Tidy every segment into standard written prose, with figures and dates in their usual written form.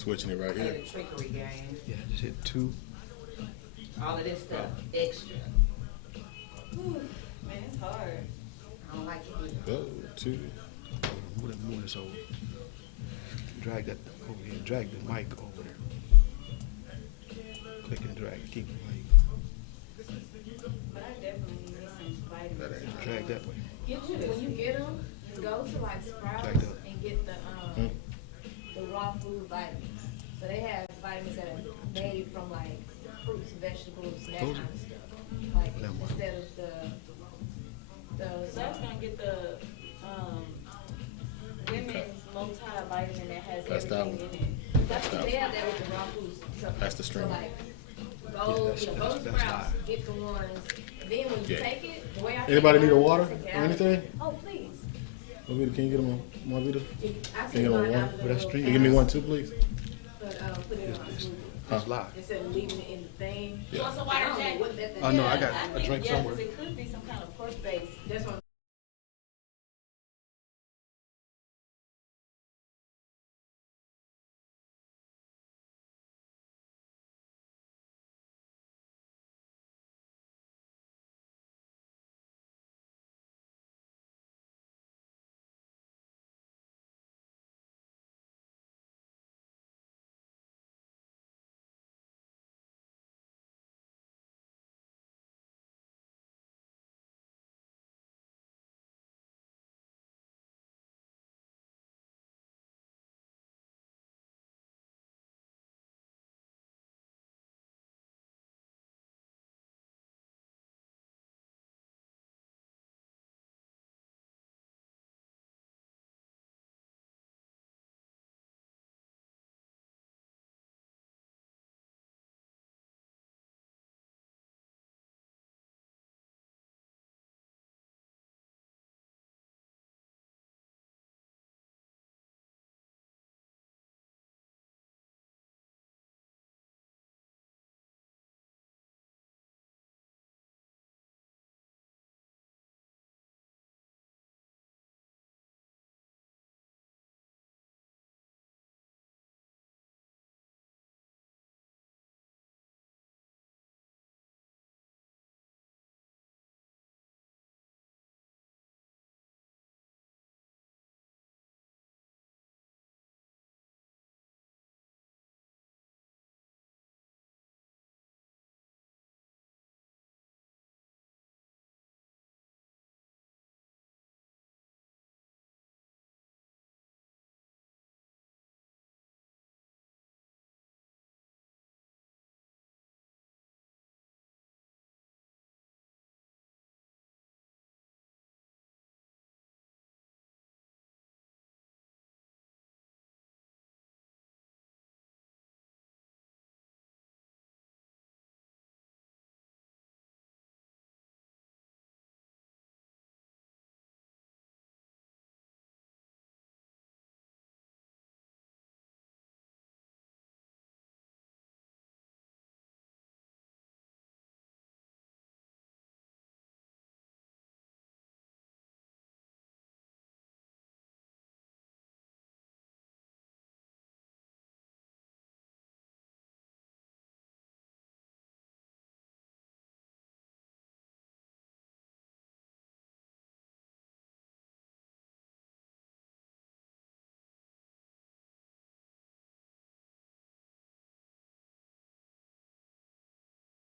switching it right Play here. the trickery game. Yeah, just hit 2. All of this stuff extra. Whew, man, it's hard. I don't like it either. Go to. Move this over. Drag that over here. Drag the mic over there. Click and drag. Keep it like. But I definitely need some vitamins. Drag that way. When you get them, go to like Sprouts Drag that. and get the raw food vitamins. So they have vitamins that are made from like fruits, vegetables, and that Those kind of stuff. Like Never mind. instead of the So I was gonna get the women's multivitamin that has That's that everything one. in it. That's that they one. have that with the raw foods. So, That's the so string. like go, that's- go to that's Sprouts, live. get the ones. And then when you Yeah. take it, the way I Anybody take need a mine, water I take it or out. anything? Oh please. Movita, can you get them one, Movita? I Can you take get them mine one? out of the But that's little string. Can you give me cans, one too, please? But put it in my smoothie. It's live. Instead of leaving it in the thing. You want some I water, don't know Jack? what that thing Oh, no, is. I got a think, drink yeah, somewhere. 'cause it could be some kind of pork base. That's what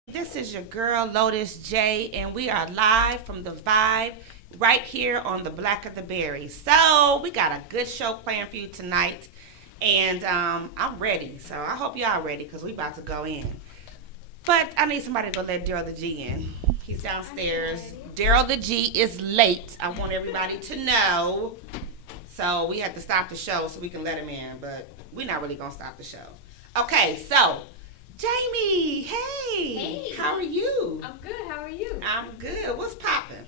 This is your girl Lotus J, and we are live from the Vibe right here on the Black of the Berry. So we got a good show planned for you tonight, and I'm ready. So I hope y'all ready because we about to go in. But I need somebody to go let Daryl the G in. He's downstairs. Daryl the G is late. I want everybody to know. So we had to stop the show so we can let him in, but we're not really gonna stop the show. Okay, so. Jamie, hey. Hey. How are you? I'm good. How are you? I'm good. What's poppin'?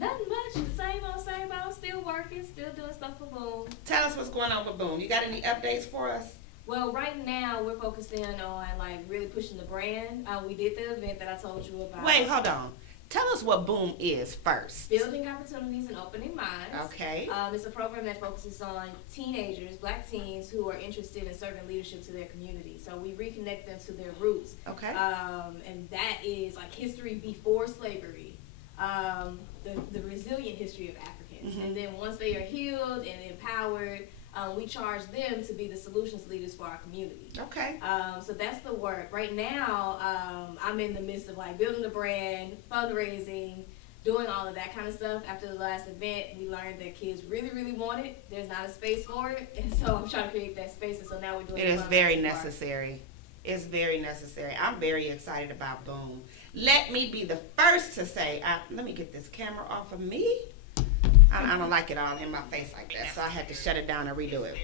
Nothing much. Same old, same old. Still working. Still doing stuff for Boom. Tell us what's going on with Boom. You got any updates for us? Well, right now we're focusing on like really pushing the brand. We did the event that I told you about. Wait, hold on. Tell us what Boom is first. Building Opportunities and Opening Minds. Okay. It's a program that focuses on teenagers, black teens, who are interested in serving leadership to their community. So we reconnect them to their roots. Okay. And that is like history before slavery, the resilient history of Africans. Mhm. And then once they are healed and empowered, we charge them to be the solutions leaders for our community. Okay. So that's the work. Right now, I'm in the midst of like building the brand, fundraising, doing all of that kind of stuff. After the last event, we learned that kids really, really want it. There's not a space for it. And so I'm trying to create that space. And so now we're doing It is the very fundraising part. necessary. It's very necessary. I'm very excited about Boom. Let me be the first to say, let me get this camera off of me. I don't like it all in my face like that, so I had to shut it down and redo it.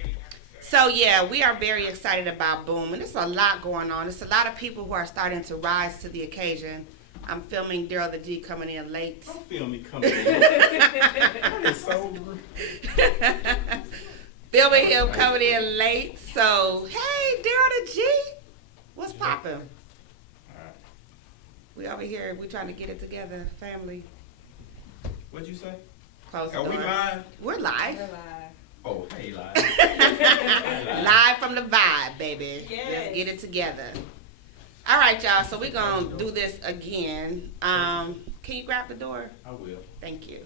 So yeah, we are very excited about Boom, and there's a lot going on. There's a lot of people who are starting to rise to the occasion. I'm filming Daryl the G coming in late. Don't feel me coming in. That is so rude. Filming him coming in late. So hey, Daryl the G, what's poppin'? Alright. We over here. We trying to get it together, family. What'd you say? Close the Are we door. live? We're live. Oh, hey, live. Live from the vibe, baby. Yes. Let's get it together. All right, y'all. So we're going to do this again. Can you grab the door? I will. Thank you.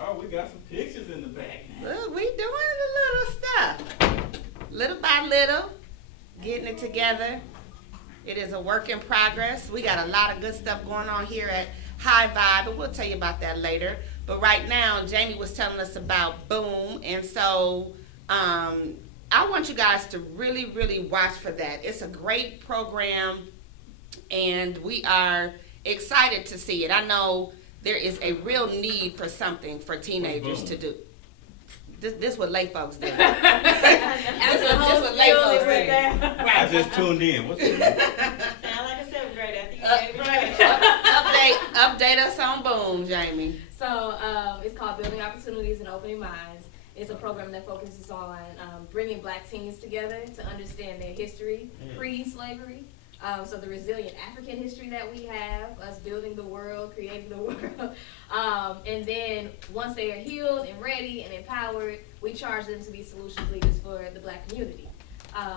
Oh, we got some pictures in the back. Look, we doing the little stuff. Little by little. Getting it together. It is a work in progress. We got a lot of good stuff going on here at HighVibe, but we'll tell you about that later. But right now, Jamie was telling us about Boom, and so I want you guys to really, really watch for that. It's a great program, and we are excited to see it. I know there is a real need for something for teenagers Boom. to do. This what lay folks do. After the whole what lay spiel, folks it went do. down. I just tuned in. What's it? Sound like a seventh grader. I think you gave it Update us on Boom, Jamie. So it's called Building Opportunities and Opening Minds. It's a program that focuses on bringing black teens together to understand their history, pre-slavery. So the resilient African history that we have, us building the world, creating the world. And then once they are healed and ready and empowered, we charge them to be solutions leaders for the black community.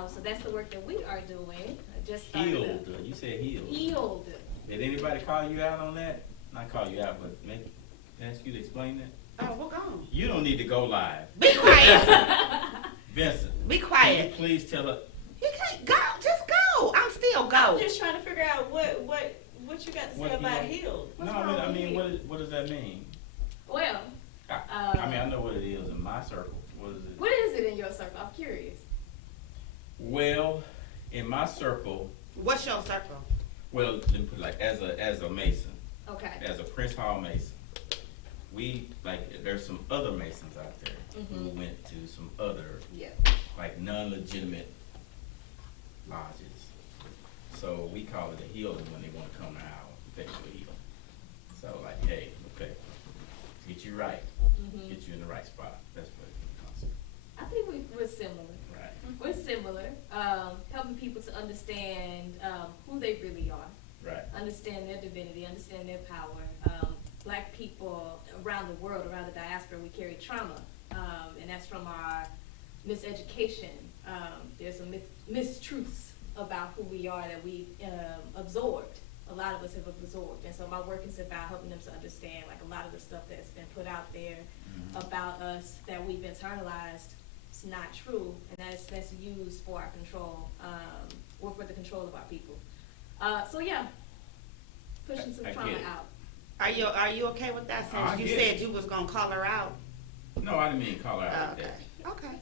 So that's the work that we are doing. I just started Healed. You said healed. Healed. Did anybody call you out on that? Not call you out, but maybe ask you to explain that? Oh, we're gone. You don't need to go live. Be quiet. Vincent. Be Can quiet. you please tell us? You can't go. Just go. I'm still I'm go. just trying to figure out what you got to What say you about want- healed. No, What's I wrong mean, with healed? what does that mean? Well, I mean, I know what it is in my circle. What is it? what is it in your circle? I'm curious. Well, in my circle, What's your circle? well, let me put it like as a Mason, Okay. as a Prince Hall Mason, we like there's some other Masons out there who Mhm. went to some other Yeah. like non-legitimate lodges. So we call it a healing when they want to come to our effectual healing. So like, hey, okay, get you right, Mhm. get you in the right spot. That's what it comes. I think we're similar. Right. We're similar, helping people to understand who they really are, Right. understand their divinity, understand their power. Black people around the world, around the diaspora, we carry trauma, and that's from our miseducation. There's some mistruths about who we are that we absorbed. A lot of us have absorbed, and so my work is about helping them to understand like a lot of the stuff that's been put out there about us that we've internalized. It's not true, and that's used for our control, or for the control of our people. So yeah, pushing some I trauma get it. out. Are you okay with that? I Since you get said it. you was gonna call her out. No, I didn't mean to call her out like Okay. that. Okay.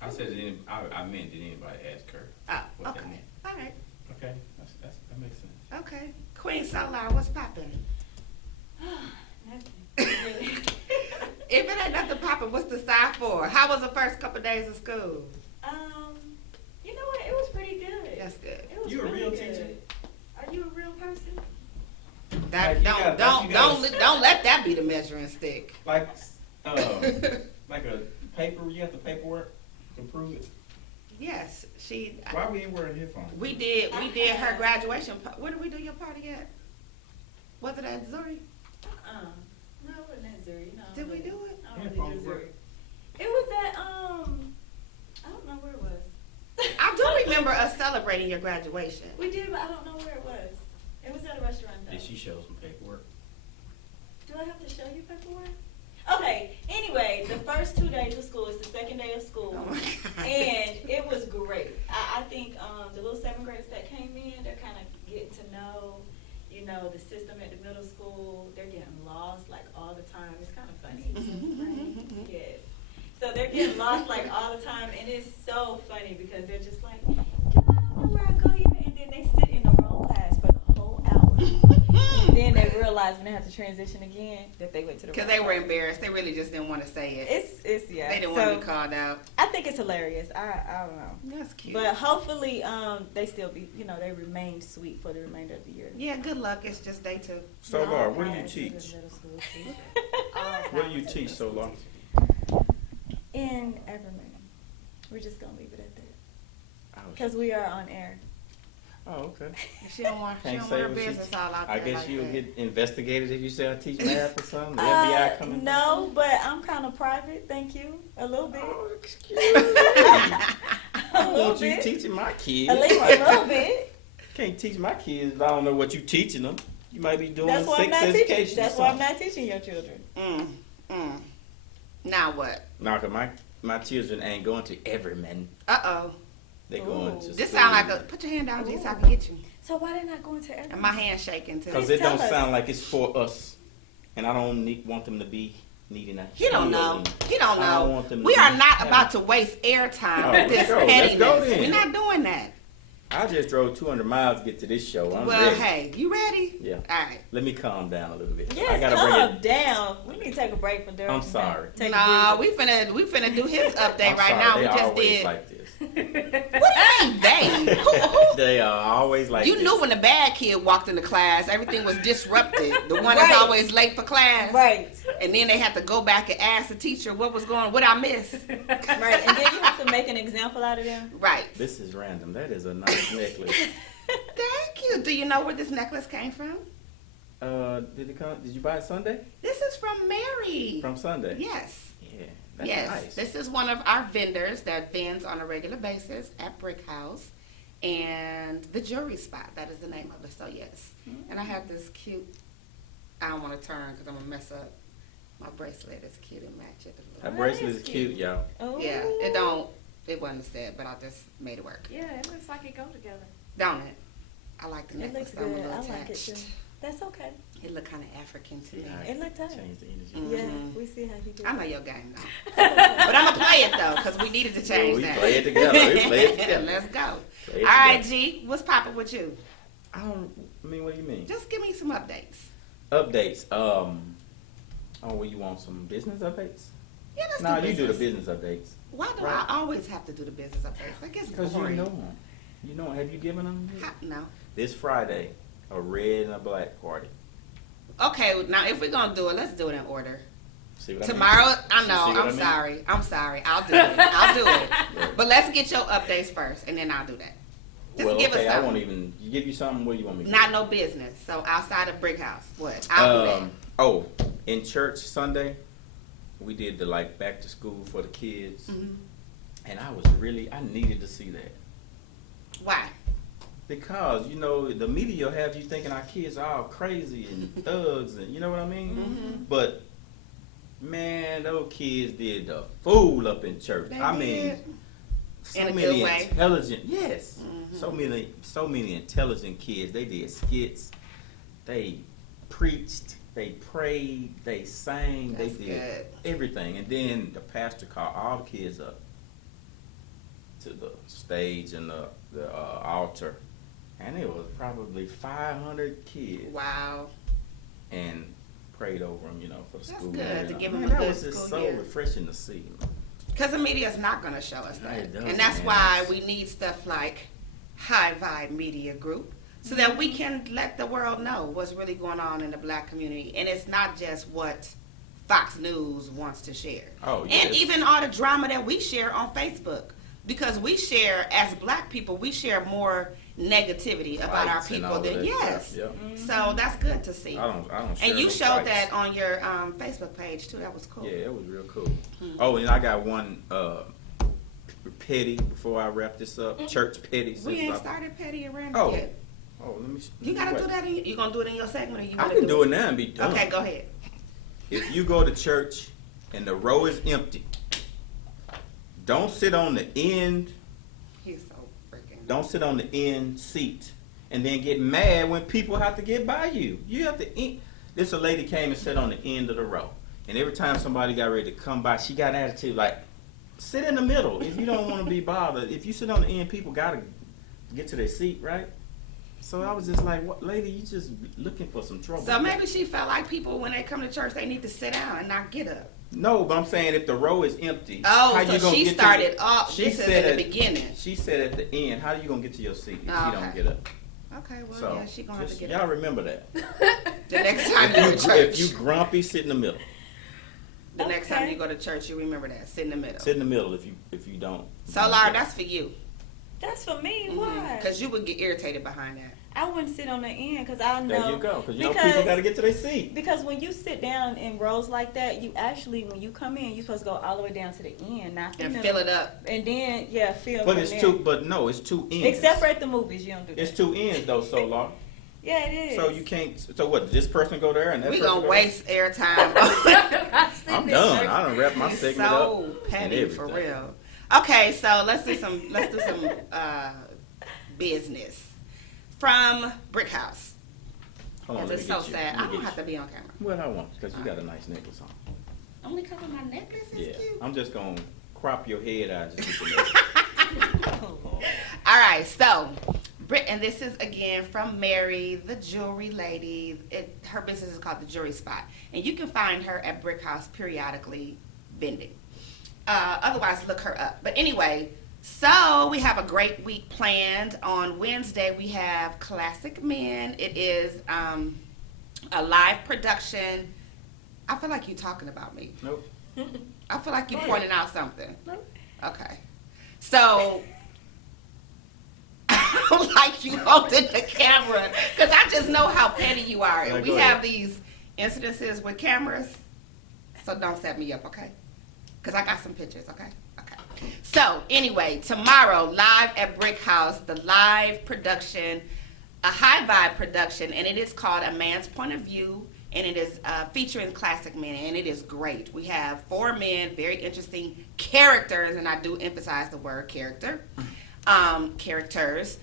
I said, I meant, did anybody ask her? Oh, What that okay. meant. All right. Okay, that makes sense. Okay. Queen Solar, what's poppin'? If it ain't nothing poppin', what's the side for? How was the first couple days of school? You know what? It was pretty good. That's good. It was You a really real good. teacher? Are you a real person? That, Like you don't let that be the measuring stick. Like, like a paper, you have the paperwork to prove it? Yes, she. Why we ain't wearing headphones? We did her graduation. Where did we do your party at? Was it at Missouri? Missouri. No, Did we do it? I don't really do Missouri. It was at I don't know where it was. I do remember us celebrating your graduation. We did, but I don't know where it was. It was at a restaurant though. Did she show some paperwork? Do I have to show you paperwork? Okay, anyway, the first 2 days of school is the second day of school. Oh my God. And it was great. I think the little 7th graders that came in, they're kind of getting to know, you know, the system at the middle school. They're getting lost like all the time. It's kind of funny. Yes. So they're getting lost like all the time, and it's so funny because they're just like, I don't know where I go yet, and then they sit in the wrong class for the whole hour. And then they realize when they have to transition again that they went to the Because wrong they were class. embarrassed. They really just didn't want to say it. It's yeah. They didn't so, want to be called out. I think it's hilarious. I don't know. That's cute. But hopefully, they still be, you know, they remain sweet for the remainder of the year. Yeah, good luck. It's just day 2. So, Laura, what do you Classes in teach? middle school, too. What do you teach, so Laura? In Everman. We're just gonna leave it at that Oh, because we are on air. okay. She don't want Can't her say what she business all out there I guess like you'll that. get investigated if you say I teach math or something. The FBI coming. No, but I'm kind of private. Thank you. A little bit. Oh, excuse me. I A don't little want you bit. teaching my kids. At least a little bit. Can't teach my kids if I don't know what you teaching them. You might be doing That's why I'm sex not education. teaching. That's why I'm not teaching your children. Now what? No, cause my children ain't going to Everman. Uh-oh. They going to This school. sound like a, put your hand down, G, so I can get you. So why they not going to Everman? And my hand's shaking too. Cause it Tell don't us. sound like it's for us, and I don't want them to be needing a. He don't know. healing. He don't I don't know. want them to We are be not having- about to waste airtime Oh, with this let's go. Let's go pettiness. then. We're not doing that. I just drove 200 miles to get to this show. I'm Well, ready. hey, you ready? Yeah. All right. Let me calm down a little bit. Yes, I gotta bring calm it. down. We need to take a break from Daryl. I'm sorry. Take a Nah, breather. we finna do his update I'm right sorry. now. They We just always did. like this. What do you mean they? Who? They are always like You this. knew when the bad kid walked into class, everything was disrupted. The one Right. that's always late for class. Right. And then they had to go back and ask the teacher what was going on, what I missed. Right. And then you have to make an example out of them. Right. This is random. That is a nice necklace. Thank you. Do you know where this necklace came from? Did it come? Did you buy it Sunday? This is from Mary. From Sunday? Yes. Yeah. That's Yes. nice. This is one of our vendors that vends on a regular basis at Brick House. And the jewelry spot, that is the name of it. So yes. And I have this cute, I don't want to turn because I'm going to mess up. My bracelet is cute and match it. a That little. bracelet is is cute, y'all. Oh. Yeah, it wasn't said, but I just made it work. Yeah, it looks like it go together. Don't it? I like the It necklace. looks but I'm a good. little I like it attached. too. That's okay. It look kind of African to me. Yeah, It looked tight. Change the energy. Mm. Yeah, Mhm. we see how he do. I know your game now. But I'm going to play it though, because we needed to change we that. play it together. We play it together. Let's go. Play it All right, together. G, what's popping with you? I mean, what do you mean? Just give me some updates. Updates. Oh, well, you want some business updates? Yeah, let's No, do you do the business. business updates. Why do Right. I always have to do the business updates? Like it's Because you boring. know them. You know, have you given them? No. This Friday, a red and a black party. Okay, now if we're gonna do it, let's do it in order. See what Tomorrow, I I See know. what I I'm mean? sorry. I'm sorry. I'll do it. I'll do it. But let's get your updates first, and then I'll do that. Just Well, give okay, us I won't something. even give you something. What do you want me to Not do? no business. So outside of Brick House, what? I'll do Oh, in church Sunday, we did the back to school for the kids, that. Mhm. and I needed to see that. Why? Because, the media will have you thinking our kids are all crazy and thugs, and you know what I mean? Mhm. But, man, those kids did the fool up in church. They I mean, did. so In a many good way. intelligent, yes, Mhm. so many intelligent kids. They did skits, they preached, they prayed, they sang, That's they did good. everything. And then the pastor called all the kids up to the stage and the altar, and it was probably 500 kids, Wow. and prayed over them, for the That's school. good, year. to give Man, them a that good was just school so year. refreshing to see. Because the media is not going to show us No, that. it doesn't, And that's man. why we need stuff like HighVibe Media Group so that we can let the world know what's really going on in the black community. And it's not just what Fox News wants to share. Oh, And yes. even all the drama that we share on Facebook. because we share, as black people, we share more negativity about our Fights and people all than that yes. stuff, yeah. So that's good to see. I don't share And you no showed fights. that on your Facebook page too. That was cool. Yeah, it was real cool. Oh, and I got one petty before I wrap this up. Church petty. We ain't I- started petty around Oh. yet. Oh, let me. You gotta wait. do that. You gonna do it in your segment, or you? I wanna can do it now and be done. Okay, go ahead. If you go to church and the row is empty, don't sit on the end. He's so freaking. Don't sit on the end seat and then get mad when people have to get by you. You have to. This a lady came and sat on the end of the row, and every time somebody got ready to come by, she got an attitude like, sit in the middle if you don't want to be bothered. If you sit on the end, people gotta get to their seat, right? So I was just like, what, lady, you just looking for some trouble. So maybe she felt like people, when they come to church, they need to sit down and not get up. No, but I'm saying if the row is empty, Oh, how so you gonna she get started to, off. she This is said at the at- beginning. She said at the end, how you gonna get to your seat if Oh, you don't okay. get up? Okay, well, So yeah, she gonna have to just, get y'all up. remember that. The next time you go to church. If you grumpy, sit in the middle. The next time Okay. you go to church, you remember that. Sit in the middle. Sit in the middle if you don't. So, Laura, that's for you. That's for me. Why? Because you would get irritated behind that. I wouldn't sit on the end because I know. There you go. Because you know because- people got to get to their seat. Because when you sit down in rows like that, you actually, when you come in, you're supposed to go all the way down to the end, not the And middle. fill it up. And then, yeah, fill But from it's there. two. But no, it's two ends. Except for at the movies, you don't do that. It's two ends though, so Laura. Yeah, it is. So you can't. So what? This person go there and that We person gonna go waste airtime. there? I'm done. I done wrap my He's segment so up. and petty for everything. real. Okay, so let's do some business from Brick House. Hold on, Because let it's me so get you. sad. Let me I don't get have you. to be on camera. Well, I won't because you got a nice necklace on. Only cover my necklace is Yeah, cute. I'm just gonna crop your head out and just get your necklace. All right, so Brit, and this is again from Mary, the jewelry lady. Her business is called the Jewelry Spot, and you can find her at Brick House periodically vending. Otherwise, look her up. But anyway, so we have a great week planned. On Wednesday, we have Classic Men. It is a live production. I feel like you're talking about me. Nope. I feel like you're pointing out something. Nope. Okay. So, I don't like you holding the camera because I just know how petty you are. Yeah, And go we ahead. have these incidences with cameras, so don't set me up, okay? Because I got some pictures, okay? Okay. So, anyway, tomorrow, live at Brick House, the live production, a HighVibe production, and it is called A Man's Point of View, and it is featuring classic men, and it is great. We have 4 men, very interesting characters, and I do emphasize the word character, characters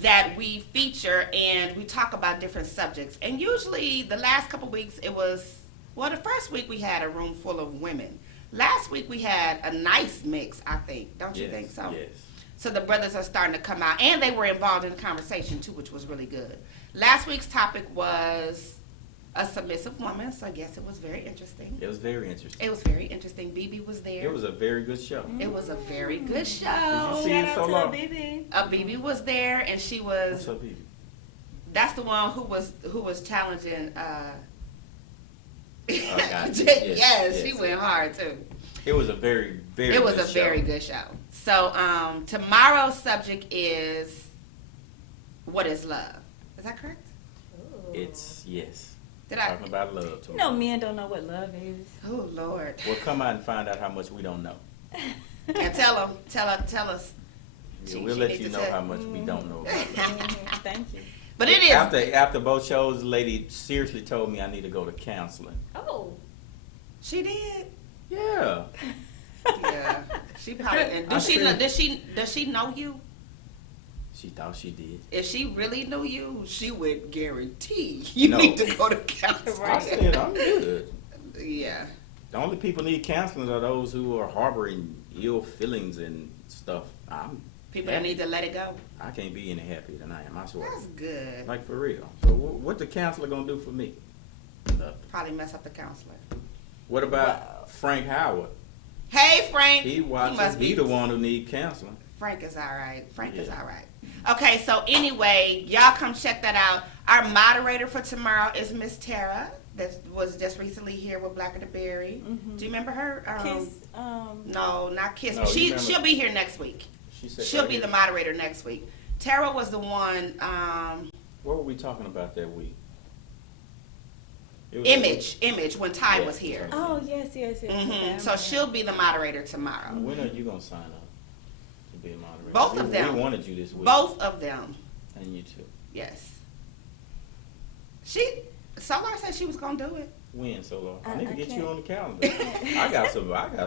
that we feature, and we talk about different subjects. And usually, the last couple weeks, it was, well, the first week we had a room full of women. Last week we had a nice mix, I think. Don't you Yes, think so? Yes. So the brothers are starting to come out, and they were involved in the conversation too, which was really good. Last week's topic was a submissive woman, so I guess it was very interesting. It was very interesting. It was very interesting. BB was there. It was a very good show. It was a very good show. Did you see Shout it out so to long? BB. BB was there, and she was. What's up, baby? That's the one who was challenging. gotcha. yes, Yes, she yes. went hard too. It was a very, very. It was good a very show. good show. So tomorrow's subject is what is love? Is that correct? It's yes. Did I? Talking about love. You know, men don't know what love is. Oh Lord! We'll come out and find out how much we don't know. And tell us. Yeah, She we'll let needs you to know tell- how much we don't know. About love. Mhm, Thank you. But it is. After both shows, the lady seriously told me I need to go to counseling. Oh, She did. Yeah. Yeah. She probably. And I feel- does she know you? She thought she did. If she really knew you, she would guarantee you No. need to go to counseling. I said I'm good. Yeah. The only people need counseling are those who are harboring ill feelings and stuff. People that need to let it go. I can't be any happier than I am. I swear. That's good. Like for real. So what the counselor gonna do for me? Nothing. Probably mess up the counselor. What about Frank Howard? Hey Frank. He watches. must He be- the one who need counseling. Frank is all right. Frank is Yeah. all right. Okay, so anyway, y'all come check that out. Our moderator for tomorrow is Miss Tara, that was just recently here with Black and the Berry. Mhm. Do you remember her? Kiss. No, not Kiss. No, you remember- She'll be here next week. She said She'll right be here. the moderator next week. Tara was the one, What were we talking about that week? It was Image, when Ty Yeah. was here. Oh, yes. Okay, I So remember. she'll be the moderator tomorrow. When are you gonna sign up to be a moderator? Both of them. We wanted you this week. Both of them, And you too. yes. Solar said she was gonna do it. When, Solo? I I need to get can't. you on the calendar. I got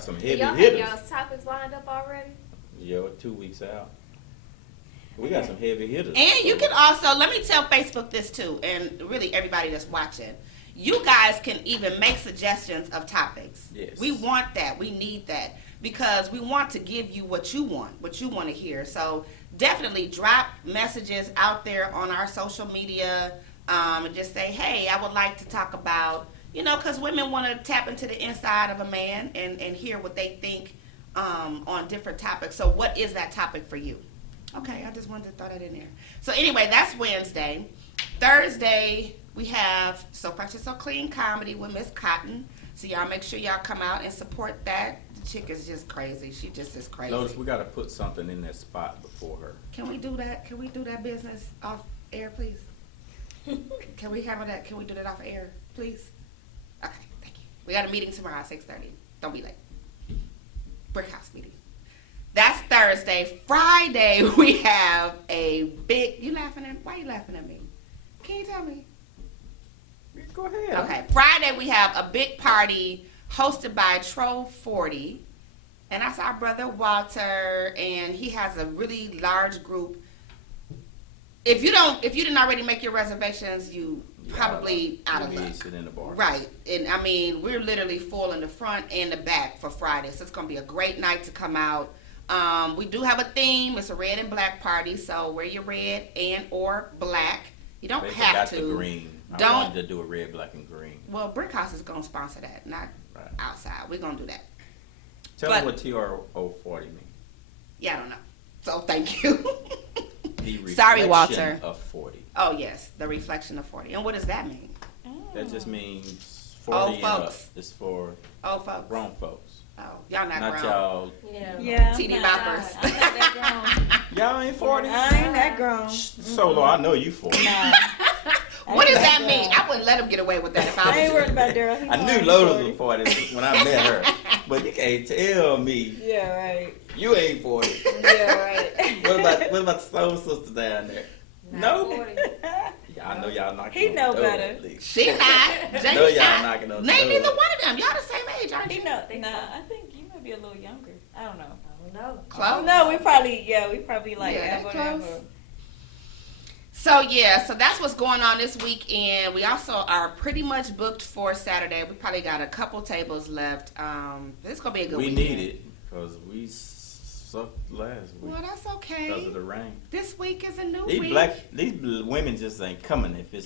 some Do heavy y'all have hitters. y'all's topics lined up already? Yeah, we're 2 weeks out. We got some heavy hitters. And you can also, let me tell Facebook this too, and really everybody that's watching. You guys can even make suggestions of topics. Yes. We want that. We need that. Because we want to give you what you want to hear. So definitely drop messages out there on our social media and just say, hey, I would like to talk about, because women want to tap into the inside of a man and hear what they think on different topics. So what is that topic for you? Okay, I just wanted to throw that in there. So anyway, that's Wednesday. Thursday, we have So Fresh and So Clean comedy with Miss Cotton. So y'all make sure y'all come out and support that. The chick is just crazy. She just is crazy. Notice we got to put something in that spot before her. Can we do that? Can we do that business off air, please? Can we handle that? Can we do that off air, please? Okay, thank you. We got a meeting tomorrow at 6:30. Don't be late. Brick house meeting. That's Thursday. Friday, we have a big. Why you laughing at me? Can you tell me? Go ahead. Okay. Friday, we have a big party hosted by Troll 40. And that's our brother Walter. And he has a really large group. If you didn't already make your reservations, you probably out of luck. Sit in the bar. Right. And I mean, we're literally full in the front and the back for Friday. So it's going to be a great night to come out. We do have a theme. It's a red and black party. So wear your red and or black. You don't They have forgot to. the green. I Don't. wanted to do a red, black, and green. Well, Brick House is going to sponsor that, not Right. outside. We're going to do that. Tell But- them what TRO40 means. Yeah, I don't know. So thank you. The Sorry, reflection Walter. of 40. Oh, yes. The reflection of 40. And what does that mean? That just means Old 40 and up. folks. It's for Oh, folks. grown folks. Oh, y'all not, Not grown. y'all. Yeah. Yeah, I'm TD not- boppers. I'm not that Y'all ain't 40? grown. I ain't that grown. Solo, I know you 40. Nah. What does that ain't mean? that I wouldn't let him get away with that if I I ain't was worried about Daryl. He I know knew I'm Lotus 40. was 40 when I met her. But you can't tell me Yeah, right. you ain't 40. Yeah, right. What about the soul sister down there? No. 40. Yeah, I know y'all knocking He on know the door better. at least. She not. I Jamie know y'all not. knocking on the Name door. neither one of them. Y'all the same age, aren't He you? know. Think Nah, so. I think you might be a little younger. I don't know. I don't know. Close. No, we probably like Yeah, ever, close. ever. So yeah, so that's what's going on this weekend. We also are pretty much booked for Saturday. We probably got a couple tables left. This is gonna be a good We weekend. need it because we sucked last week Well, that's because okay. of the rain. This week is a new These week. these women just ain't coming. If No,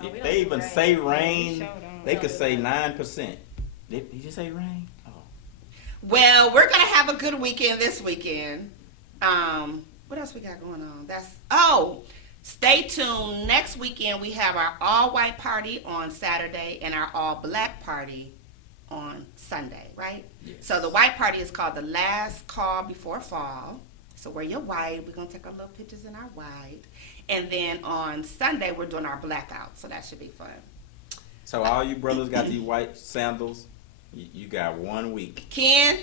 we if don't they do even rain. say We rain, sure don't. they don't could do say that. 9%. Did you say rain? Oh, Well, we're gonna have a good weekend this weekend. What else we got going on? Stay tuned. Next weekend we have our all white party on Saturday and our all black party on Sunday, right? yes. So the white party is called the last call before fall. So wear your white. We're gonna take our little pictures in our white. And then on Sunday we're doing our blackout. So that should be fun. So all you brothers got these white sandals. You got 1 week. Ken,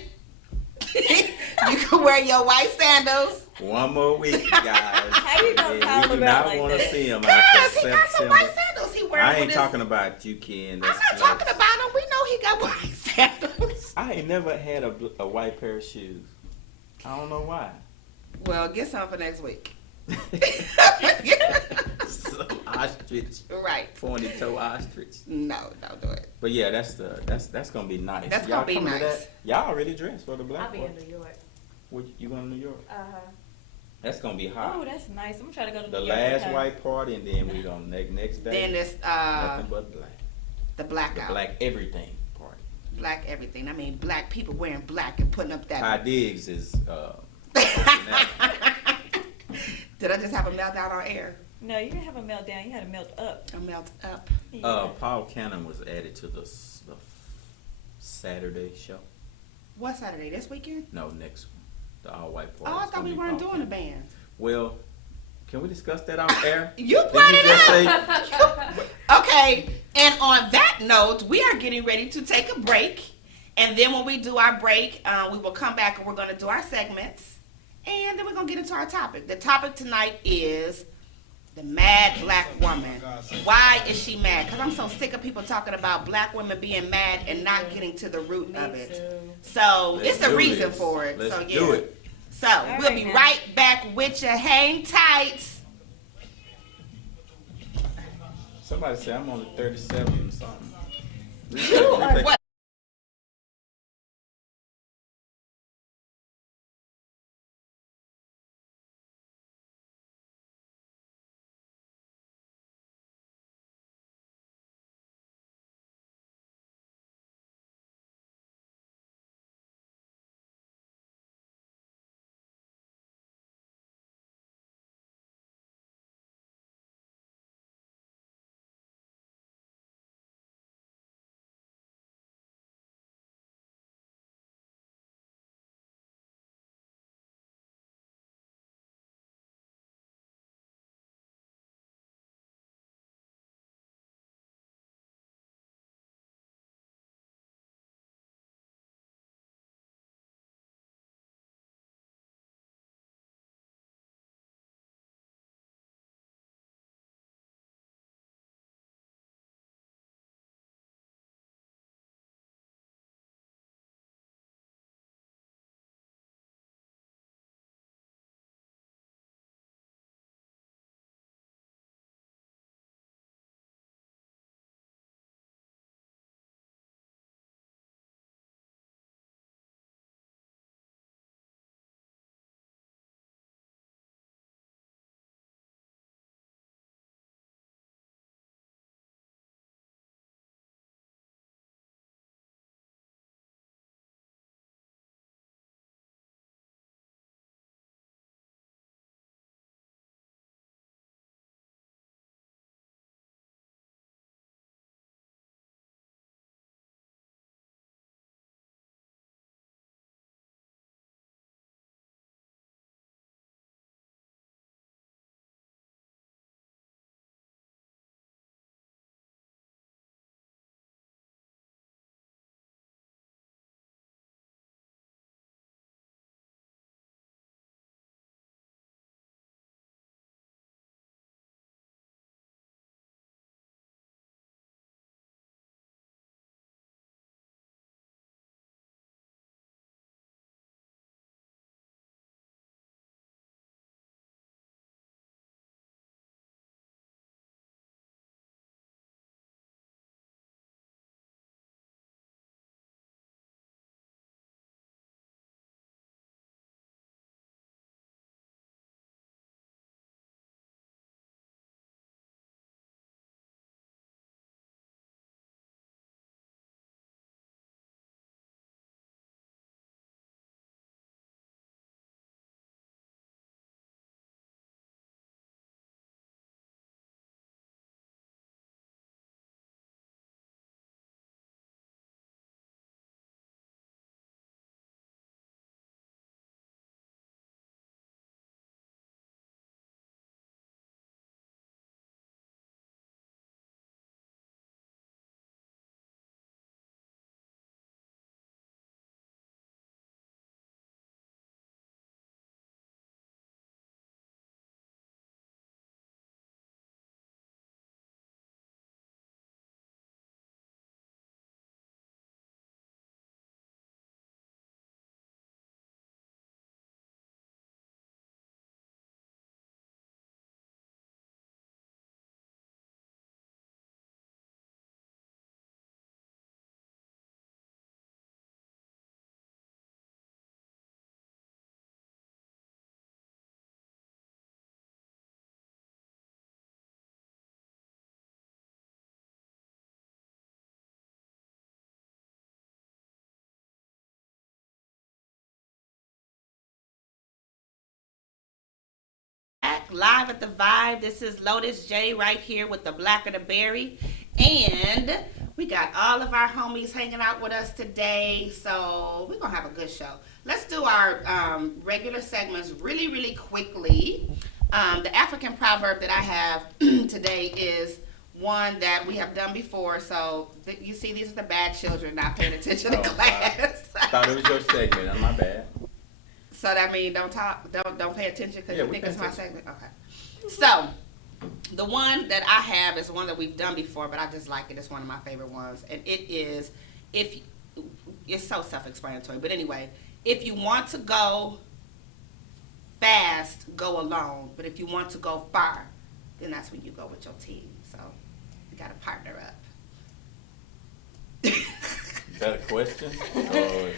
you can wear your white sandals. One more week, guys. How you gonna And call we do him not out like want to that? see him Yes, after he got some September. white sandals. He wearing I with ain't his- talking about you, Ken. I'm That's not close. talking about him. We know he got white sandals. I ain't never had a white pair of shoes. I don't know why. Well, get some for next week. So, ostrich, Right. pointy toe ostrich. No, don't do it. But yeah, that's gonna be nice. That's Y'all gonna be coming to nice. that? Y'all already dressed for the black I'll be in party? New York. What, you going to New York? Uh-huh. That's gonna be hot. Oh, that's nice. I'm gonna try to go to The New York last sometime. white party, and then we gonna next day. Then it's nothing but black. the The blackout. black everything party. Black everything. I mean, black people wearing black and putting up Ty that. Diggs is Did I just have a meltdown on air? No, you didn't have a meltdown. You had a melt up. A melt up. Yeah. Paul Cannon was added to the Saturday show. What Saturday? This weekend? No, next one. The all-white party. Oh, I It's thought gonna we be weren't pumpkin. doing a band. Well, can we discuss that off air? You Did brought you it just up. say? Okay, and on that note, we are getting ready to take a break. And then when we do our break, we will come back and we're going to do our segments. And then we're going to get into our topic. The topic tonight is the mad black woman. Why is she mad? Because I'm so sick of people talking about black women being mad and not getting to the root of it. So Let's it's a do reason this. for it. Let's So yeah. do it. So we'll be now. right back with you. Hang tight. Somebody say I'm only 37 or something. You are what? Live at the Vibe. This is Lotus J right here with the Black of the Berry. And We got all of our homies hanging out with us today, so we're gonna have a good show. Let's do our regular segments really, really quickly. The African proverb that I have today is one that we have done before. So you see, these are the bad children not paying attention to class. I thought it was your segment. My bad. So that means don't talk, don't pay attention because Yeah, you we think pay it's my attention. segment. Okay. So the one that I have is one that we've done before, but I just like it. It's one of my favorite ones, and it is it's so self-explanatory. But anyway, if you want to go fast, go alone. But if you want to go far, then that's when you go with your team. So you got to partner up. Is that a question? Or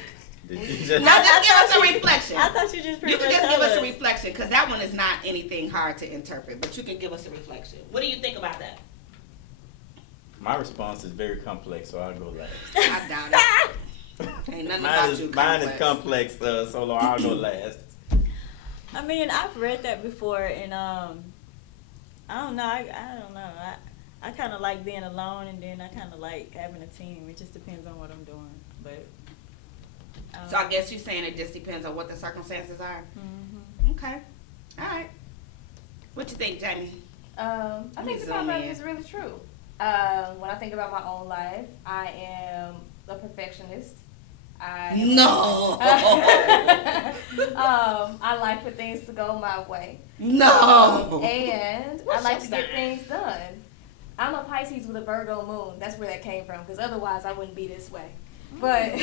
did you just... No, just give us a reflection. I thought you just pretty You can much just give told us a us. reflection because that one is not anything hard to interpret, but you can give us a reflection. What do you think about that? My response is very complex, so I'll go last. I doubt it. Ain't nothing about you Mine is complex, so I'll go last. I mean, I've read that before, and I don't know. I don't know. I kind of like being alone, and then I kind of like having a team. It just depends on what I'm doing. But So I guess you're saying it just depends on what the circumstances are. mhm. Okay. All right. What you think, Jamie? I think the Zoom proverb in. is really true. When I think about my own life, I am a perfectionist. No. I like for things to go my way. No. And I What's like your to get sign? things done. I'm a Pisces with a Virgo moon. That's where that came from, because otherwise I wouldn't be this way. But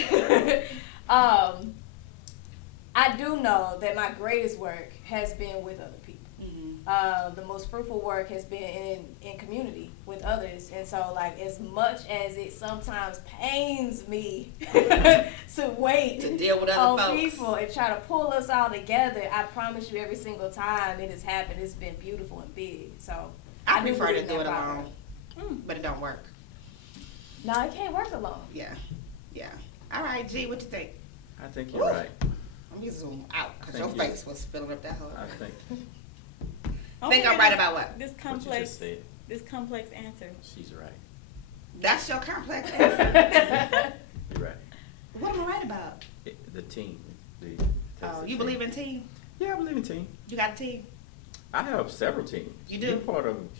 I do know that my greatest work has been with other people. Mhm. The most fruitful work has been in community with others. And so, like, as much as it sometimes pains me to wait To deal with other on folks. people and try to pull us all together, I promise you every single time it has happened, it's been beautiful and big. So I do prefer to believe do it that proverb. alone, but it don't work. No, it can't work alone. Yeah. Yeah. All right, G, what you think? I think you're Woo. right. Let me zoom out because I your think you- face was filling up that whole. I think Think I'm right about what? This what you complex, just said. this complex answer. She's right. That's your complex answer. You're right. What am I right about? The team. Oh, you believe in team? Yeah, I believe in team. You got a team? I have several teams. You do? You're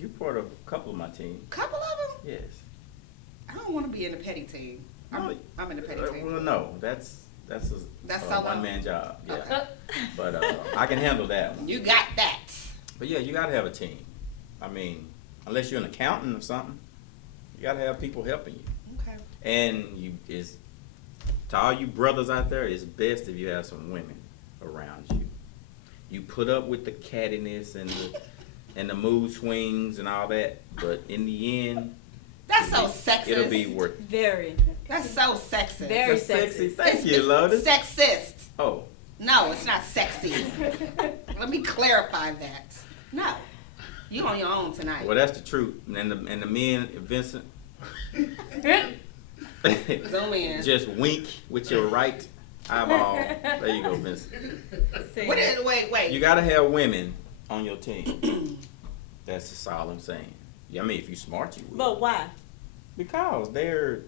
part of a couple of my teams. Couple of them? Yes. I don't want to be in the petty team. I'm in the petty team. Well, no, that's That's a solo? one-man job. Yeah. Okay. But I can handle that one. You got that. But yeah, you gotta have a team. I mean, unless you're an accountant or something, you gotta have people helping you. Okay. And to all you brothers out there, it's best if you have some women around you. You put up with the cattiness and the mood swings and all that, but in the end, That's so sexist. it'll be worth it. Very. That's so sexist. Very That's sexy. sexist. Thank you, Lotus. Sexist. Oh, No, it's not sexy. Let me clarify that. No. You on your own tonight. well, that's the truth. And the men, Vincent, Zoom in. just wink with your right eyeball. There you go, Vincent. Wait. You gotta have women on your team. That's just all I'm saying. I mean, if you're smart, you will. But why? Because they're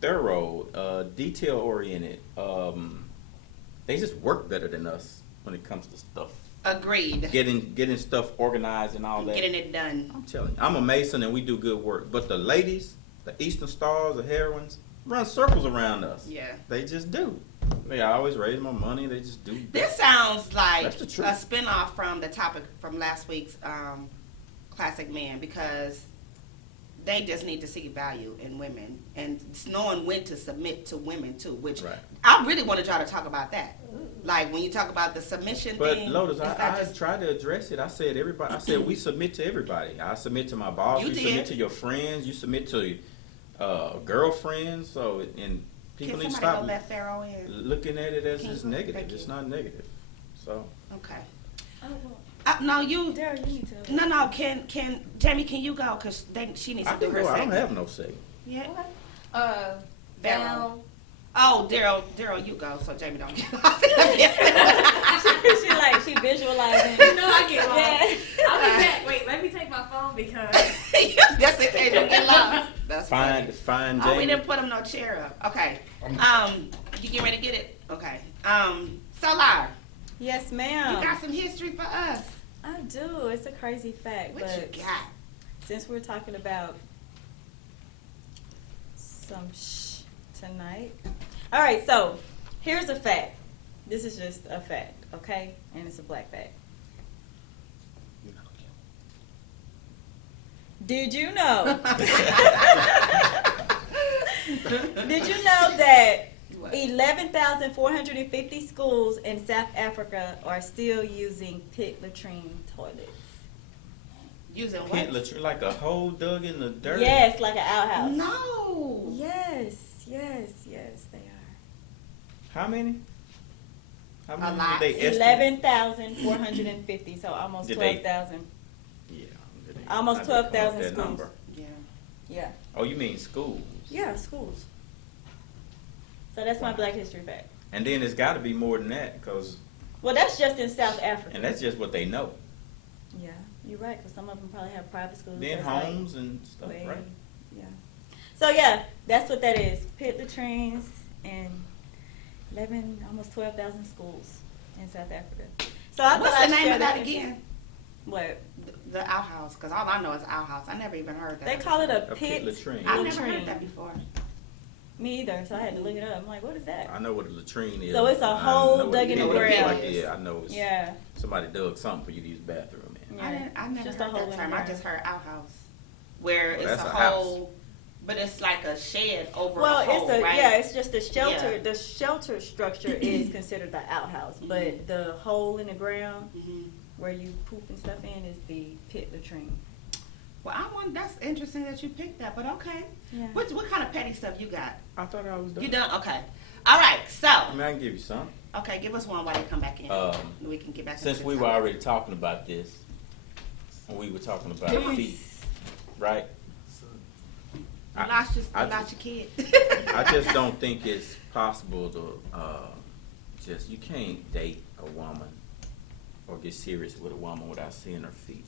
thorough, detail oriented. They just work better than us when it comes to stuff. Agreed. Getting stuff organized and all that. Getting it done. I'm telling you, I'm a Mason and we do good work. But the ladies, the Eastern Stars, the heroines, run circles around us. Yeah. They just do. They always raise my money. They just do. This sounds like That's the a truth. spinoff from the topic from last week's Classic Man, because they just need to see value in women and knowing when to submit to women too, which Right. I really wanted y'all to talk about that. Like when you talk about the submission But thing. Lotus, it's not I just- tried to address it. I said everybody. I said we submit to everybody. I submit to my boss. You You did. submit to your friends. You submit to girlfriends. So and people Can need to somebody stop go let Pharaoh in? looking at it as Can just you? negative. Thank It's you. not negative. So Okay. Oh, well, No, you. Daryl, you need to. No. Can Jamie? Can you go? Cause she needs I to do can her go. I don't segment. have no say. Yeah. Daryl. Daryl. Oh, Daryl, you go so Jamie don't get lost. she visualizing. You know I get lost. Yeah. I'll be back. Wait, let me take my phone because Just in case you get lost. That's Fine, Oh, we Jamie. didn't put him no chair up. Okay. You get ready to get it? Okay. Solar, Yes, you ma'am. got some history for us. I do. It's a crazy fact, What but you got? since we're talking about some tonight. All right, so here's a fact. This is just a fact, okay? And it's a black fact. Did you know? Did you know that What? 11,450 schools in South Africa are still using pit latrine toilets? Using what? Pit latrine, like a hole dug in the dirt. Yes, like an outhouse. No. Yes, they are. How many? How many lot. did they estimate? 11,450, so almost Did they- 12,000. Yeah. Almost I did come up 12,000 that schools. number. Yeah. Yeah, Oh, you mean schools? yeah, schools. So that's my Black History fact. And then it's got to be more than that, because, Well, that's just in South Africa. and that's just what they know. Yeah, you're right, because some of them probably have private schools. Then that's like homes and stuff, way- right? Yeah. So yeah, that's what that is. Pit latrines and 11, almost 12,000 schools in South Africa. So I What's thought the I'd name share of that again? What? The outhouse, because all I know is outhouse. I never even heard that. They call it a A pit pit latrine. I never latrine. heard that before. Me either, so I had to look it up. I'm like, what is that? I know what a latrine is. So it's a I hole know what dug in pit the looks ground. like. Yeah, I know it's Yeah. somebody dug something for you to use the bathroom in. Yeah. I never Just a heard hole in that the term. I ground. just heard outhouse, where Well, it's that's a a house. hole, but it's like a shed over Well, a hole, it's a right? yeah, it's just the shelter. Yeah. The shelter structure is considered the outhouse, but the hole in the ground Mhm. where you poop and stuff in is the pit latrine. Well, that's interesting that you picked that, but okay. Yeah. What kind of petty stuff you got? I thought I was done. You done? Okay. All right. So, I mean, I can give you some. okay, give us one while they come back in. We can get back. Since into we the were topic. already talking about this, and we were talking about feet, right? You lost your I kid. I just don't think it's possible to you can't date a woman or get serious with a woman without seeing her feet.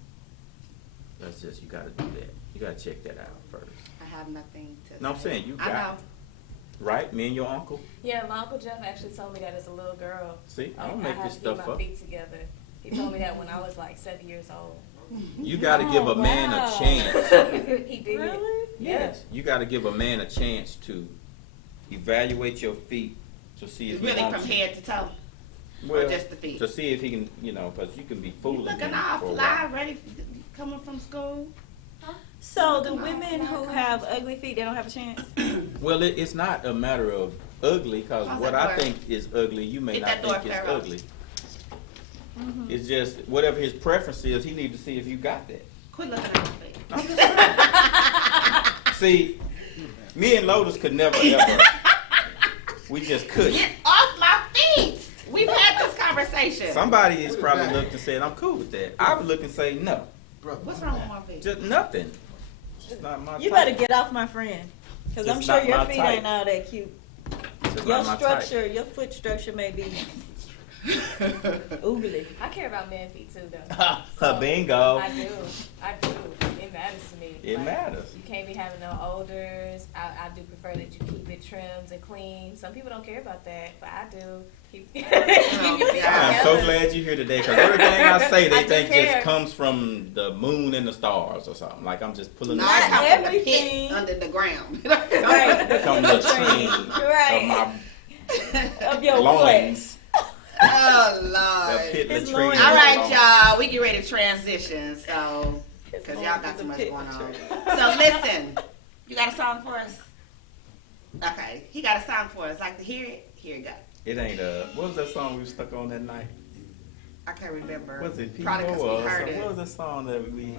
That's just, you got to do that. You got to check that out first. I have nothing to. No, I'm say. saying you I know. got it. Right? Me and your uncle. Yeah, my Uncle Jeff actually told me that as a little girl. See, I don't I make had this to get stuff my up. feet together. He told me that when I was like 7 years old. You got to give a man wow. a chance. He did. Really? Yes, you got to give a man a chance to evaluate your feet to see if he Really, wants from you. head to toe, or Well, just the feet. to see if he can, because you can be You fooling looking him all for a fly, while. ready, coming from school. So the women who have ugly feet, they don't have a chance. Well, it's not a matter of ugly, because How's what that I door? think is ugly, you may Get not that door, think is Pharaoh. ugly. It's just whatever his preference is, he needs to see if you got that. Quit looking at my feet. I'm just saying. See, me and Lotus could never ever. We just couldn't. Get off my feet. We've had this conversation. Somebody has probably looked and said, "I'm cool with that." I would look and say, "No, What's wrong with my feet? just nothing." It's not my You type. better get off my friend, because I'm Just sure not your my feet type. ain't all that cute. Just Your not my type. structure, your foot structure may be oogly. I care about man feet too, though. Bingo. I do. It matters to me. It matters. You can't be having no odors. I do prefer that you keep it trimmed and clean. Some people don't care about that, but I do. Keep your feet I'm so together. glad you're here today, because everything I say, they I do think care. just comes from the moon and the stars or something. Like I'm just pulling No, it I Not come out from the pit everything. under the ground. Right, the from pit the latrine. train Right. of Of your my loins. Oh The Lord. pit His latrine. loins. All right, loins. y'all. We get ready to transition, so because y'all got too much going on. So listen, you got a song for us? Okay, he got a song for us. Like to hear it? Here you go. It ain't what was that song we was stuck on that night? I can't remember. Was it P.O. Probably 'cause we or heard something? What it. was that song that we?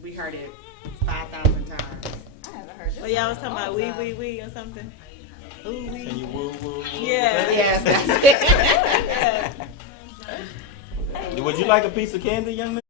We heard it 5,000 times. I haven't heard this. Well, y'all was song talking in a about long time. wee or something. Ooh Can wee. you woo woo woo? Yeah. Yes, that's it. Yeah. Would you like a piece of candy, young man?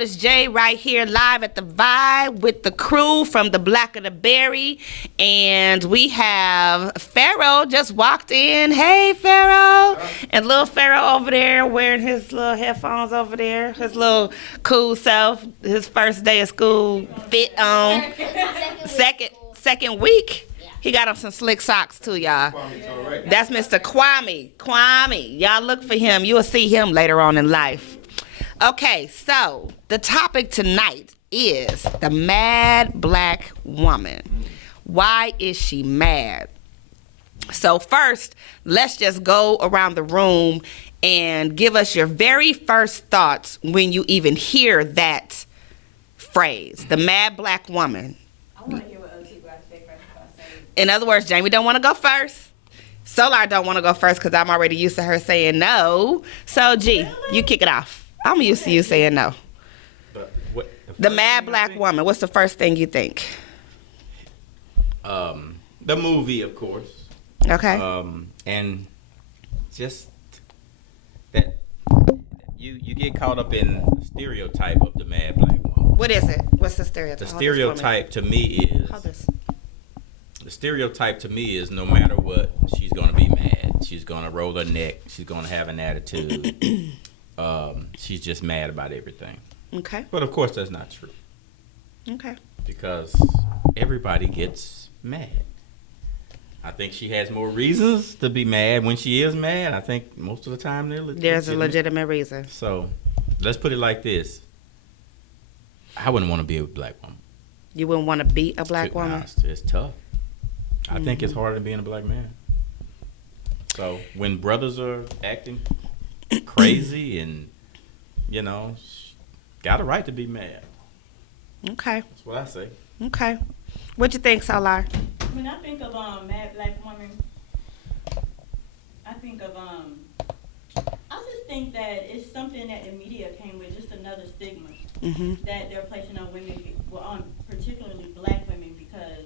Lotus J right here live at the Vibe with the crew from the Black of the Berry. And we have Pharaoh just walked in. Hey, Pharaoh. And little Pharaoh over there wearing his little headphones over there. His little cool self. His first day of school fit on. Second week. He got on some slick socks too, y'all. That's Mr. Kwame. Kwame. Y'all look for him. You'll see him later on in life. Okay, so the topic tonight is the mad black woman. Why is she mad? So first, let's just go around the room and give us your very first thoughts when you even hear that phrase, the mad black woman. I want to hear what other people got to say first before I say it. In other words, Jamie don't want to go first. Solar don't want to go first because I'm already used to her saying no. So, G, you kick it off. I'm used to you saying no. The mad black woman, what's the first thing you think? The movie, of course. Okay. And just that you get caught up in the stereotype of the mad black woman. What is it? What's the stereotype? The stereotype to me is Hold this. the stereotype to me is no matter what, she's gonna be mad. She's gonna roll her neck. She's gonna have an attitude. She's just mad about everything. Okay. But of course, that's not true Okay. because everybody gets mad. I think she has more reasons to be mad when she is mad. I think most of the time they're There's a legitimate reason. So let's put it like this. I wouldn't want to be a black woman. You wouldn't want to beat a black Nah, woman? it's tough. I think it's harder than being a black man. So when brothers are acting crazy and, got a right to be mad. Okay. That's what I say. Okay. What you think, Solar? When I think of mad black woman, I think of I just think that it's something that the media came with, just another stigma that they're placing on women, well, on particularly black women, because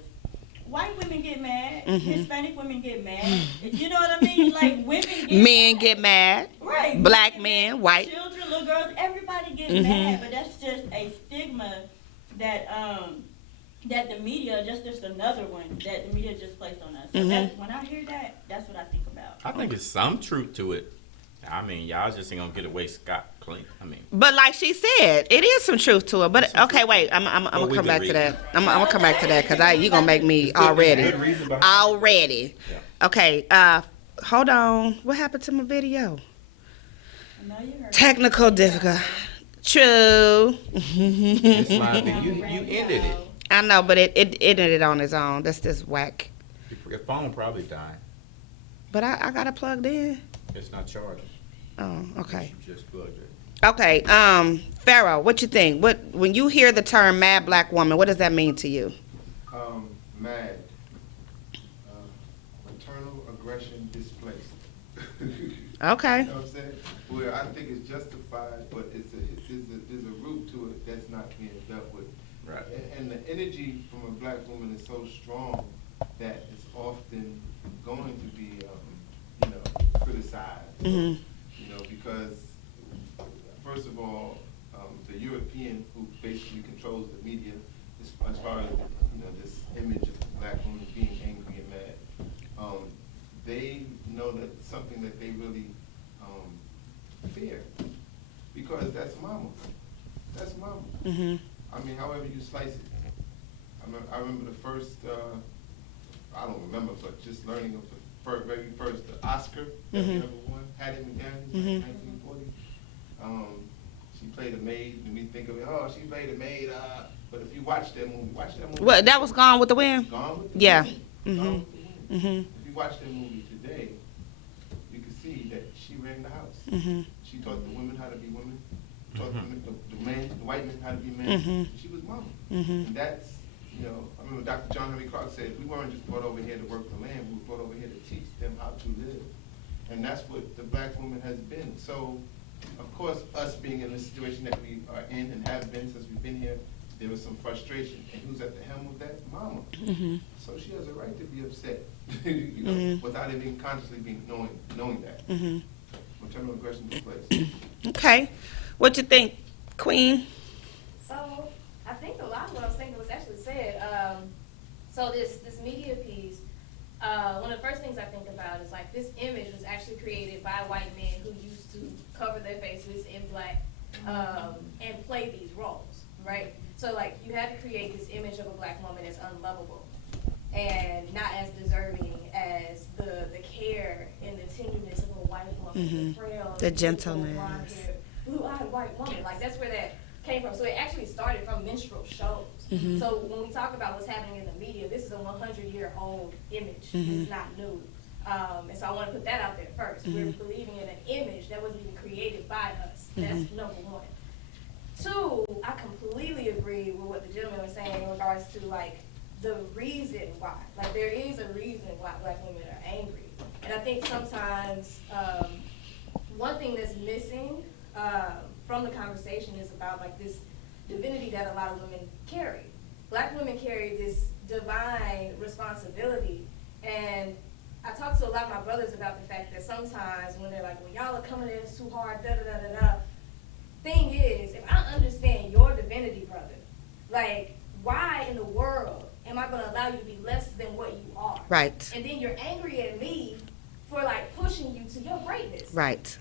white women get mad, Hispanic women get mad. You know what I mean? Like women get Men mad. get mad. Right. Black men, white. Children, little girls, everybody gets mad, but that's just a stigma that that the media, just another one that the media just placed on us. So that's, when I hear that, that's what I think about. I think it's some truth to it. I mean, y'all just ain't gonna get away scot clean. I mean, But like she said, it is some truth to it. But okay, wait, I'm gonna we come can back read to that. it. I'm gonna come back to that because you gonna make me There's already. good reason behind it. Already. Yeah. Okay. Hold on. What happened to my video? I know you heard Technical difficulty. True. It's live, you ended it. I know, but it ended it on its own. That's just whack. Your phone probably died. But I got it plugged in. It's not charging. Oh, okay. You just plugged it. Okay. Pharaoh, what you think? When you hear the term mad black woman, what does that mean to you? Mad. Maternal aggression displaced. Okay. You know what I'm saying? Where I think it's justified, but there's a root to it that's not being dealt with. Right. And the energy from a black woman is so strong that it's often going to be, criticized. Because first of all, the European who basically controls the media, as far as this image of the black woman being angry and mad, they know that it's something that they really fear, because that's mama. That's mama. I mean, however you slice it. I remember the first, I don't remember, but just learning of the very first Oscar that we ever won, Hattie McDaniel, in 1940. She played a maid, and we think of it, oh, she played a maid, but if you watch that movie. What, that was Gone with the Wind? Gone with the Yeah. Wind. Mhm. Gone with the Wind. Mhm. If you watch that movie today, you can see that she ran the house. Mhm. She taught the women how to be women, taught the white men how to be men. She was mama. And that's, I remember Dr. John Henry Clark said, we weren't just brought over here to work the land, we were brought over here to teach them how to live. And that's what the black woman has been. So, of course, us being in the situation that we are in and have been since we've been here, there was some frustration. And who's at the helm of that? Mama. So she has a right to be upset, without even consciously knowing that. Maternal aggression displays. Okay. What you think, Queen? I think a lot of what I was thinking was actually said. So this media piece, one of the first things I think about is like this image was actually created by white men who used to cover their faces in black and play these roles, right? So like you had to create this image of a black woman as unlovable and not as deserving as the care and the tenderness of a white woman, the frail, The gentleness. blonde-haired, blue-eyed white woman. Like that's where that came from. So it actually started from minstrel shows. So when we talk about what's happening in the media, this is a 100-year-old image. It's not new. And so I want to put that out there first. We're believing in an image that wasn't even created by us. That's number one. Two, I completely agree with what the gentleman was saying in regards to like the reason why. Like there is a reason why black women are angry. And I think sometimes one thing that's missing from the conversation is about like this divinity that a lot of women carry. Black women carry this divine responsibility. And I talk to a lot of my brothers about the fact that sometimes when they're like, well, y'all are coming in too hard, da-da-da-da-da. Thing is, if I understand your divinity, brother, like, why in the world am I going to allow you to be less than what you are? Right. And then you're angry at me for, like, pushing you to your greatness. Right.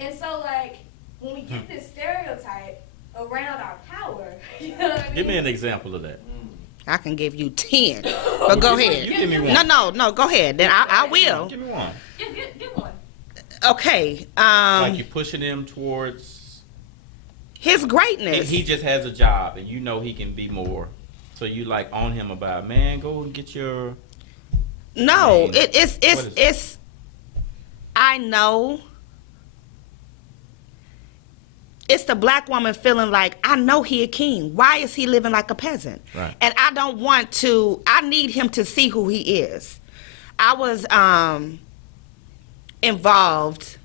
And so, like, when we get this stereotype around our power, you know what I mean? Give me an example of that. I can give you 10. But go ahead. You give me one. No, go ahead. Then I will. Give me one. Get one. Okay. Like you pushing him towards. His greatness. He just has a job, and you know he can be more. So you like on him about, man, go and get your. No, I mean, it's. I know. It's the black woman feeling like, I know he a king. Why is he living like a peasant? Right. And I don't want to. I need him to see who he is. I was involved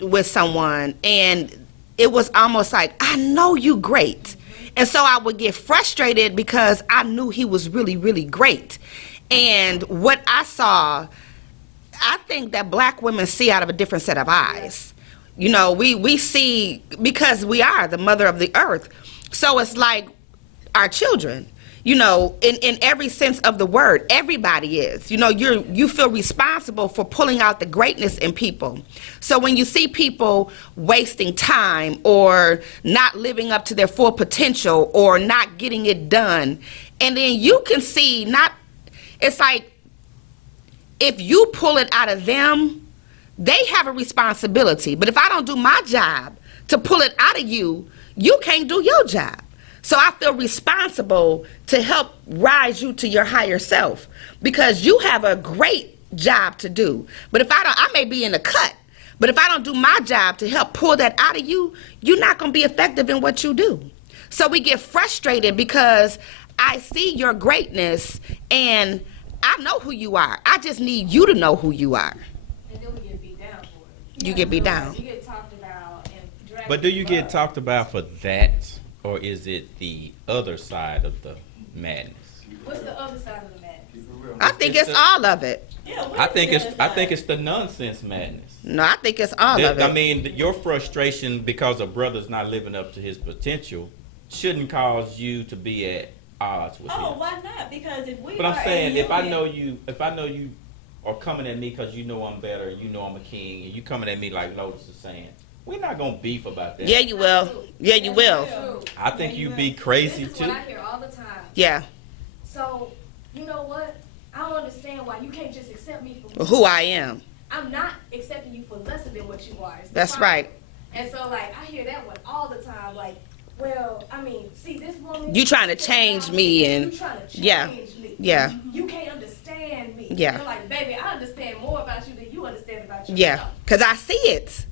with someone, and it was almost like, I know you great. And so I would get frustrated because I knew he was really, really great. And what I saw, I think that black women see out of a different set of eyes. You know, we see, because we are the mother of the earth. So it's like our children, you know, in every sense of the word, everybody is. You know, you feel responsible for pulling out the greatness in people. So when you see people wasting time or not living up to their full potential or not getting it done, and then you can see it's like if you pull it out of them, they have a responsibility. But if I don't do my job to pull it out of you, you can't do your job. So I feel responsible to help rise you to your higher self, because you have a great job to do. But if I may be in the cut, but if I don't do my job to help pull that out of you, you're not going to be effective in what you do. So we get frustrated because I see your greatness and I know who you are. I just need you to know who you are. And then we get beat down for it. You get beat down. You get talked about and dragged. But do you through get love. talked about for that, or is it the other side of the madness? What's the other side of the madness? Keep it real. I think it's all of it. Yeah, what I is think the it's other I side? think it's the nonsense madness. No, I think it's all of it. I mean, your frustration because a brother's not living up to his potential shouldn't cause you to be at odds with Oh, him. why not? Because if we But are I'm saying, a if I union- know you are coming at me because you know I'm better, you know I'm a king, and you coming at me like Lotus is saying, we're not gonna beef about that. Yeah, you will. Yeah, you will. True. I think you be crazy This is too. what I hear all the time. Yeah, So, you know what? I don't understand why you can't just accept me for who I am. I'm not accepting you for lesser than what you are. It's the That's problem. right. And so, like, I hear that one all the time. Like, well, I mean, see, this woman. You trying to change me and- You trying to change yeah. me. Yeah. You can't understand me. Yeah. You're like, baby, I understand more about you than you understand about yourself. Yeah, because I see it.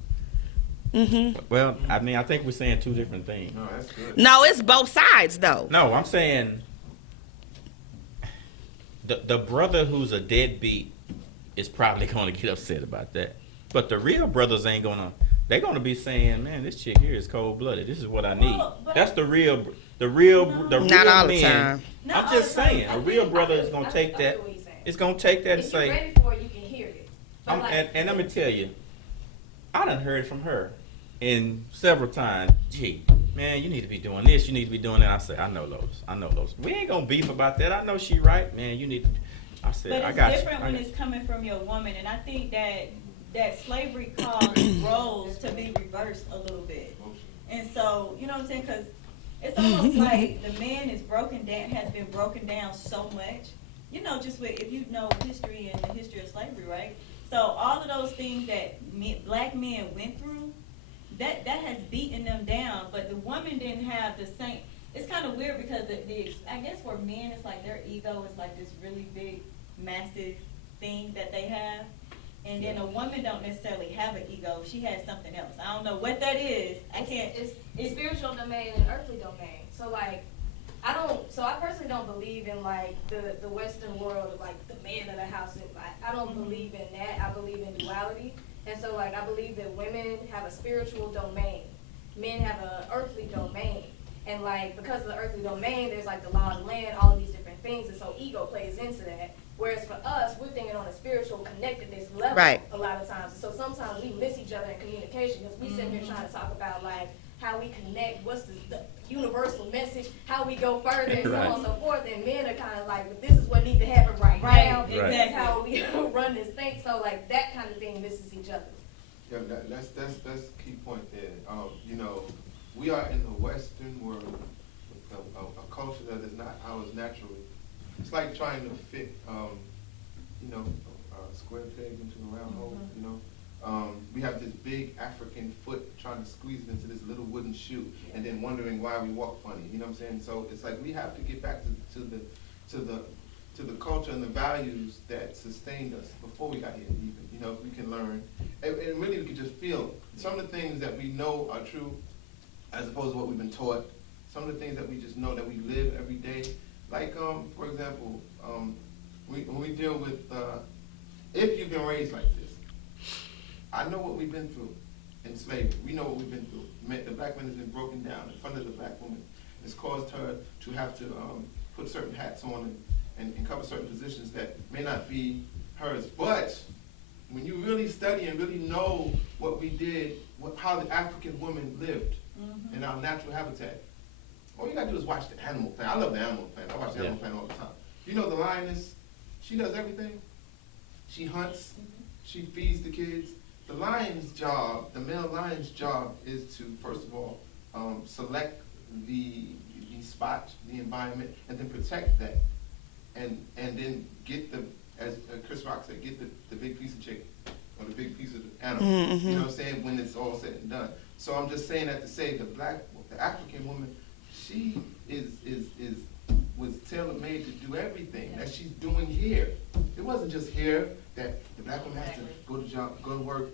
Well, I mean, I think we're saying two different things. No, that's good. No, it's both sides, though. No, I'm saying the brother who's a deadbeat is probably going to get upset about that. But the real brothers ain't gonna. They're gonna be saying, "Man, this chick here is cold blooded. This is what I need." Well, but- That's the real Not all the men. time. Not I'm all just the time. saying, a real brother is gonna take that. what he's saying. It's gonna take that and If you're say, ready for it, you can hear it. But like, and let me tell you, I done heard from her in several times. Gee, man, you need to be doing this, you need to be doing that. I said, I know Lotus. We ain't gonna beef about that. I know she right, man. You need to. I said, But I it's got you. different when it's coming from your woman, and I think that slavery caused roles to be reversed a little bit. And so, you know what I'm saying? Because it's almost like the man is has been broken down so much. You know, just with, if you know history and the history of slavery, right? So all of those things that black men went through, that has beaten them down. But the woman didn't have the same. It's kind of weird because I guess for men, it's like their ego is like this really big, massive thing that they have. And then a woman don't necessarily have an ego. She has something else. I don't know what that is. It's spiritual domain and earthly domain. So like, I personally don't believe in like the Western world of like the man of the house. And I don't believe in that. I believe in duality. And so like, I believe that women have a spiritual domain. Men have an earthly domain. And like, because of the earthly domain, there's like the law of the land, all of these different things. And so ego plays into that. Whereas for us, we're thinking on a spiritual connectedness level a lot of times. So sometimes we miss each other in communication because we sit here trying to talk about like how we connect, what's the universal message, how we go further, and so on and so forth. And men are kind of like, but this is what needs to happen right now. Exactly. This is how we run this thing. So like that kind of thing misses each other. Yeah, that's a key point there. You know, we are in the Western world with a culture that is not ours naturally. It's like trying to fit, you know, a square peg into a round hole, you know. We have this big African foot trying to squeeze it into this little wooden shoe and then wondering why we walk funny, you know what I'm saying? So it's like we have to get back to the culture and the values that sustained us before we got here even, you know, if we can learn. And really we can just feel some of the things that we know are true as opposed to what we've been taught. Some of the things that we just know that we live every day. Like, for example, when we deal with, if you've been raised like this, I know what we've been through in slavery. We know what we've been through. The black man has been broken down in front of the black woman. It's caused her to have to put certain hats on and cover certain positions that may not be hers. But when you really study and really know what we did, how the African woman lived in our natural habitat, all you gotta do is watch the Animal Planet. I love the Animal Planet. I watch the Animal Planet all the time. You know the lioness, she does everything. She hunts, she feeds the kids. The lion's job, the male lion's job is to, first of all, select the spot, the environment, and then protect that. And then get as Chris Rock said, get the big piece of chicken or the big piece of the animal. You know what I'm saying? When it's all said and done. So I'm just saying that to say the African woman, she was tailor-made to do everything that she's doing here. It wasn't just here that the black woman has to go to work,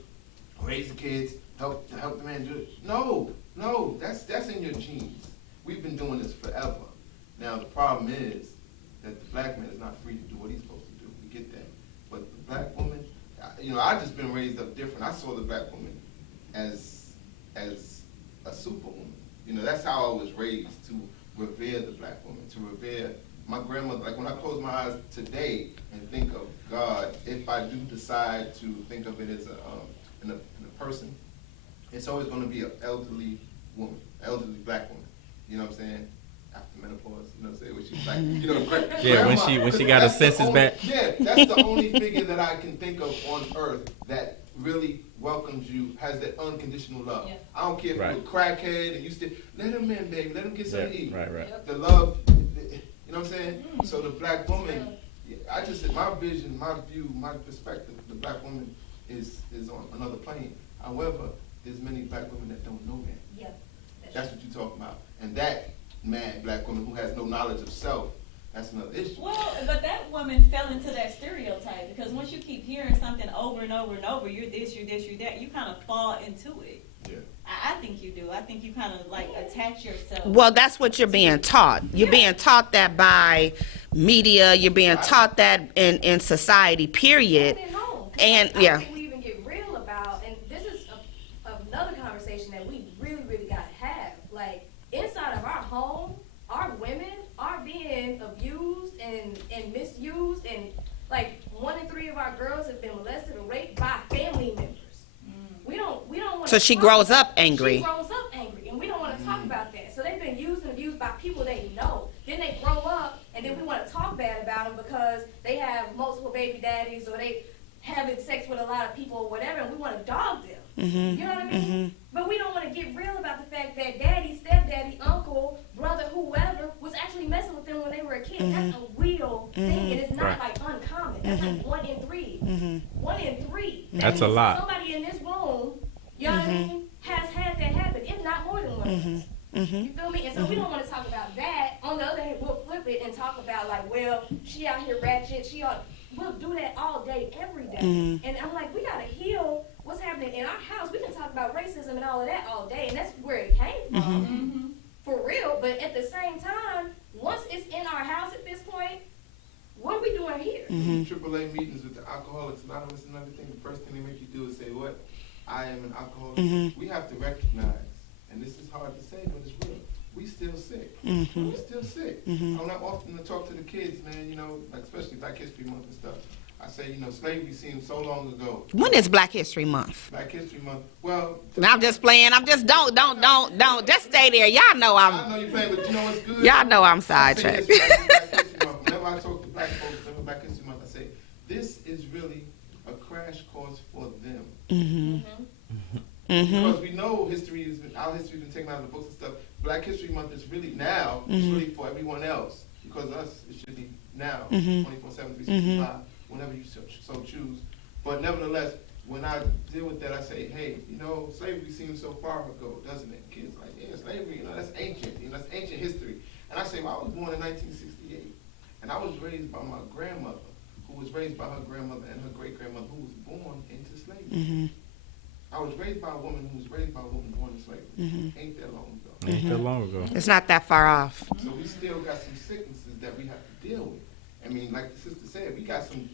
raise the kids, help the man do it. No, that's in your genes. We've been doing this forever. Now the problem is that the black man is not free to do what he's supposed to do. We get that. But the black woman, you know, I've just been raised up different. I saw the black woman as a superwoman. You know, that's how I was raised, to revere the black woman, to revere my grandmother. Like when I close my eyes today and think of God, if I do decide to think of it as in a person, it's always going to be an elderly woman, elderly black woman. You know what I'm saying? After menopause, you know what I'm saying? When she's like, you know, Yeah, when she got her senses back. Yeah, that's the only figure that I can think of on earth that really welcomes you, has that unconditional love. Yeah. I don't care if you're a crackhead and you still, let him in, baby, let him get something to eat. Right. The love, you know what I'm saying? So the black woman, I just said my vision, my view, my perspective, the black woman is on another plane. However, there's many black women that don't know that. Yeah. That's what you're talking about. And that mad black woman who has no knowledge of self, that's another issue. Well, but that woman fell into that stereotype because once you keep hearing something over and over and over, you're this, you're that, you kind of fall into it. Yeah. I think you do. I think you kind of like attach yourself. Well, that's what you're being taught. You're being taught that by media. You're being taught that in society, period. And at home. And I don't think we even get real about, and this is another conversation that we really, really got to have. Like, inside of our home, our women are being abused and misused, and like 1 in 3 of our girls have been molested or raped by family members. We don't want. So she grows up angry. She grows up angry, and we don't want to talk about that. talk bad about them because they have multiple baby daddies or they having sex with a lot of people or whatever, and we want to dog them. You know what I mean? But we don't want to get real about the fact that daddy, stepdaddy, uncle, brother, whoever was actually messing with them when they were a kid. That's a real thing, and it's not like uncommon. That's like 1 in 3. 1 in 3. That's a lot. Somebody in this room, you know what I mean, has had that happen, if not more than one of us. You feel me? And so we don't want to talk about that. On the other hand, we'll flip it and talk about like, well, she out here ratchet. We'll do that all day, every day. And I'm like, we gotta heal what's happening in our house. We can talk about racism and all of that all day, and that's where it came from, for real. But at the same time, once it's in our house at this point, what are we doing here? AAA meetings with the Alcoholics Anonymous and everything, the first thing they make you do is say, what? I am an alcoholic. We have to recognize, and this is hard to say, but it's real. We still sick. We still sick. I'm not often to talk to the kids, man, you know, like especially Black History Month and stuff. I say, you know, slavery seems so long ago. When is Black History Month? Black History Month. Well, No, I'm just playing. I'm just don't. Just stay there. Y'all know I know you're playing, but you know what's good? Y'all know I'm I say sidetracked. this about Black History Month. Whenever I talk to Black folks, whenever Black History Month, I say, this is really a crash course for them. Because we know our history has been taken out of the books and stuff. Black History Month is really now, it's really for everyone else. Because us, it should be now, 24/7, 365, whenever you so choose. But nevertheless, when I deal with that, I say, hey, you know, slavery seems so far ago, doesn't it? Kids like, yeah, slavery, you know, that's ancient. You know, that's ancient history. And I say, well, I was born in 1968, and I was raised by my grandmother, who was raised by her grandmother and her great-grandmother, who was born into slavery. I was raised by a woman who was raised by a woman born in slavery. Ain't that long ago. Ain't that long ago. It's not that far off. So we still got some sicknesses that we have to deal with. I mean, like the sister said, we got some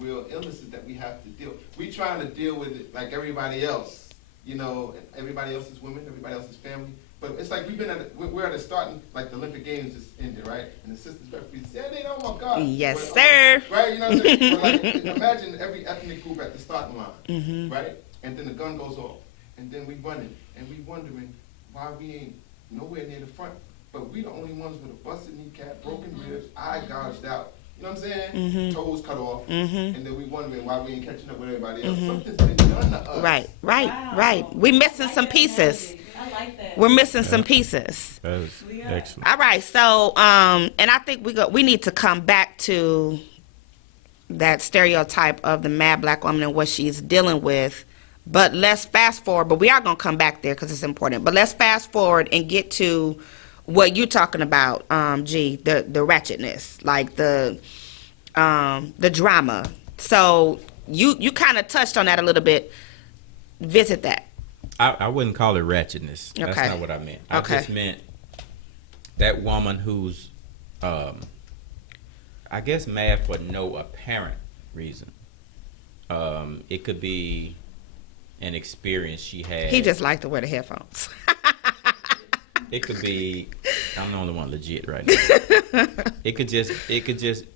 real illnesses that we have to deal with. We trying to deal with it like everybody else. You know, everybody else's women, everybody else's family. But it's like we're at a starting, like the Olympic Games just ended, right? And the sisters referees said, "Hey, oh my God." Yes, but, sir. Right? You know what I'm saying? But like, imagine every ethnic group at the starting line, right? And then the gun goes off, and then we running, and we wondering why we ain't nowhere near the front. But we the only ones with a busted kneecap, broken ribs, eye gouged out. You know what I'm saying? Toes cut off, and then we wondering why we ain't catching up with everybody else. Something's been done to us. Right. We missing some pieces. I like that. We're missing some pieces. That is excellent. All right, so and I think we need to come back to that stereotype of the mad Black woman and what she's dealing with. But let's fast forward. But we are gonna come back there because it's important. But let's fast forward and get to what you're talking about, G, the ratchetness, like the drama. So you kind of touched on that a little bit. Visit that. I wouldn't call it ratchetness. That's Okay. not what I meant. I Okay. just meant that woman who's, I guess, mad for no apparent reason. It could be an experience she had. He just liked to wear the headphones. It could be, I'm the only one legit right now. It could just,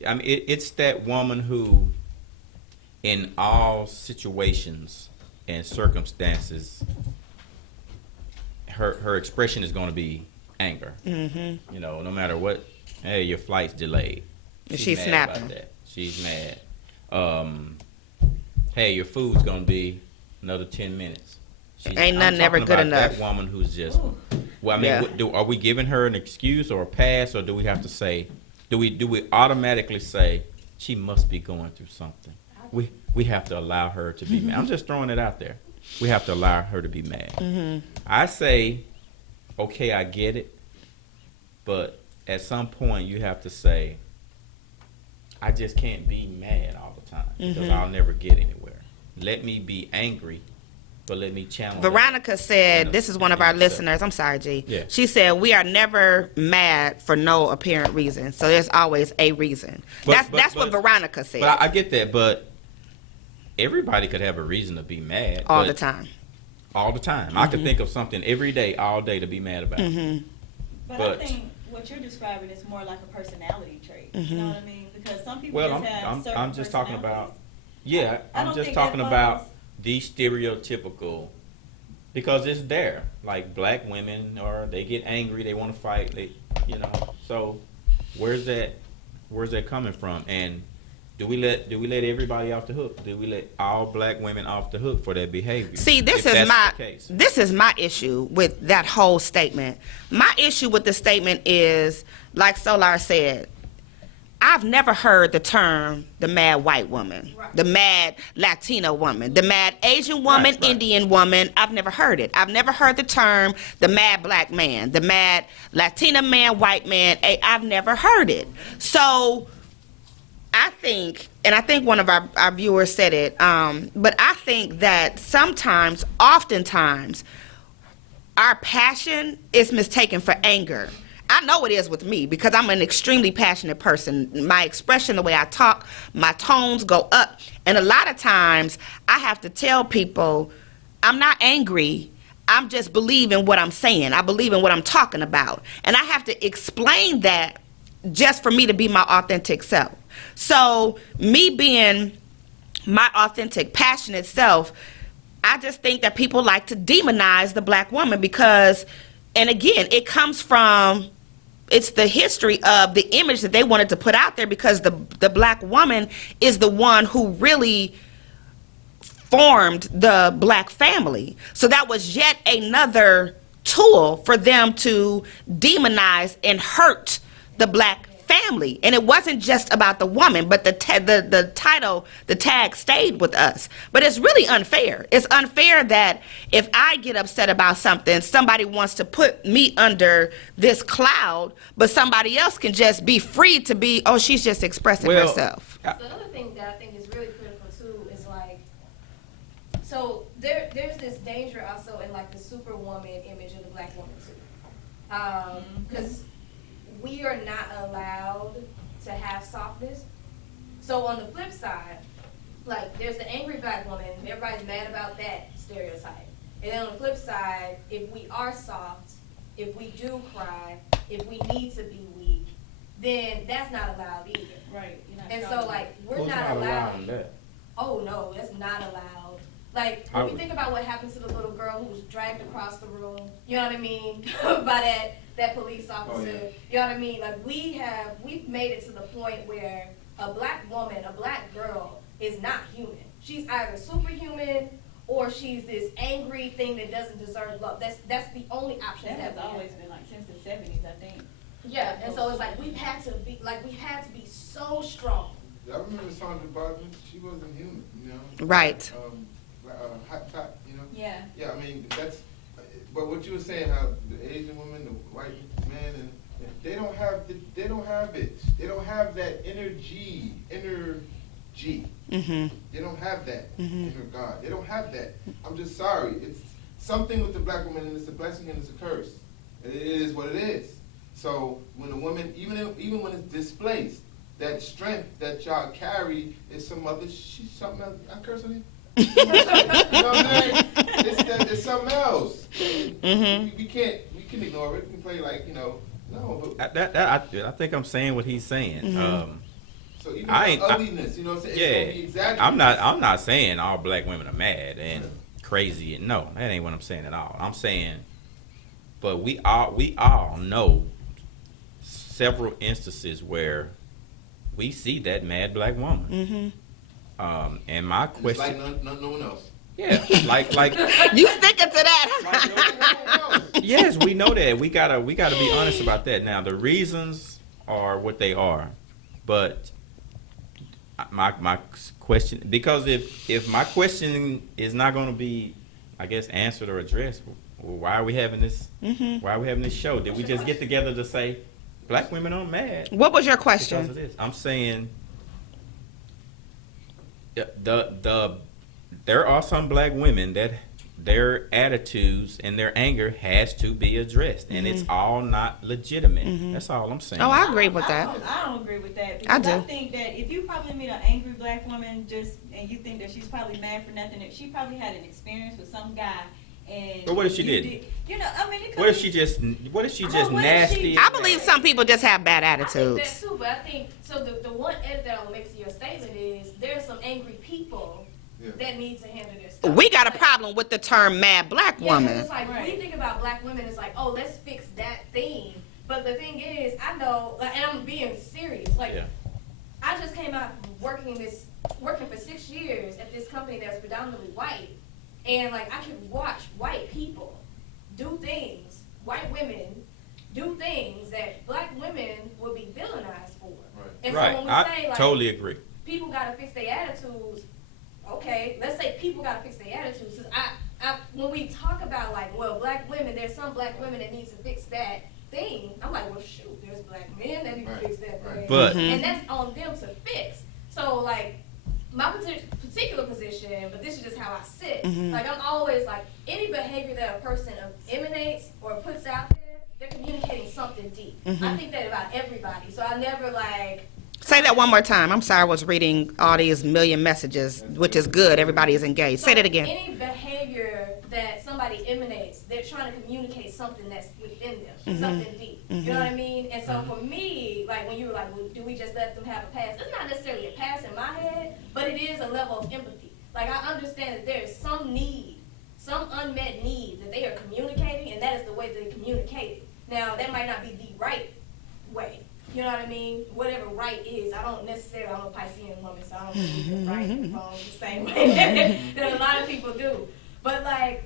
I mean, it's that woman who, in all situations and circumstances, her expression is going to be anger. You know, no matter what, hey, your flight's delayed. She's mad snapping. about that. She's mad. Hey, your food's going to be another 10 minutes. Ain't nothing I'm ever talking good about enough. That woman who's just, well, I mean, Yeah. are we giving her an excuse or a pass, or do we have to say, do we automatically say she must be going through something? We have to allow her to be mad. I'm just throwing it out there. We have to allow her to be mad. I say, okay, I get it, but at some point you have to say, I just can't be mad all the time because I'll never get anywhere. Let me be angry, but let me channel. Veronica said, this is one of our Yeah. listeners. I'm sorry, G. Yeah. She said, we are never mad for no apparent reason. So there's always a reason. That's what Veronica said. But I get that, but everybody could have a reason to be mad. all but the time. All the time. I could think of something every day, all day to be mad about. But But- I think what you're describing is more like a personality trait. You know what I mean? Because some people Well, just have certain I'm just talking about, personalities. I I'm don't just think talking that about falls- the stereotypical, because it's there. Like black women, or they get angry, they want to fight, so where's that Where's that coming from? And do we let everybody off the hook? Do we let all black women off the hook for that behavior? See, If that's the case. this is my issue with that whole statement. My issue with the statement is, like Solar said, I've never heard the term the mad white woman, Right. the mad Latina woman, the mad Asian woman, Right, right. Indian woman. I've never heard it. I've never heard the term the mad black man, the mad Latina man, white man. I've never heard it. So I think, and I think one of our viewers said it, but I think that sometimes, oftentimes, our passion is mistaken for anger. I know it is with me because I'm an extremely passionate person. My expression, the way I talk, my tones go up. And a lot of times I have to tell people I'm not angry. I'm just believing what I'm saying. I believe in what I'm talking about. And I have to explain that just for me to be my authentic self. So me being my authentic, passionate self, I just think that people like to demonize the black woman because, and again, it comes from, it's the history of the image that they wanted to put out there because the black woman is the one who really formed the black family. So that was yet another tool for them to demonize and hurt the black family. And it wasn't just about the woman, but the title, the tag stayed with us. But it's really unfair. It's unfair that if I get upset about something, somebody wants to put me under this cloud, but somebody else can just be free to be, oh, she's just expressing herself. The other thing that I think is really critical too is like, so there's this danger also in like the superwoman image of the black woman too, because we are not allowed to have softness. So on the flip side, like there's the angry black woman, everybody's mad about that stereotype. And then on the flip side, if we are soft, if we do cry, if we need to be weak, then that's not allowed either. Right. You're not And strong so like we're Who's not allowed. allowing that? Oh no, that's not allowed. Like I when we would- think about what happened to the little girl who was dragged across the room, you know what I mean, by that police officer. yeah. You know what I mean? Like we've made it to the point where a black woman, a black girl is not human. She's either superhuman or she's this angry thing that doesn't deserve love. That's the only option That that has we have. always been like since the 70s, I think. Yeah, and so it's like we've had to be so strong. I remember Sandra Baldwin, she wasn't human, you know? Right. Hot top, you know? Yeah. Yeah, I mean, that's, but what you were saying, how the Asian woman, the white man, and they don't have it. They don't have that energy. Mm-hmm. They don't have that Mhm. inner God. They don't have that. I'm just sorry. It's something with the black woman, and it's a blessing and it's a curse. And it is what it is. So when a woman, even when it's displaced, that strength that y'all carry is some other something else. I curse on you. You know what I'm saying? It's something else. Mhm. We can ignore it. We can play like, you know, no, but I think I'm saying what he's saying. Mhm. so even I the ain't- ugliness, you know what I'm saying? It's gonna be Yeah, exaggerated. I'm not saying all black women are mad and crazy. No, that ain't what I'm saying at all. I'm saying, but we all know several instances where we see that mad black woman. Mm-hmm. And my It's question, like no one else. yeah, like You sticking to that? No one else. yes, we know that. We gotta be honest about that. Now the reasons are what they are, but my question, because if my question is not going to be, I guess, answered or addressed, well, why are we having this? Mhm. Why are we having this show? Did we just get together to say black women aren't mad What was your because of question? this? I'm saying there are some black women that their attitudes and their anger has to be addressed, and it's all not legitimate. That's all I'm saying. Oh, I agree with I that. don't agree with that I because I, do. think that if you probably meet an angry black woman and you think that she's probably mad for nothing, that she probably had an experience with some guy. And But what if she you didn't? You know, I mean, it could What if be- she just what if she- nasty? I believe some people just have bad I think attitudes. that too, but I think so. The one edit that I will make to your statement is there's some angry people Yeah. that need to handle their stuff. We got a Like, problem with the term mad black Yeah, 'cause woman. it's like Right. we think about black women, it's like, oh, let's fix that thing. But the thing is, I know, like, and I'm being serious. Like, Yeah. I just came out from working for 6 years at this company that's predominantly white, and like I could watch white people do things, white women do things that black women would be villainized for. Right. And Right. so when we I say like totally agree. people gotta fix their attitudes, okay, let's say people gotta fix their attitudes. 'Cause when we talk about like, well, black women, there's some black women that needs to fix that thing. I'm like, well, shoot, there's black men that need to fix that thing, But and that's on them to fix. So like my particular position, but this is just how I sit. Like I'm always like any behavior that a person emanates or puts out there, they're communicating something deep. I think that about everybody. So I never like. Say that one more time. I'm sorry, I was reading all these million messages, which is good. Everybody is engaged. Say that again. Any behavior that somebody emanates, they're trying to communicate something that's within them, something deep. You know what I mean? And so for me, like when you were like, well, do we just let them have a pass? It's not necessarily a pass in my head, but it is a level of empathy. Like I understand that there is some need, some unmet need that they are communicating, and that is the way they communicate it. Now, that might not be the right way. You know what I mean? Whatever right is, I'm a Piscean woman, so I don't believe in right and wrong the same way that a lot of people do. But like,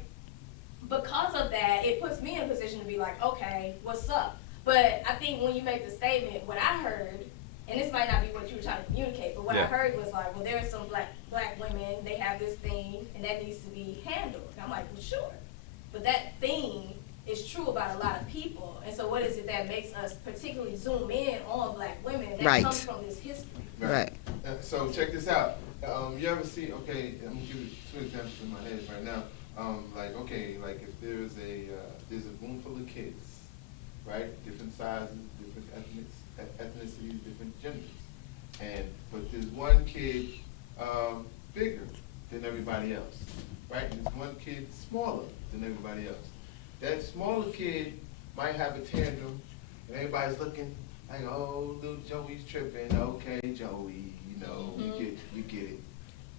because of that, it puts me in a position to be like, okay, what's up? But I think when you make the statement, what I heard, and this might not be what you were trying to communicate, but what I heard was like, well, there are some black women, they have this thing, and that needs to be handled. And I'm like, well, sure. But that thing is true about a lot of people. And so what is it that makes us particularly zoom in on black women? That comes from this history. Right. So check this out. You ever see, okay, I'm going to give you two examples in my head right now. Like if there's a room full of kids, right? Different sizes, different ethnicities, different genders. But there's one kid bigger than everybody else, right? And there's one kid smaller than everybody else. That smaller kid might have a tantrum, and everybody's looking like, oh, little Joey's tripping. Okay, Joey, we get it.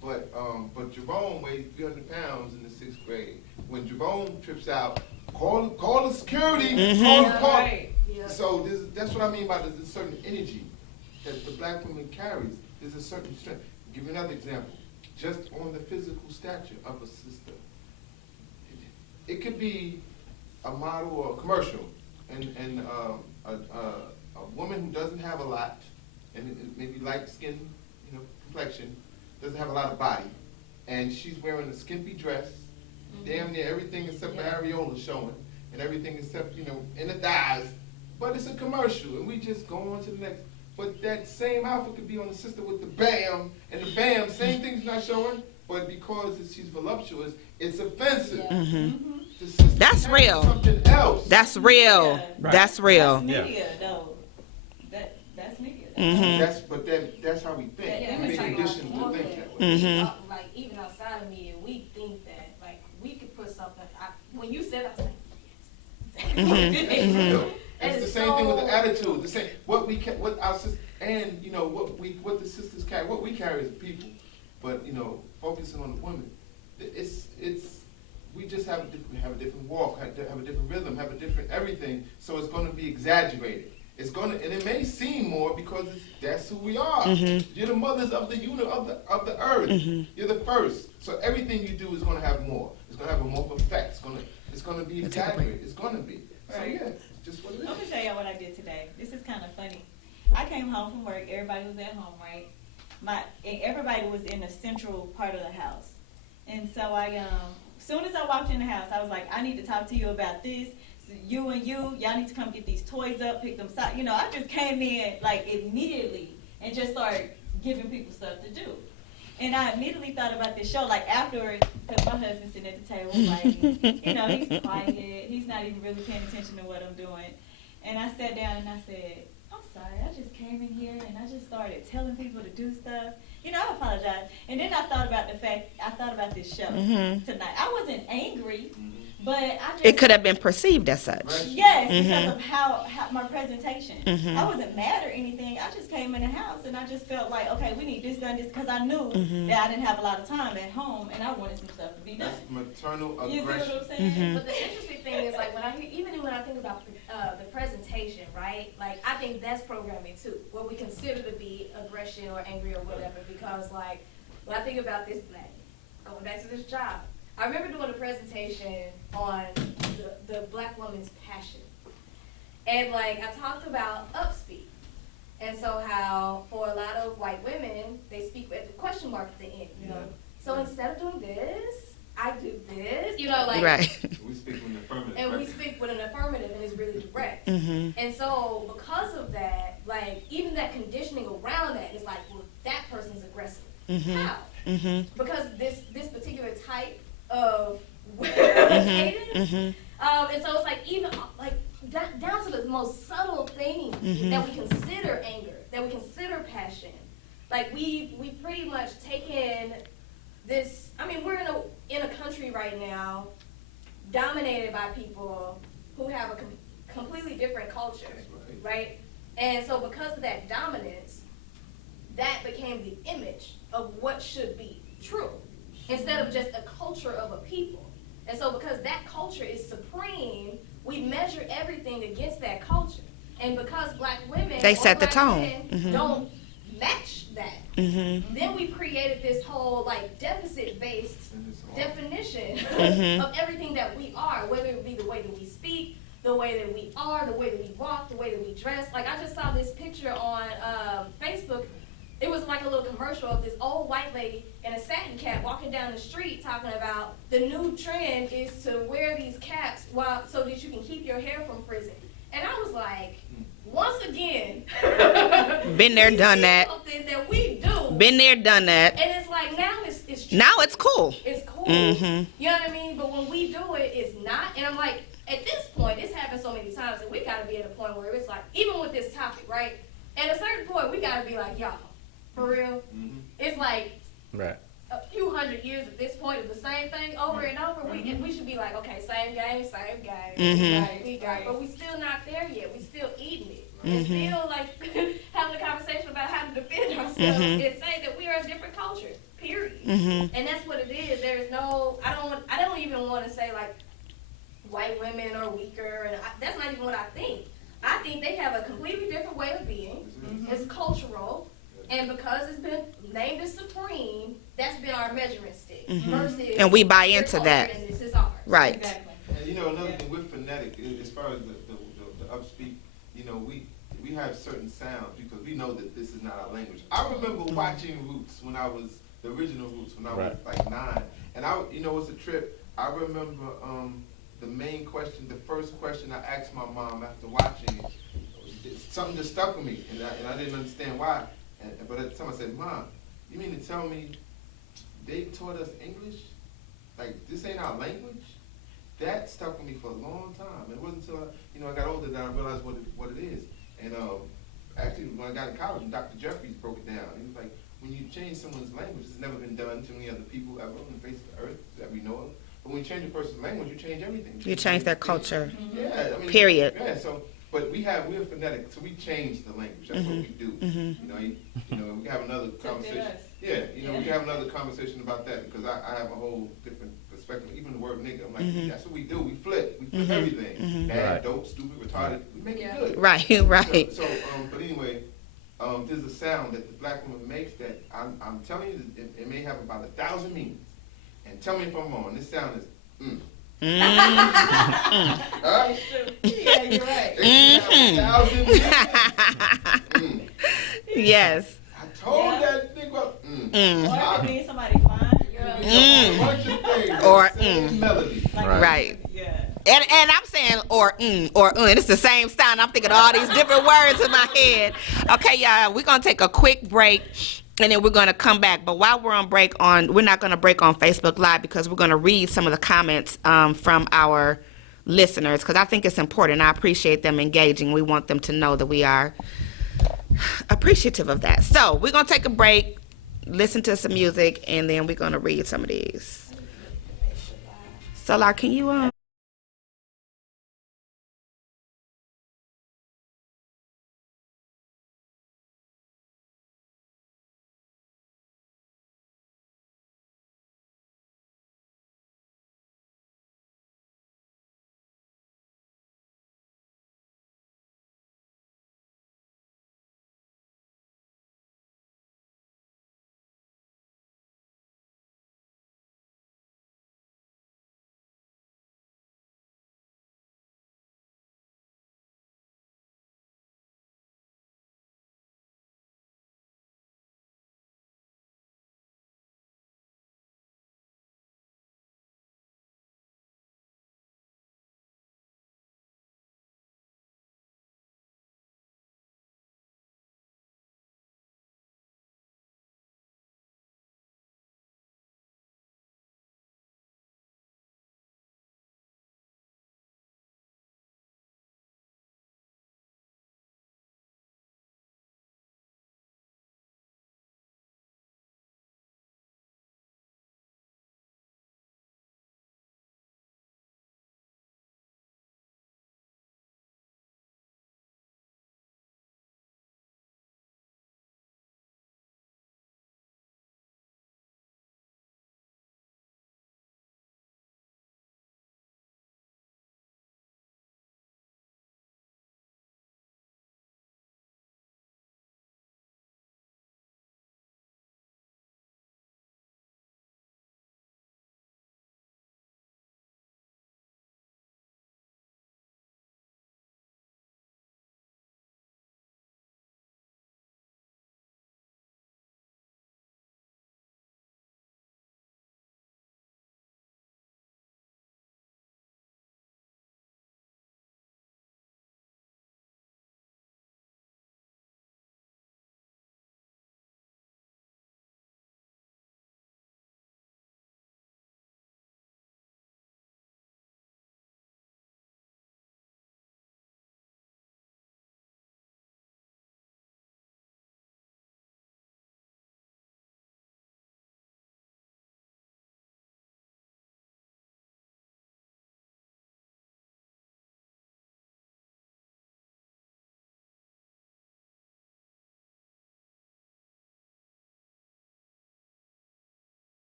But Jerome weighs 300 pounds in the 6th grade. When Jerome trips out, call the security, call the park. Right. Yeah. So that's what I mean by there's a certain energy that the black woman carries. There's a certain strength. I'll give you another example. Just on the physical stature of a sister. It could be a model or a commercial, and a woman who doesn't have a lot, and maybe light skin, complexion, doesn't have a lot of body, and she's wearing a skimpy dress, damn near everything except for areola showing, and everything except in the thighs, but it's a commercial, and we just go on to the next. But that same outfit could be on the sister with the bam, and the bam, same thing's not showing, but because she's voluptuous, it's offensive. That's real. Something else. That's real. Right. That's real. That's media, though. That's media. That's how we think. Yeah, We're it's like conditioned to one think thing. that way. Like even outside of media, we think that like we could put something. When you said, I was like, yes. It's the same thing with the attitude. The same what our sisters, and what the sisters carry, what we carry as people. But focusing on the women, it's we just have a different walk, have a different rhythm, have a different everything. So it's going to be exaggerated. And it may seem more because that's who we are. You're the mothers of the of the earth. You're the first. So everything you do is going to have more. It's going to have a more effect. It's going to be exaggerated. It's going to be. So Right. yeah, it's just what it is. Let me tell y'all what I did today. This is kind of funny. I came home from work. Everybody was at home, right? And everybody was in the central part of the house. And so as soon as I walked in the house, I was like, I need to talk to you about this. So y'all need to come get these toys up, pick them side. I just came in like immediately and just started giving people stuff to do. And I immediately thought about this show, like afterwards, because my husband's sitting at the table, like, he's quiet. He's not even really paying attention to what I'm doing. And I sat down and I said, I'm sorry, I just came in here and I just started telling people to do stuff. I apologize. And then I thought about this show tonight. I wasn't angry, But I just It could have been perceived as such. Right. Yes, because of how my presentation. Mhm. I wasn't mad or anything. I just came in the house and I just felt like, okay, we need this done, this, because I knew that I didn't have a lot of time at home and I wanted some stuff to be done. That's maternal You see what aggression. I'm saying? But the interesting thing is, like, when I hear, even when I think about the presentation, right? Like, I think that's programming too, what we consider to be aggression or angry or whatever. Because, like, when I think about this black, going back to this job, I remember doing a presentation on the black woman's passion, and like I talked about upspeak, and so how for a lot of white women they speak with the question mark at the end, you know. So instead of doing this, I do this, you know, like. Right. We speak with an affirmative. And we right? speak with an affirmative, and it's really direct. Mhm. And so, because of that, like, even that conditioning around that is like, well, that person's aggressive. Mhm. How? Mhm. Because this particular type of cadence. Mhm. And so it's like, even like down to the most subtle things that we consider anger, that we consider passion. Like, we pretty much taken this. I mean, we're in a country right now dominated by people who have a completely different culture, That's right? And so because of that dominance, that became the image of what should be true, instead of just a culture of a people. And so because that culture is supreme, we measure everything against that culture. And because black women They or set the black tone. men Mhm. don't match that, then we've created this whole like deficit-based And it's all- definition of everything that we are, whether it be the way that we speak, the way that we are, the way that we walk, the way that we dress. Like, I just saw this picture on Facebook. It was like a little commercial of this old white lady in a satin cap walking down the street talking about the new trend is to wear these caps so that you can keep your hair from frizzing. And I was like, once again, Been there, we done see that. something that we do. Been there, done that. And it's like, now it's true. Now it's cool. It's cool. Mhm. You know what I mean? But when we do it, it's not. And I'm like, at this point, it's happened so many times that we got to be at a point where it's like, even with this topic, right? At a certain point, we got to be like, y'all, for real? Mhm. It's like Right. a few hundred years at this point of the same thing over and over. We should be like, okay, same game, same game. Mhm. We got it. But we still not there yet. We still eating it. And still like having a conversation about how to defend ourselves and say that we are a different culture. Period. Mhm. And that's what it is. There's no. I don't even want to say like white women are weaker, and that's not even what I think. I think they have a completely different way of being. It's cultural, and because it's been named as supreme, that's been our measuring stick. Versus And we buy their into culture that. and this is ours. Right. Exactly. And you know, another thing, we're phonetic as far as the upspeak. You know, we have certain sounds because we know that this is not our language. I remember watching Roots when I was the original Roots when I was like 9, and it was a trip. I remember the main question, the first question I asked my mom after watching it, something just stuck with me, and I didn't understand why. But at the time I said, "Mom, you mean to tell me they taught us English? Like, this ain't our language?" That stuck with me for a long time. It wasn't until I got older that I realized what it is. And actually, when I got in college, Dr. Jeffries broke it down. He was like, when you change someone's language, it's never been done to any other people ever on the face of the earth that we know of. But when you change a person's language, you change everything. You change their culture. Yeah, I mean, Period. Yeah, so, but we're phonetic, so we change the language. That's what we do. We can have another conversation. us. Yeah, we can have another conversation about that because I have a whole different perspective. Even the word nigga, I'm like, that's what we do. We flip everything. Bad, Right. dope, stupid, retarded. We make it good. Right, right. So, but anyway, there's a sound that the black woman makes that I'm telling you, it may have about 1,000 meanings. And tell me if I'm wrong. This sound is Huh? Yeah, you're right. It can have 1,000 meanings. Yes. I told that nigga. Or it could mean somebody fine. A bunch of things. Or, same melody. Right. Yeah. And I'm saying or it's the same sound. I'm thinking of all these different words in my head. Okay, y'all, we're gonna take a quick break and then we're gonna come back. But while we're on break we're not gonna break on Facebook Live because we're gonna read some of the comments from our listeners because I think it's important. I appreciate them engaging. We want them to know that we are appreciative of that. So we're gonna take a break, listen to some music, and then we're gonna read some of these. Solar, can you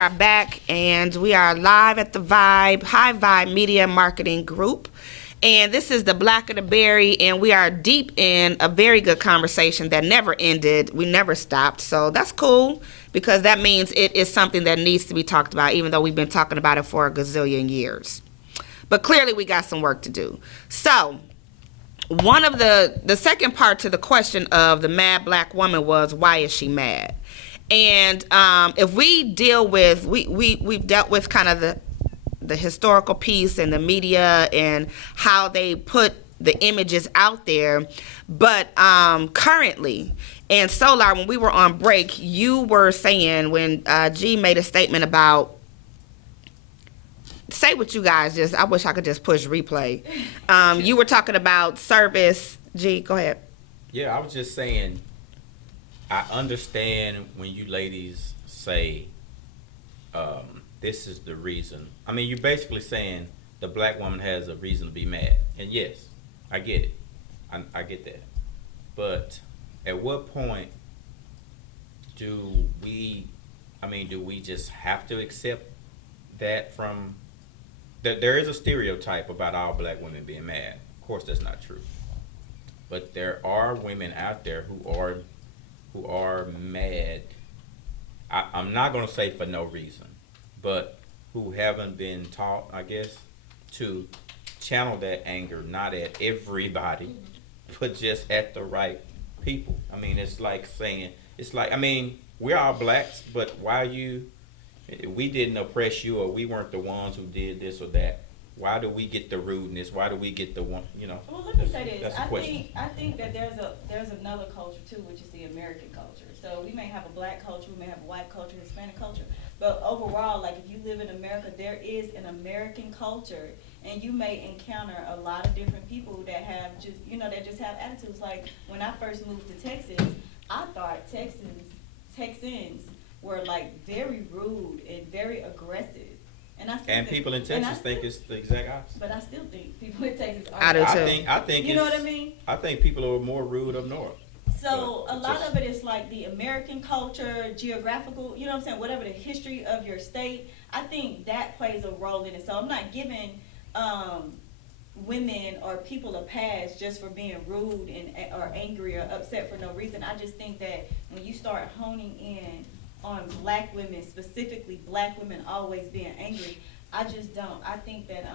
Are back, and we are live at the HighVibe Media Marketing Group, and this is the Black of the Berry, and we are deep in a very good conversation that never ended. We never stopped, so that's cool because that means it is something that needs to be talked about, even though we've been talking about it for a gazillion years. But clearly we got some work to do. So one of the second part to the question of the mad black woman was, why is she mad? And if we deal with, we've dealt with kind of the historical piece and the media and how they put the images out there. But currently, and Solar, when we were on break, you were saying when G made a statement about, say what you guys just, I wish I could just push replay. You were talking about service. G, go ahead. Yeah, I was just saying, I understand when you ladies say, this is the reason. I mean, you're basically saying the black woman has a reason to be mad. And yes, I get it. I get that. But at what point do we just have to accept that from, that there is a stereotype about all black women being mad. Of course, that's not true. But there are women out there who are mad. I'm not going to say for no reason, but who haven't been taught, I guess, to channel that anger not at everybody, but just at the right people. I mean, it's like saying, I mean, we're all blacks, but why we didn't oppress you, or we weren't the ones who did this or that. Why do we get the rudeness? Why do we get the one, Well, let me say this. That's a question. I think that there's another culture too, which is the American culture. So we may have a black culture, we may have a white culture, Hispanic culture, but overall, like if you live in America, there is an American culture, and you may encounter a lot of different people that have that just have attitudes. Like when I first moved to Texas, I thought Texans were like very rude and very aggressive. And people in Texas think it's the exact opposite. But I still think people in Texas are. I do too. I think you know what I mean? I think people are more rude up north. So a lot of it is like the American culture, geographical, you know what I'm saying, whatever the history of your state, I think that plays a role in it. So I'm not giving women or people a pass just for being rude or angry or upset for no reason. I just think that when you start honing in on black women, specifically black women always being angry, I just don't. I think that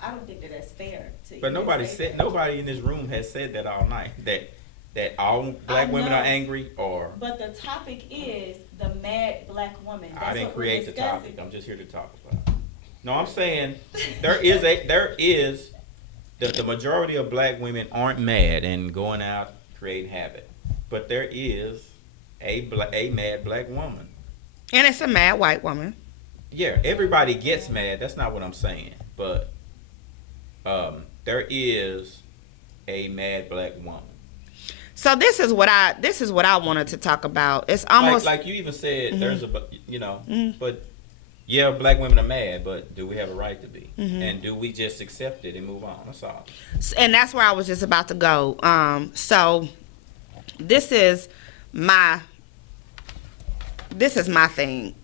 I don't think that that's fair to. But nobody in this room has said that all night. That all black women are angry, or. But the topic is the mad black woman. That's I didn't create the topic. I'm just here to talk about it. No, I'm saying there is the majority of black women aren't mad and going out creating havoc, but there is a mad black woman. And it's a mad white woman. Yeah, everybody gets mad. That's not what I'm saying. But there is a mad black woman. So this is what I wanted to talk about. It's almost like you even said there's but yeah, black women are mad, but do we have a right to be? And do we just accept it and move on? That's all. And that's where I was just about to go. So this is my thing.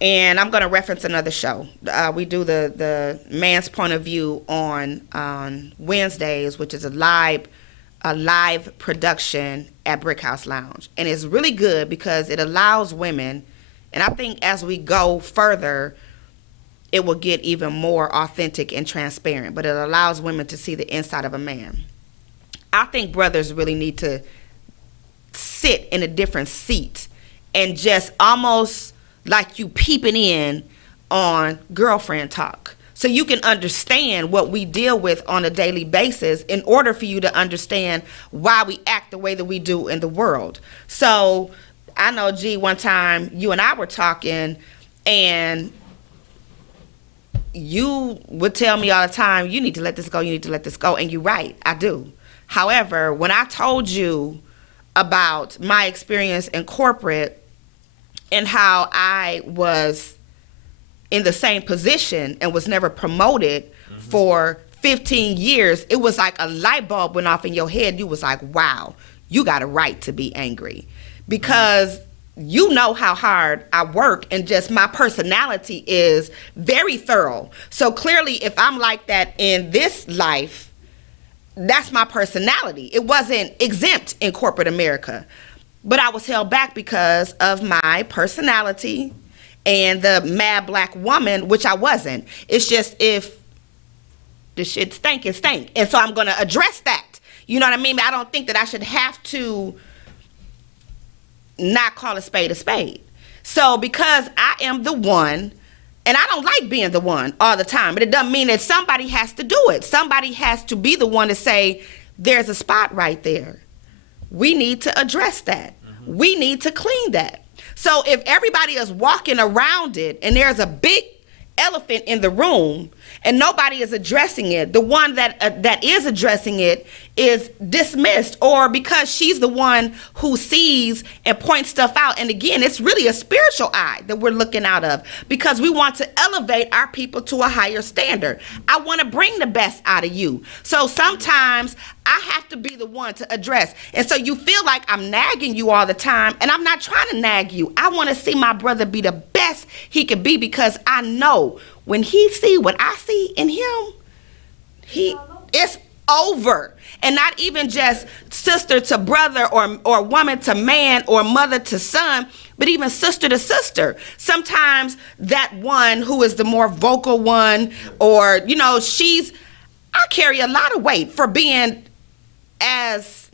And I'm going to reference another show. We do the man's point of view on Wednesdays, which is a live production at Brick House Lounge. And it's really good because it allows women, and I think as we go further, it will get even more authentic and transparent, but it allows women to see the inside of a man. I think brothers really need to sit in a different seat and just almost like you peeping in on girlfriend talk, so you can understand what we deal with on a daily basis in order for you to understand why we act the way that we do in the world. So I know, G, one time you and I were talking, and you would tell me all the time, you need to let this go, you need to let this go. And you're right, I do. However, when I told you about my experience in corporate and how I was in the same position and was never promoted for 15 years, it was like a light bulb went off in your head. You was like, wow, you got a right to be angry. Because you know how hard I work, and just my personality is very thorough. So clearly, if I'm like that in this life, that's my personality. It wasn't exempt in corporate America, but I was held back because of my personality and the mad black woman, which I wasn't. It's just, if the shit stink, it stink. And so I'm going to address that. You know what I mean? I don't think that I should have to not call a spade a spade. So because I am the one, and I don't like being the one all the time, but it doesn't mean that somebody has to do it. Somebody has to be the one to say, there's a spot right there. We need to address that. We need to clean that. So if everybody is walking around it and there's a big elephant in the room and nobody is addressing it, the one that is addressing it is dismissed, or because she's the one who sees and points stuff out. And again, it's really a spiritual eye that we're looking out of, because we want to elevate our people to a higher standard. I want to bring the best out of you. So sometimes I have to be the one to address. And so you feel like I'm nagging you all the time, and I'm not trying to nag you. I want to see my brother be the best he could be, because I know when he see what I see in him, it's over. And not even just sister to brother, or woman to man, or mother to son, but even sister to sister. Sometimes that one who is the more vocal one, or, you know, I carry a lot of weight for being, as,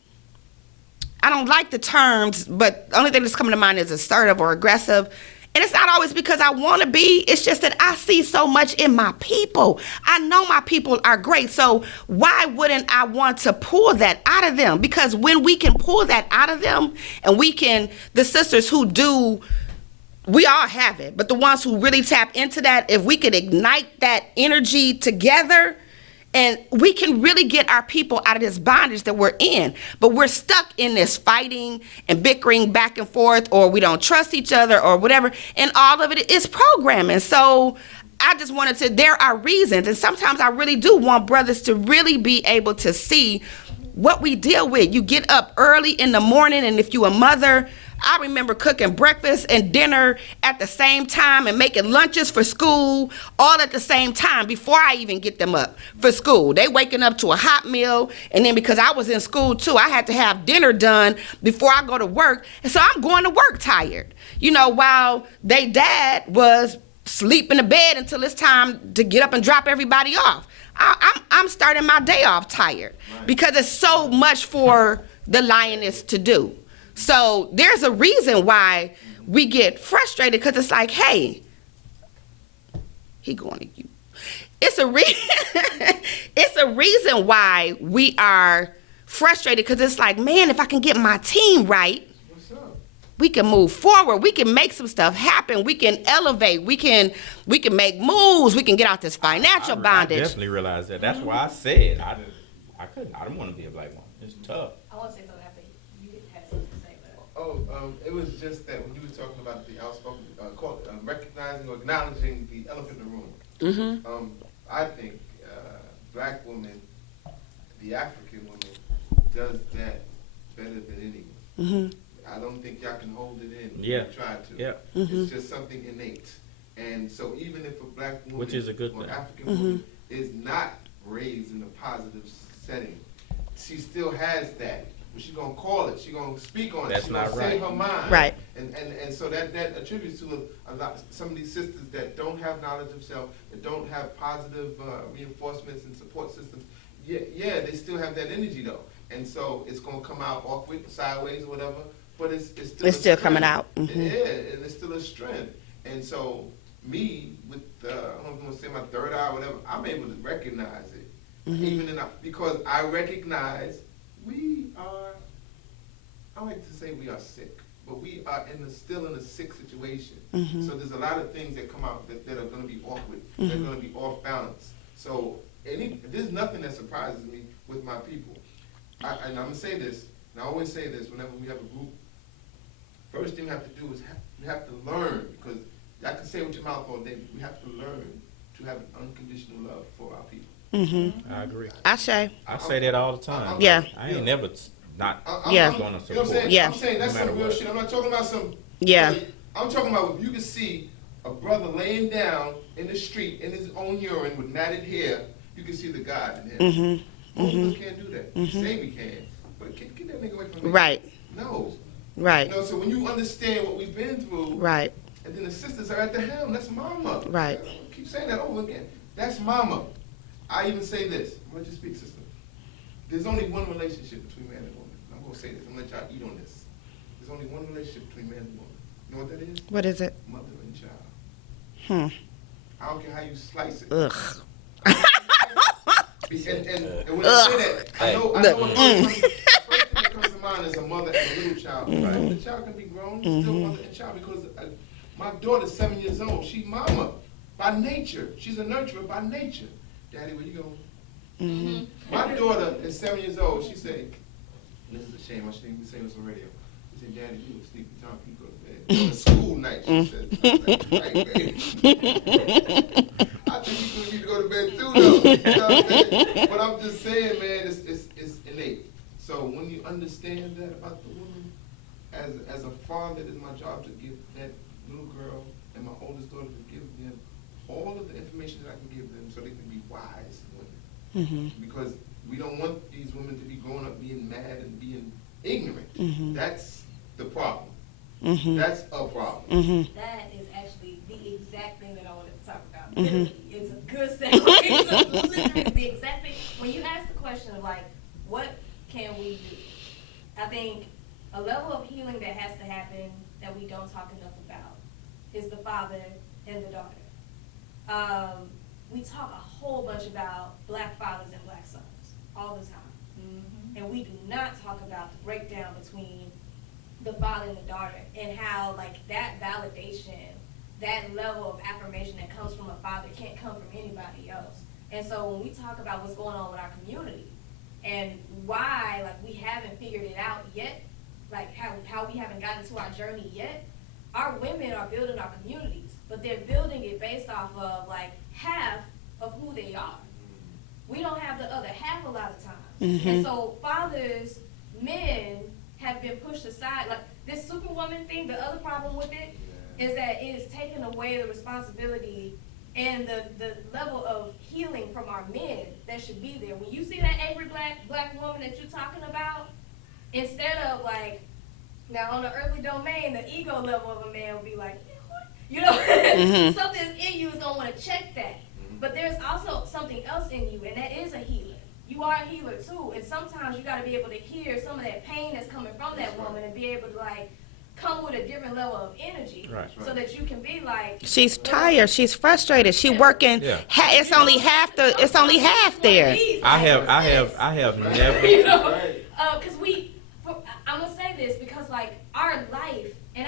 I don't like the terms, but the only thing that's coming to mind is assertive or aggressive. And it's not always because I want to be. It's just that I see so much in my people. I know my people are great. So why wouldn't I want to pull that out of them? Because when we can pull that out of them, and the sisters who do, we all have it, but the ones who really tap into that, if we could ignite that energy together, and we can really get our people out of this bondage that we're in. But we're stuck in this fighting and bickering back and forth, or we don't trust each other, or whatever. And all of it is programming. So I just wanted to, there are reasons. And sometimes I really do want brothers to really be able to see what we deal with. You get up early in the morning, and if you a mother, I remember cooking breakfast and dinner at the same time, and making lunches for school all at the same time before I even get them up for school. They waking up to a hot meal, and then because I was in school too, I had to have dinner done before I go to work. And so I'm going to work tired, you know, while they dad was sleep in the bed until it's time to get up and drop everybody off. I'm starting my day off tired, because it's so much for the lioness to do. So there's a reason why we get frustrated, because it's like, hey, he going to you. It's a reason why we are frustrated, because it's like, man, if I can get my team right, we can move forward. We can make some stuff happen. We can elevate. We can make moves. We can get out this financial bondage. I definitely realized that. That's why I said I don't want to be a black woman. It's tough. I want to say something after you had something to say, but. It was just that when you were talking about the outspoken, recognizing or acknowledging the elephant in the room. Mm-hmm. I think black women, the African woman, does that better than anyone. Mm-hmm. I don't think y'all can hold it in. Yeah. You try to. Yeah. Mm-hmm. It's just something innate. And so even if a black woman, Which is a good or thing. African woman, is not raised in a positive setting, she still has that. But she's gonna call it. She's gonna speak on it. That's She's gonna not say right. her mind. Right. And so that attributes to a lot. Some of these sisters that don't have knowledge of self, that don't have positive reinforcements and support systems. Yeah, they still have that energy though. And so it's gonna come out awkward, sideways, or whatever. But it's still coming out. Mm-hmm. Yeah, and it's still a strength. And so me, with I'm gonna say my third eye, or whatever, I'm able to recognize it, even because I recognize we are. I like to say we are sick, but we are still in a sick situation. Mm-hmm. So there's a lot of things that come out that are going to be awkward, that are going to be off balance. So there's nothing that surprises me with my people. And I'm gonna say this, and I always say this whenever we have a group. First thing we have to do is we have to learn, because I can say with your mouth all day, but we have to learn to have an unconditional love for our people. Mm-hmm. I agree. I say that all the time. Yeah. I ain't never not Yeah. going to You know what I'm support. saying? Yeah. I'm saying that's No some matter real what. shit. I'm not talking about some Yeah. I'm talking about if you can see a brother laying down in the street in his own urine with matted hair, you can see the God in him. Mm-hmm. Most of us can't do that. We say we can, but get that nigga away from me. Right. No. Right. So when you understand what we've been through, Right. and then the sisters are at the helm, that's mama. Right. I keep saying that over again. That's mama. I even say this. I'm going to just speak, sister. There's only one relationship between man and woman. I'm going to say this. I'm going to let y'all eat on this. There's only one relationship between man and woman. You know what that is? What is it? Mother and child. Hmm. I don't care how you slice it. Ugh. And when I say that, I know what first thing that comes to mind is a mother and a little child. Right? The child can be grown, it's still mother and child, because my daughter's 7 years old. She's mama by nature. She's a nurturer by nature. Daddy, where you going? Mm-hmm. My daughter is 7 years old. She said, this is a shame, I shouldn't even say this on the radio. She said, Daddy, you were sleepy time you go to bed. On a school night, she said. I think you need to go to bed too, though. You know what I'm saying? But I'm just saying, man, it's innate. So when you understand that about the woman, as a father, it is my job to give that little girl and my oldest daughter to give them all of the information that I can give them so they can be wise women. Mm-hmm. Because we don't want these women to be growing up being mad and being ignorant. Mm-hmm. That's the problem. Mm-hmm. That's a problem. Mm-hmm. That is actually the exact thing that I wanted to talk about. Mhm. Literally, it's a good segue. It's literally the exact thing. When you ask the question of like, what can we do? I think a level of healing that has to happen that we don't talk enough about is the father and the daughter. We talk a whole bunch about black fathers and black sons all the time. Mm-hmm. And we do not talk about the breakdown between the father and the daughter and how like that validation, that level of affirmation that comes from a father can't come from anybody else. And so when we talk about what's going on with our community and why like we haven't figured it out yet, like how we haven't gotten to our journey yet, our women are building our communities, but they're building it based off of like half of who they are. We don't have the other half a lot of times. Mm-hmm. And so fathers, men have been pushed aside. Like this superwoman thing, the other problem with it is that it is taking away the responsibility and the level of healing from our men that should be there. When you see that angry black woman that you're talking about, instead of like, now on the earthly domain, the ego level of a man will be like, you know, Mhm. something in you is gonna want to check that. But there's also something else in you, and that is a healer. You are a healer too, and sometimes you got to be able to hear some of that pain that's coming from that woman and be able to like come with a different level of energy, Right. so that you can be like. She's tired. She's frustrated. She working. Yeah. It's only half the. It's only half there. I have never. You know, Right. because I'm gonna say this because like our life, and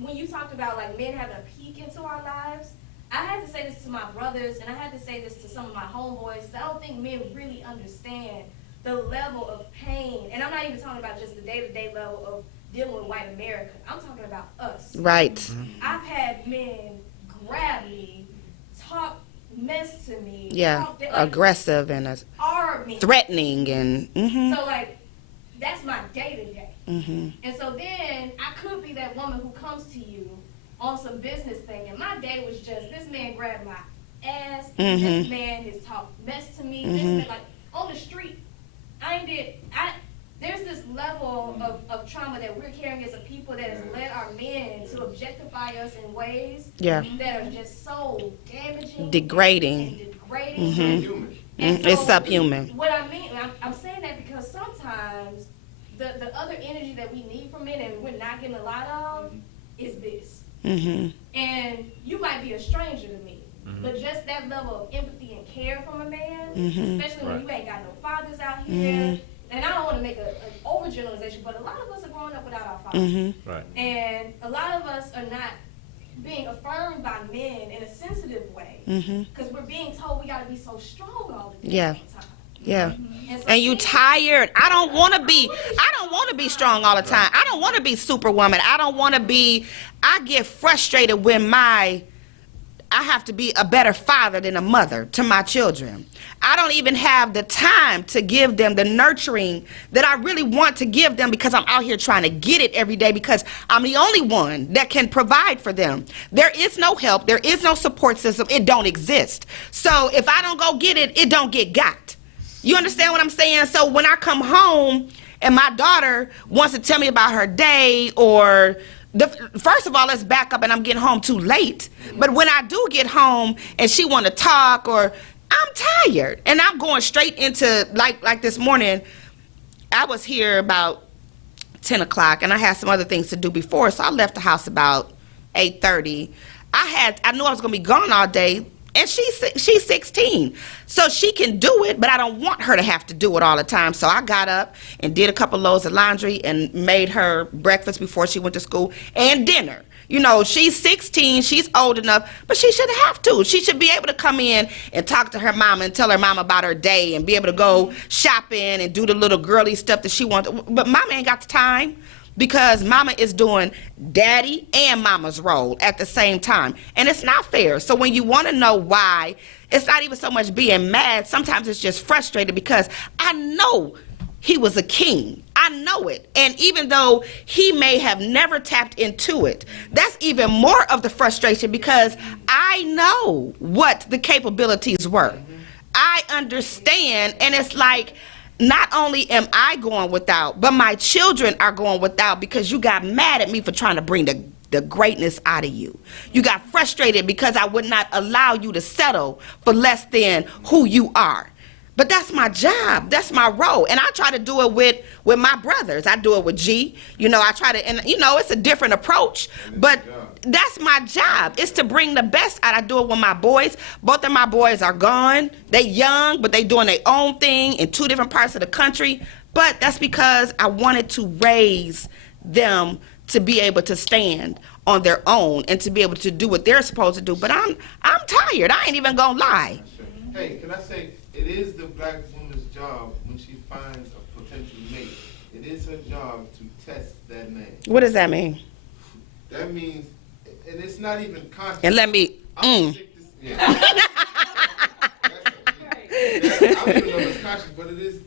when you talked about like men having a peek into our lives, I had to say this to my brothers, and I had to say this to some of my homeboys. I don't think men really understand the level of pain, and I'm not even talking about just the day-to-day level of dealing with white America. I'm talking about us. Right. I've had men grab me, talk mess to me, Yeah. talk like, Aggressive and arm me. threatening and. Mhm. So like, that's my day-to-day. Mhm. And so then I could be that woman who comes to you on some business thing, and my day was just, this man grabbed my ass, this man has talked mess to me, this man, like, on the street, there's this level of trauma that we're carrying as a people that has led our men to objectify us in ways Yeah. that are just so damaging. Degrading. And degrading. Mhm. Human. And It's so, subhuman. What I mean, I'm saying that because sometimes the other energy that we need from men and we're not getting a lot of is this. Mhm. And you might be a stranger to me, but just that level of empathy and care from a man, especially when you ain't got no fathers out here. And I don't want to make an overgeneralization, but a lot of us are growing up without our fathers. Mhm. Right. And a lot of us are not being affirmed by men in a sensitive way Mhm. because we're being told we got to be so strong all the Yeah. time. Yeah. And, so And you tired. I don't want to be strong all the time. I don't want to be superwoman. I don't want to be. I get frustrated when I have to be a better father than a mother to my children. I don't even have the time to give them the nurturing that I really want to give them because I'm out here trying to get it every day because I'm the only one that can provide for them. There is no help. There is no support system. It don't exist. So if I don't go get it, it don't get got. You understand what I'm saying? So when I come home and my daughter wants to tell me about her day or first of all, let's back up and I'm getting home too late. But when I do get home and she want to talk or I'm tired and I'm going straight into like this morning, I was here about 10 o'clock and I had some other things to do before. So I left the house about 8:30. I knew I was going to be gone all day. And she's 16, so she can do it, but I don't want her to have to do it all the time. So I got up and did a couple loads of laundry and made her breakfast before she went to school and dinner. You know, she's 16, she's old enough, but she shouldn't have to. She should be able to come in and talk to her mama and tell her mama about her day and be able to go shopping and do the little girly stuff that she wants. But mama ain't got the time. Because mama is doing daddy and mama's role at the same time. And it's not fair. So when you want to know why, it's not even so much being mad. Sometimes it's just frustrated because I know he was a king. I know it. And even though he may have never tapped into it, that's even more of the frustration because I know what the capabilities were. I understand. And it's like, not only am I going without, but my children are going without because you got mad at me for trying to bring the greatness out of you. You got frustrated because I would not allow you to settle for less than who you are. But that's my job. That's my role. And I try to do it with my brothers. I do it with G. You know, I try to, and you know, it's a different approach, but that's my job. It's to bring the best out. I do it with my boys. Both of my boys are gone. They young, but they doing their own thing in 2 different parts of the country. But that's because I wanted to raise them to be able to stand on their own and to be able to do what they're supposed to do. But I'm tired. I ain't even gonna lie. Hey, can I say, it is the black woman's job when she finds a potential mate. It is her job to test that man. What does that mean? That means, and it's not even conscious. And let me. I don't even know if it's conscious, but it is.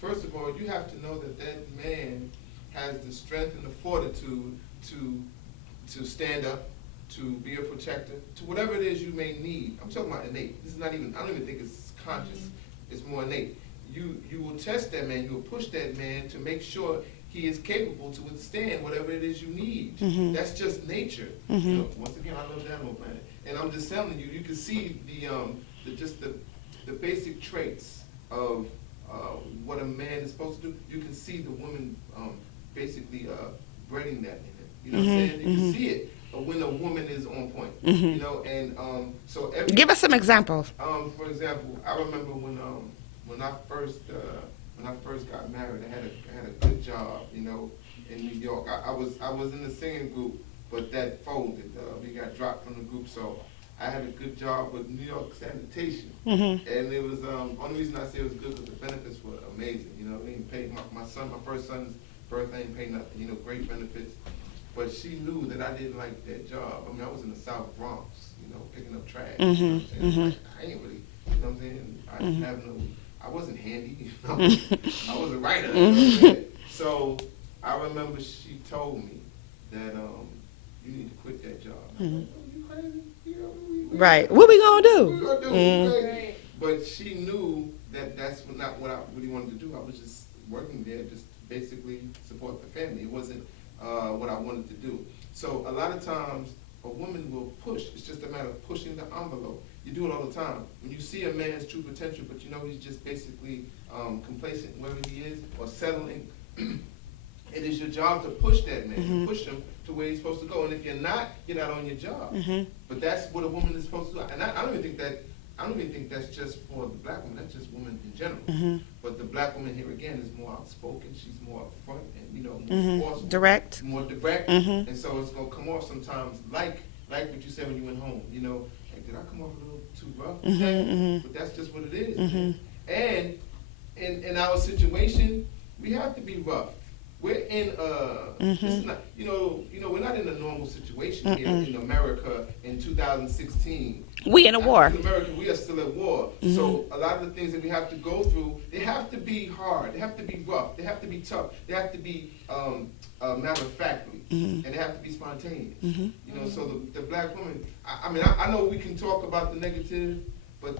First of all, you have to know that that man has the strength and the fortitude to stand up, to be a protector, to whatever it is you may need. I'm talking about innate. This is not even, I don't even think it's conscious. It's more innate. You will test that man, you will push that man to make sure he is capable to withstand whatever it is you need. Mm-hmm. That's just nature. Mm-hmm. You know, once again, I love the Animal Planet. And I'm just telling you, you can see the basic traits of what a man is supposed to do. You can see the woman basically breeding that in him. You know what I'm saying? You can see it when a woman is on point. You know, and so Give us some examples. for example, I remember when I first got married, I had a good job, you know, in New York. I was in the singing group, but that folded. We got dropped from the group, so I had a good job with New York Sanitation, and it was only reason I say it was good because the benefits were amazing. You know, they didn't pay my first son's birthday, didn't pay nothing. You know, great benefits. But she knew that I didn't like that job. I mean, I was in the South Bronx, you know, picking up trash. You know what I'm saying? I ain't really, you know what I'm saying? I didn't have no, I wasn't handy. You know? I was a writer. You know what I'm saying? So I remember she told me that you need to quit that job. I was like, oh, you crazy? You know, Right. What we gonna do? What we gonna do? Right. But she knew that that's not what I really wanted to do. I was just working there, just basically support the family. It wasn't what I wanted to do. So a lot of times a woman will push. It's just a matter of pushing the envelope. You do it all the time. When you see a man's true potential, but you know he's just basically complacent wherever he is or settling, it is your job to push that man, to push him to where he's supposed to go. And if you're not on your job. But that's what a woman is supposed to do. And I don't even think that's just for the black woman. That's just women in general. But the black woman here again is more outspoken. She's more upfront and more forceful, Direct. more direct. And so it's gonna come off sometimes like what you said when you went home. You know, like, did I come off a little too rough today? But that's just what it is. And in our situation, we have to be rough. We're in this is not, we're not in a normal situation here in America in 2016. We in a war. In America, we are still at war. So a lot of the things that we have to go through, they have to be hard, they have to be rough, they have to be tough, they have to be matter of factly, and they have to be spontaneous. So the black woman, I know we can talk about the negative, but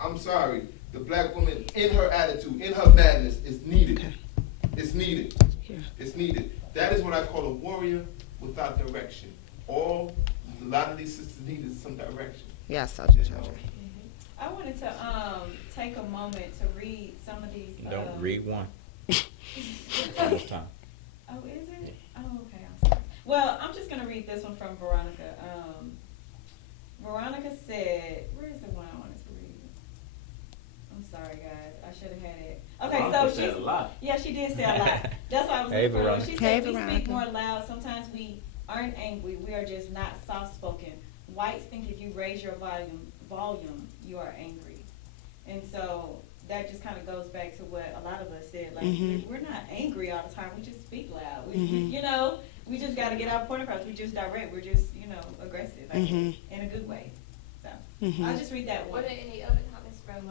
I'm sorry, the black woman in her attitude, in her madness, is needed. Okay. It's needed. Yeah. It's needed. That is what I call a warrior without direction. A lot of these sisters needed some direction. Yeah, Sergeant. I wanted to take a moment to read some of these. Don't read one. Almost time. Oh, is it? Oh, okay. I'm sorry. Well, I'm just gonna read this one from Veronica. Veronica said, "Where's the one I wanted to read?" I'm sorry, guys. I should have had it. Okay, Veronica so said a lot. yeah, she did say a lot. That's why I was Hey, looking for her. Veronica. She Hey, said we speak Veronica. more loud. Sometimes we aren't angry. We are just not soft-spoken. Whites think if you raise your volume, you are angry. And so that just kind of goes back to what a lot of us said. Like, we're not angry all the time. We just speak loud. We just got to get our point across. We just direct. We're just, aggressive, I guess, in a good way. So I'll just read that one. Were there any other comments from,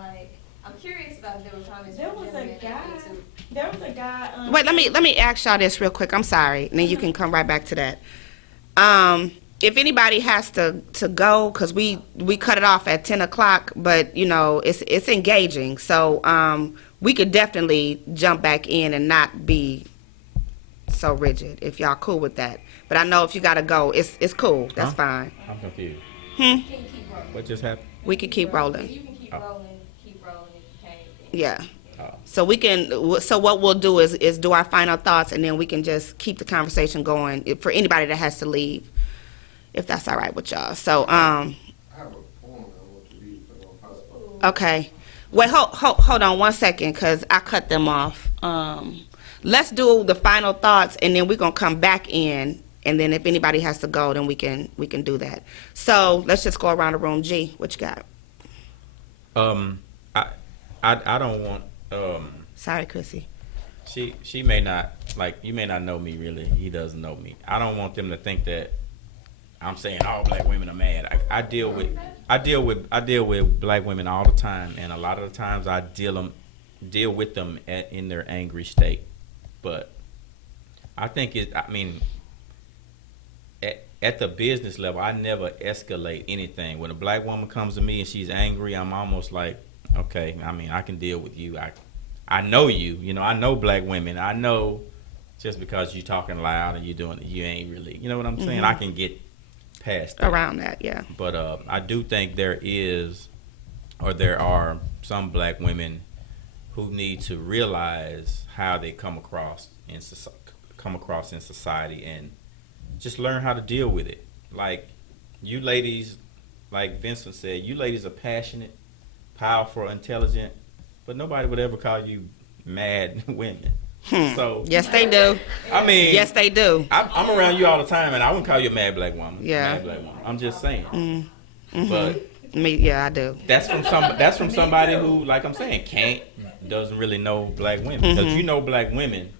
I'm curious about if there were comments There from was a gentlemen guy. and too. There was a guy. Wait, let me ask y'all this real quick. I'm sorry, and then you can come right back to that. If anybody has to go, because we cut it off at 10 o'clock, but it's engaging, so we could definitely jump back in and not be so rigid if y'all cool with that. But I know if you gotta go, it's cool. That's fine. I'm confused. You can keep rolling. What just happened? We can keep rolling. You can keep rolling if you can't. Yeah. Oh. So we can. So what we'll do is do our final thoughts, and then we can just keep the conversation going for anybody that has to leave, if that's all right with y'all. So I have a poem I want to read if at all possible. okay. Wait, hold on 1 second, because I cut them off. Let's do the final thoughts, and then we're gonna come back in, and then if anybody has to go, then we can do that. So let's just go around the room. G, what you got? I don't want Sorry, Chrissy. she may not, you may not know me really. He doesn't know me. I don't want them to think that I'm saying all black women are mad. I deal with black women all the time, and a lot of the times I deal with them in their angry state. But I think at the business level, I never escalate anything. When a black woman comes to me and she's angry, I'm almost like, okay, I can deal with you. I know you. I know black women. I know just because you talking loud and you doing it, you ain't really, you know what I'm saying? I can get past that. Around that, yeah. But I do think there are some black women who need to realize how they come across in society and just learn how to deal with it. Like you ladies, like Vincent said, you ladies are passionate, powerful, intelligent, but nobody would ever call you mad women. So Yes, they do. Yes, they do. I'm around you all the time, and I wouldn't call you a mad black woman. Yeah. Mad black woman. I'm just saying. But Yeah, I do. that's from somebody who, like I'm saying, doesn't really know black women. Because you know black women.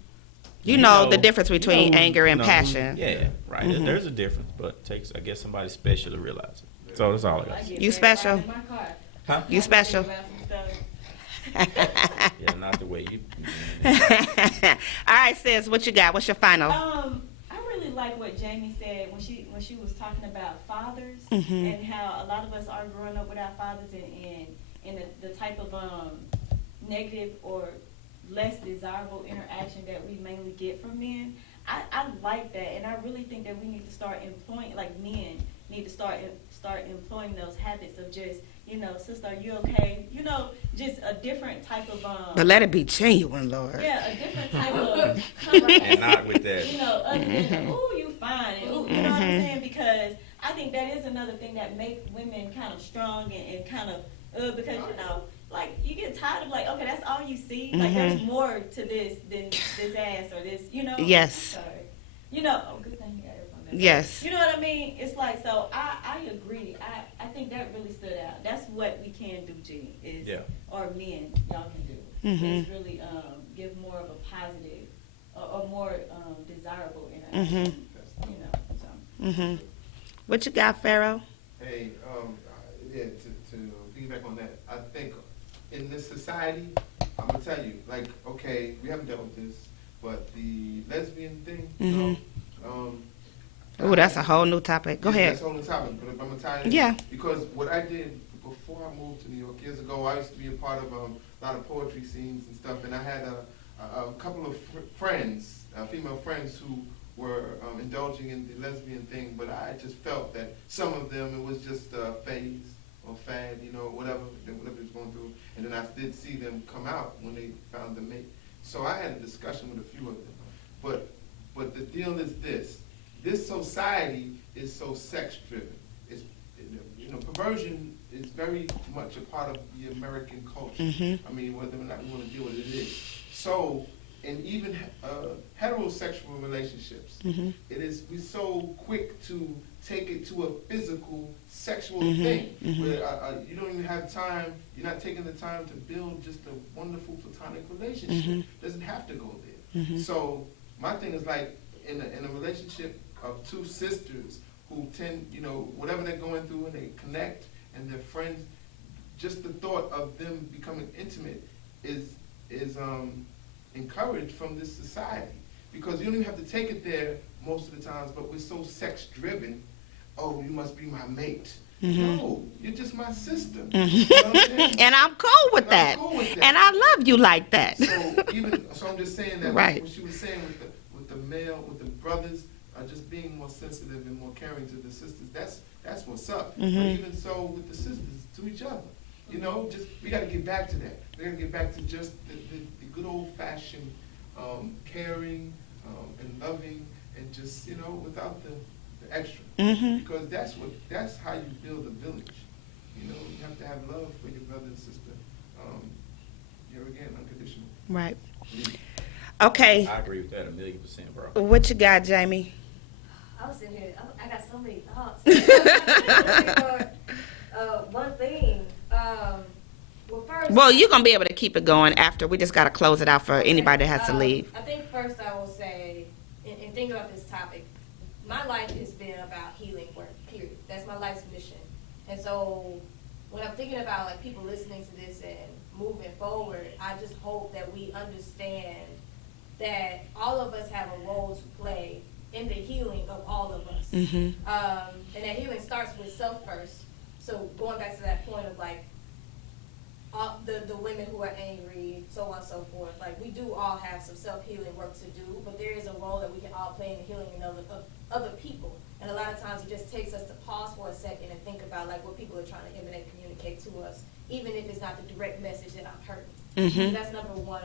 You know the difference between anger and passion. Yeah, right. There's a difference, but it takes, I guess, somebody special to realize it. So that's all I got to say. You special? Huh? You special? Yeah, not the way you. All right, sis, what you got? What's your final? I really like what Jamie said when she was talking about fathers and how a lot of us are growing up with our fathers and the type of negative or less desirable interaction that we mainly get from men. I like that, and I really think that we need to start employing, like men need to start employing those habits of just, sister, are you okay? Just a different type of But let it be genuine, Lord. yeah, a different type of conversation. And not with that. Other than, ooh, you fine, and ooh, you know what I'm saying? Because I think that is another thing that makes women kind of strong and kind of, because, like, you get tired of, like, okay, that's all you see. Like, there's more to this than this ass or this, Yes. Sorry. Good thing you got everyone there. Yes. You know what I mean? It's like, so I agree. I think that really stood out. That's what we can do, G, or men, y'all can do. Is really give more of a positive or or more desirable in a, you know, so. What you got, Pharaoh? Hey, yeah, to piggyback on that, I think in this society, I'm gonna tell you, like, okay, we haven't dealt with this, but the lesbian thing, you know, Oh, that's a whole new topic. Go yeah, ahead. That's a whole new topic, but I'm gonna tie it in. Yeah. Because what I did before I moved to New York years ago, I used to be a part of a lot of poetry scenes and stuff, and I had a couple of friends, female friends who were indulging in the lesbian thing, but I just felt that some of them, it was just a phase or fad, you know, whatever they was going through, and then I did see them come out when they found the mate. So I had a discussion with a few of them, but the deal is this society is so sex-driven. It's, you know, perversion is very much a part of the American culture. I mean, whether or not we want to deal with it, it is. So, in even heterosexual relationships, we're so quick to take it to a physical, sexual thing, where you don't even have time, you're not taking the time to build just a wonderful platonic relationship. Doesn't have to go there. So, my thing is like, in a relationship of two sisters who tend, you know, whatever they're going through and they connect and they're friends, just the thought of them becoming intimate is encouraged from this society. Because you don't even have to take it there most of the times, but we're so sex driven. Oh, you must be my mate. No, you're just my sister. You know what I'm saying? And I'm cool with that. I'm cool with that. And I love you like that. So I'm just saying that Right. what she was saying with the brothers just being more sensitive and more caring to the sisters, that's what's up. But even so with the sisters to each other, you know, just we got to get back to that. We got to get back to just the good old fashioned caring and loving, and just, you know, without the extra. Because that's how you build a village. You know, you have to have love for your brother and sister. Here again, unconditional. Right. Okay. I agree with that 1,000,000%, bro. What you got, Jamie? I was sitting here, I got so many thoughts. One thing, well, first. Well, you're going to be able to keep it going after. We just got to close it out for anybody that has to leave. I think first I will say, in thinking about this topic, my life has been about healing work, period. That's my life's mission. And so when I'm thinking about like people listening to this and moving forward, I just hope that we understand that all of us have a role to play in the healing of all of us. And that healing starts with self first. So going back to that point of like the women who are angry, so on and so forth, like we do all have some self-healing work to do, but there is a role that we can all play in the healing of other people. And a lot of times it just takes us to pause for a second and think about like what people are trying to emanate, communicate to us, even if it's not the direct message that I'm heard. So that's number one.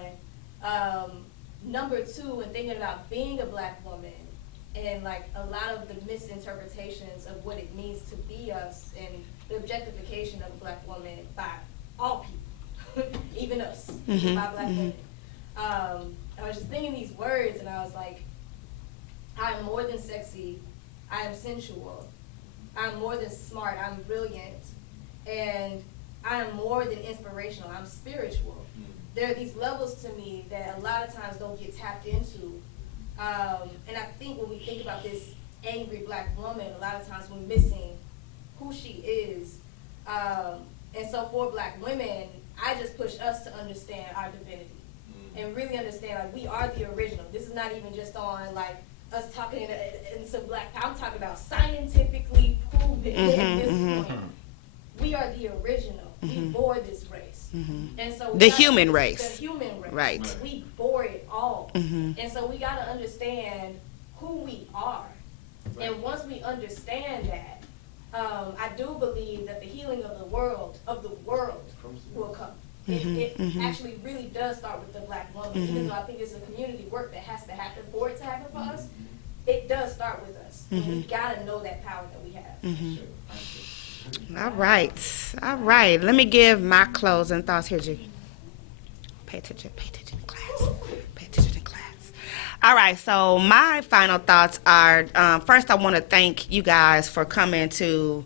Number two, and thinking about being a black woman and like a lot of the misinterpretations of what it means to be us and the objectification of a black woman by all people, even us, by black women. I was just thinking these words and I was like, I am more than sexy, I am sensual, I'm more than smart, I'm brilliant, and I am more than inspirational, I'm spiritual. There are these levels to me that a lot of times don't get tapped into. And I think when we think about this angry black woman, a lot of times we're missing who she is. And so for black women, I just push us to understand our divinity and really understand like we are the original. This is not even just on like us talking in some black, I'm talking about scientifically proven at this point. We are the original. We bore this race. And so The human race. The human race. Right. We bore it all. And so we got to understand who we are. And once we understand that, I do believe that the healing of the world will come. It actually really does start with the black woman. Even though I think it's a community work that has to happen for it to happen for us, it does start with us. And we got to know that power that we have. All right. Let me give my closing thoughts. Here, G. Pay attention in class. Pay attention in class. All right, so my final thoughts are, first I want to thank you guys for coming to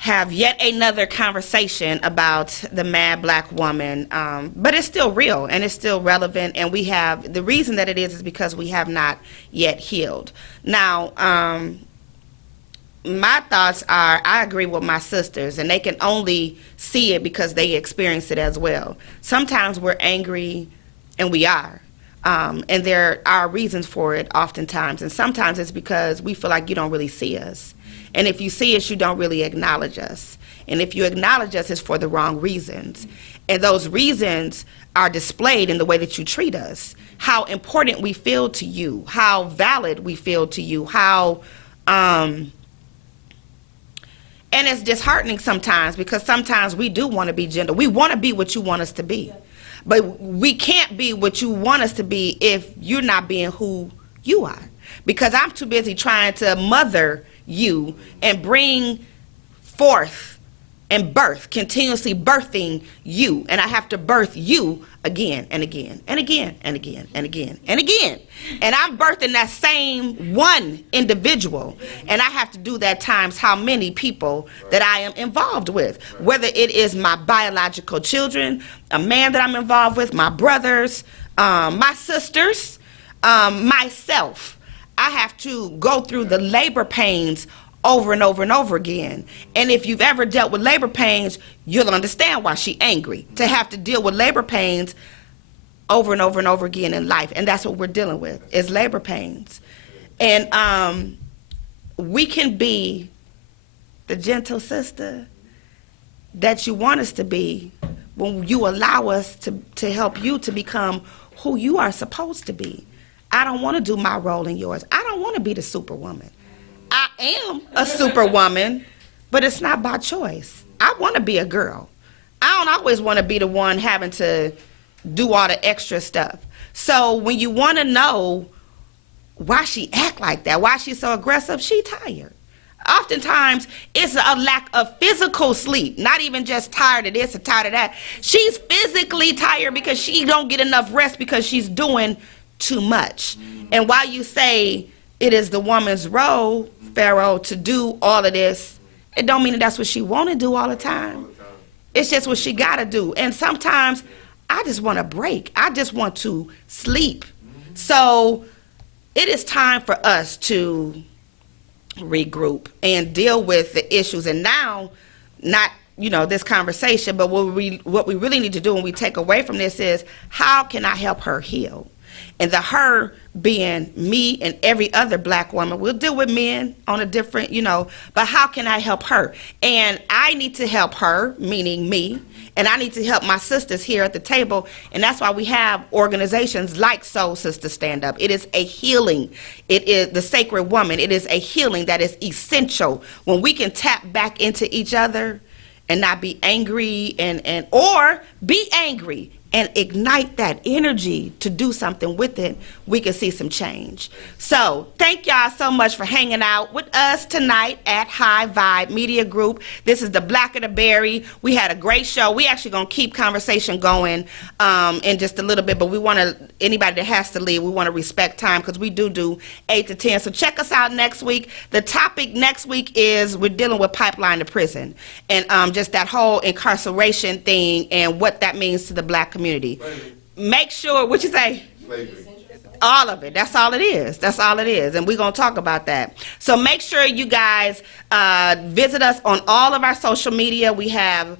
have yet another conversation about the mad black woman, but it's still real and it's still relevant, and we have, the reason that it is because we have not yet healed. Now, my thoughts are, I agree with my sisters, and they can only see it because they experience it as well. Sometimes we're angry, and we are. And there are reasons for it oftentimes. And sometimes it's because we feel like you don't really see us. And if you see us, you don't really acknowledge us. And if you acknowledge us, it's for the wrong reasons. And those reasons are displayed in the way that you treat us, how important we feel to you, how valid we feel to you, how, and it's disheartening sometimes, because sometimes we do want to be gentle. We want to be what you want us to be. But we can't be what you want us to be if you're not being who you are. Because I'm too busy trying to mother you and bring forth and birth, continuously birthing you. And I have to birth you again and again and again and again and again and again. And I'm birthing that same one individual. And I have to do that times how many people that I am involved with. Whether it is my biological children, a man that I'm involved with, my brothers, my sisters, myself. I have to go through the labor pains over and over and over again. And if you've ever dealt with labor pains, you'll understand why she's angry. To have to deal with labor pains over and over and over again in life. And that's what we're dealing with, is labor pains. And we can be the gentle sister that you want us to be when you allow us to help you to become who you are supposed to be. I don't want to do my role in yours. I don't want to be the superwoman. I am a superwoman, but it's not by choice. I want to be a girl. I don't always want to be the one having to do all the extra stuff. So when you want to know why she act like that, why she's so aggressive, she tired. Oftentimes, it's a lack of physical sleep, not even just tired of this or tired of that. She's physically tired because she don't get enough rest because she's doing too much. And while you say it is the woman's role, Pharaoh, to do all of this, it don't mean that that's what she want to do all the time. It's just what she got to do. And sometimes I just want a break. I just want to sleep. So it is time for us to regroup and deal with the issues. And now, not, this conversation, but what we really need to do when we take away from this is, how can I help her heal? And the her being me and every other black woman. We'll deal with men on a different, but how can I help her? And I need to help her, meaning me, and I need to help my sisters here at the table. And that's why we have organizations like Soul Sister Stand Up. It is a healing. It is the sacred woman. It is a healing that is essential. When we can tap back into each other and not be angry or be angry and ignite that energy to do something with it, we can see some change. So thank y'all so much for hanging out with us tonight at HighVibe Media Group. This is the Black of the Berry. We had a great show. We actually gonna keep conversation going in just a little bit, but we want to, anybody that has to leave, we want to respect time because we do 8 to 10. So check us out next week. The topic next week is we're dealing with pipeline to prison and just that whole incarceration thing and what that means to the black community. Slavery. Make sure, what you say? Slavery. All of it. That's all it is. That's all it is. And we're going to talk about that. So make sure you guys visit us on all of our social media. We have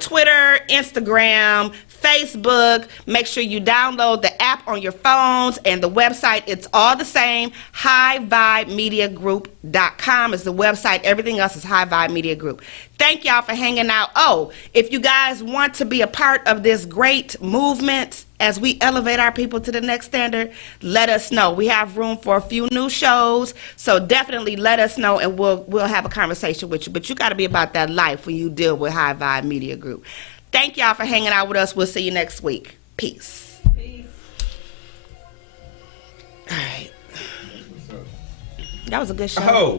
Twitter, Instagram, Facebook. Make sure you download the app on your phones and the website. It's all the same. HighVibeMediaGroup.com is the website. Everything else is HighVibe Media Group. Thank y'all for hanging out. Oh, if you guys want to be a part of this great movement as we elevate our people to the next standard, let us know. We have room for a few new shows, so definitely let us know and we'll have a conversation with you. But you got to be about that life when you deal with HighVibe Media Group. Thank y'all for hanging out with us. We'll see you next week. Peace. Peace. All right. That was a good show. Oh.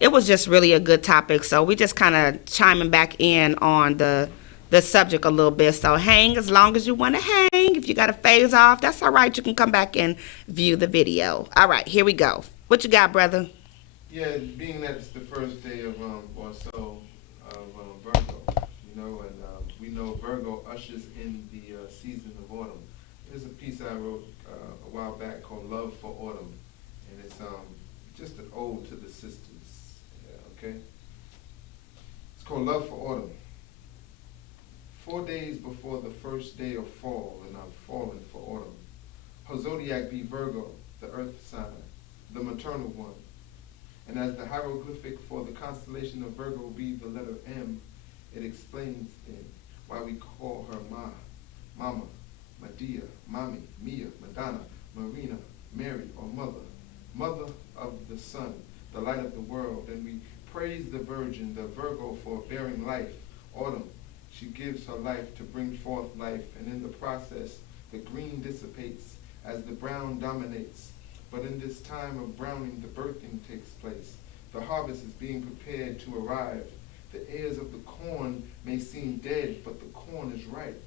it was just really a good topic. So we just kind of chiming back in on the subject a little bit. So hang as long as you want to hang. If you got to phase off, that's all right. You can come back and view the video. All right, here we go. What you got, brother? Yeah, being that it's the first day of or so of Virgo, you know, and we know Virgo ushers in the season of autumn. There's a piece I wrote a while back called "Love for Autumn," and it's just an ode to the sisters. Yeah, okay, it's called "Love for Autumn." 4 days before the first day of fall, and I've fallen for autumn. Her zodiac be Virgo, the earth sign, the maternal one. And as the hieroglyphic for the constellation of Virgo be the letter M, it explains then why we call her Ma, Mama, Medea, Mommy, Mia, Madonna, Marina, Mary, or Mother, Mother of the Sun, the light of the world. And we praise the Virgin, the Virgo, for bearing life, autumn. She gives her life to bring forth life, and in the process, the green dissipates as the brown dominates. But in this time of browning, the birthing takes place. The harvest is being prepared to arrive. The ears of the corn may seem dead, but the corn is ripe.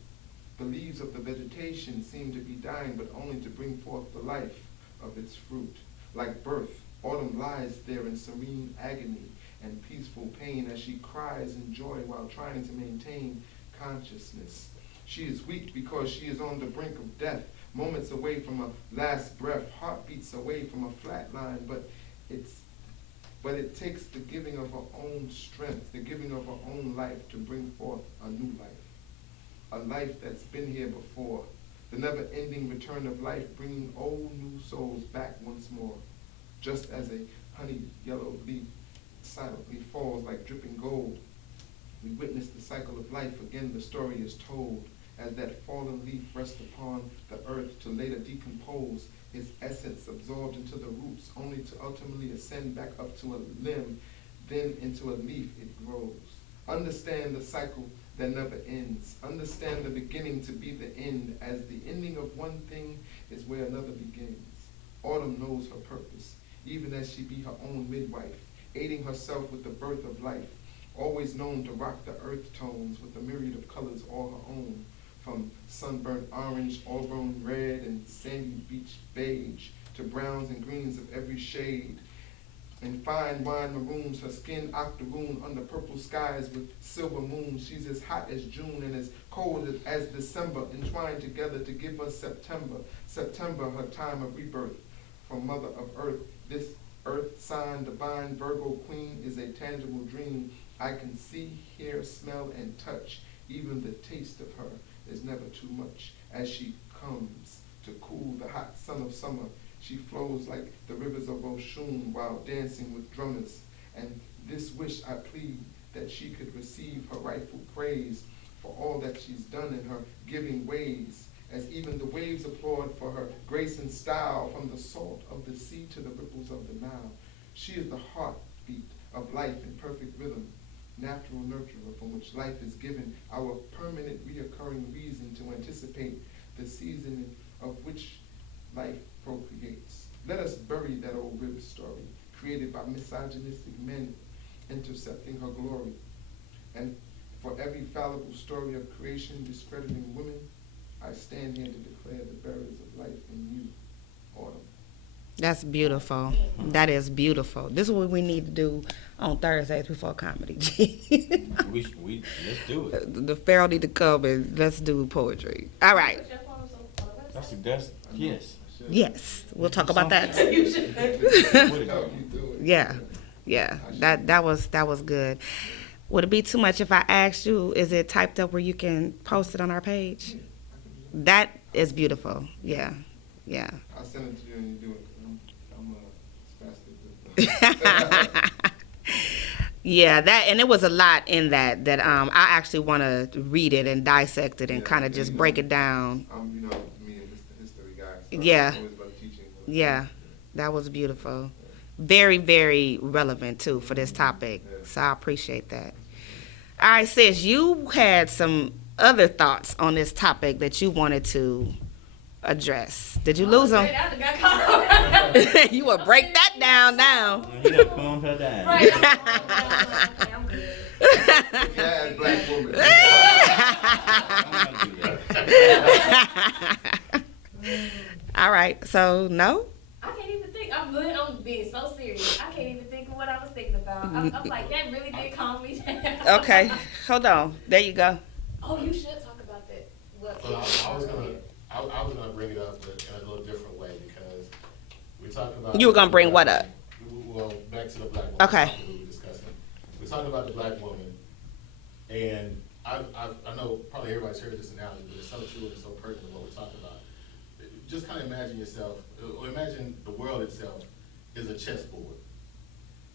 The leaves of the vegetation seem to be dying, but only to bring forth the life of its fruit. Like birth, autumn lies there in serene agony and peaceful pain as she cries in joy while trying to maintain consciousness. She is weak because she is on the brink of death, moments away from a last breath, heartbeats away from a flat line, but it takes the giving of her own strength, the giving of her own life to bring forth a new life, a life that's been here before, the never-ending return of life, bringing old new souls back once more, just as a honey yellow leaf silently falls like dripping gold. We witness the cycle of life. Again, the story is told as that fallen leaf rests upon the earth to later decompose, its essence absorbed into the roots, only to ultimately ascend back up to a limb, then into a leaf it grows. Understand the cycle that never ends. Understand the beginning to be the end, as the ending of one thing is where another begins. Autumn knows her purpose, even as she be her own midwife, aiding herself with the birth of life, always known to rock the earth tones with a myriad of colors all her own, from sunburnt orange, auburn red, and sandy beach beige, to browns and greens of every shade, and fine wine maroons, her skin octoroon under purple skies with silver moons. She's as hot as June and as cold as December, entwined together to give us September, September, her time of rebirth. From Mother of Earth, this earth sign, divine Virgo queen, is a tangible dream. I can see, hear, smell, and touch. Even the taste of her is never too much. As she comes to cool the hot sun of summer, she flows like the rivers of Oshun while dancing with drummers. And this wish I plead, that she could receive her rightful praise for all that she's done in her giving ways, as even the waves applaud for her grace and style, from the salt of the sea to the ripples of the Nile. She is the heartbeat of life in perfect rhythm, natural nurturer from which life is given, our permanent reoccurring reason to anticipate the season of which life procreates. Let us bury that old rib story, created by misogynistic men intercepting her glory. And for every fallible story of creation discrediting women, I stand here to declare the bearers of life in you, autumn. That's beautiful. That is beautiful. This is what we need to do on Thursdays before comedy. Let's do it. The Pharaoh need to come and let's do poetry. All right. That's yes. Yes, we'll talk about that. Yeah, yeah. That was good. Would it be too much if I asked you? Is it typed up where you can post it on our page? That is beautiful. Yeah, yeah. I'll send it to you and you do it. I'm spastic. Yeah, that, and it was a lot in that I actually want to read it and dissect it and kind of just break it down. I'm, me and the history guy. So Yeah. I always love teaching. Yeah, that was beautiful. Very, very relevant too for this topic. So I appreciate that. All right, sis, you had some other thoughts on this topic that you wanted to address. Did you lose them? Right, I done got caught. You would break that down now. He done calmed her down. Right, I'm good. Yeah, as black woman. All right, so no? I can't even think. I'm being so serious. I can't even think of what I was thinking about. I'm like, that really did calm me down. Okay, hold on. There you go. Oh, you should talk about that. What? Well, I was gonna bring it up but in a little different way because we're talking about. You were gonna bring what up? Well, back to the black woman. Okay. topic we were discussing. We're talking about the black woman, and I know probably everybody's heard this analogy, but it's so true and it's so pertinent to what we're talking about. Just kind of imagine yourself, or imagine the world itself is a chessboard,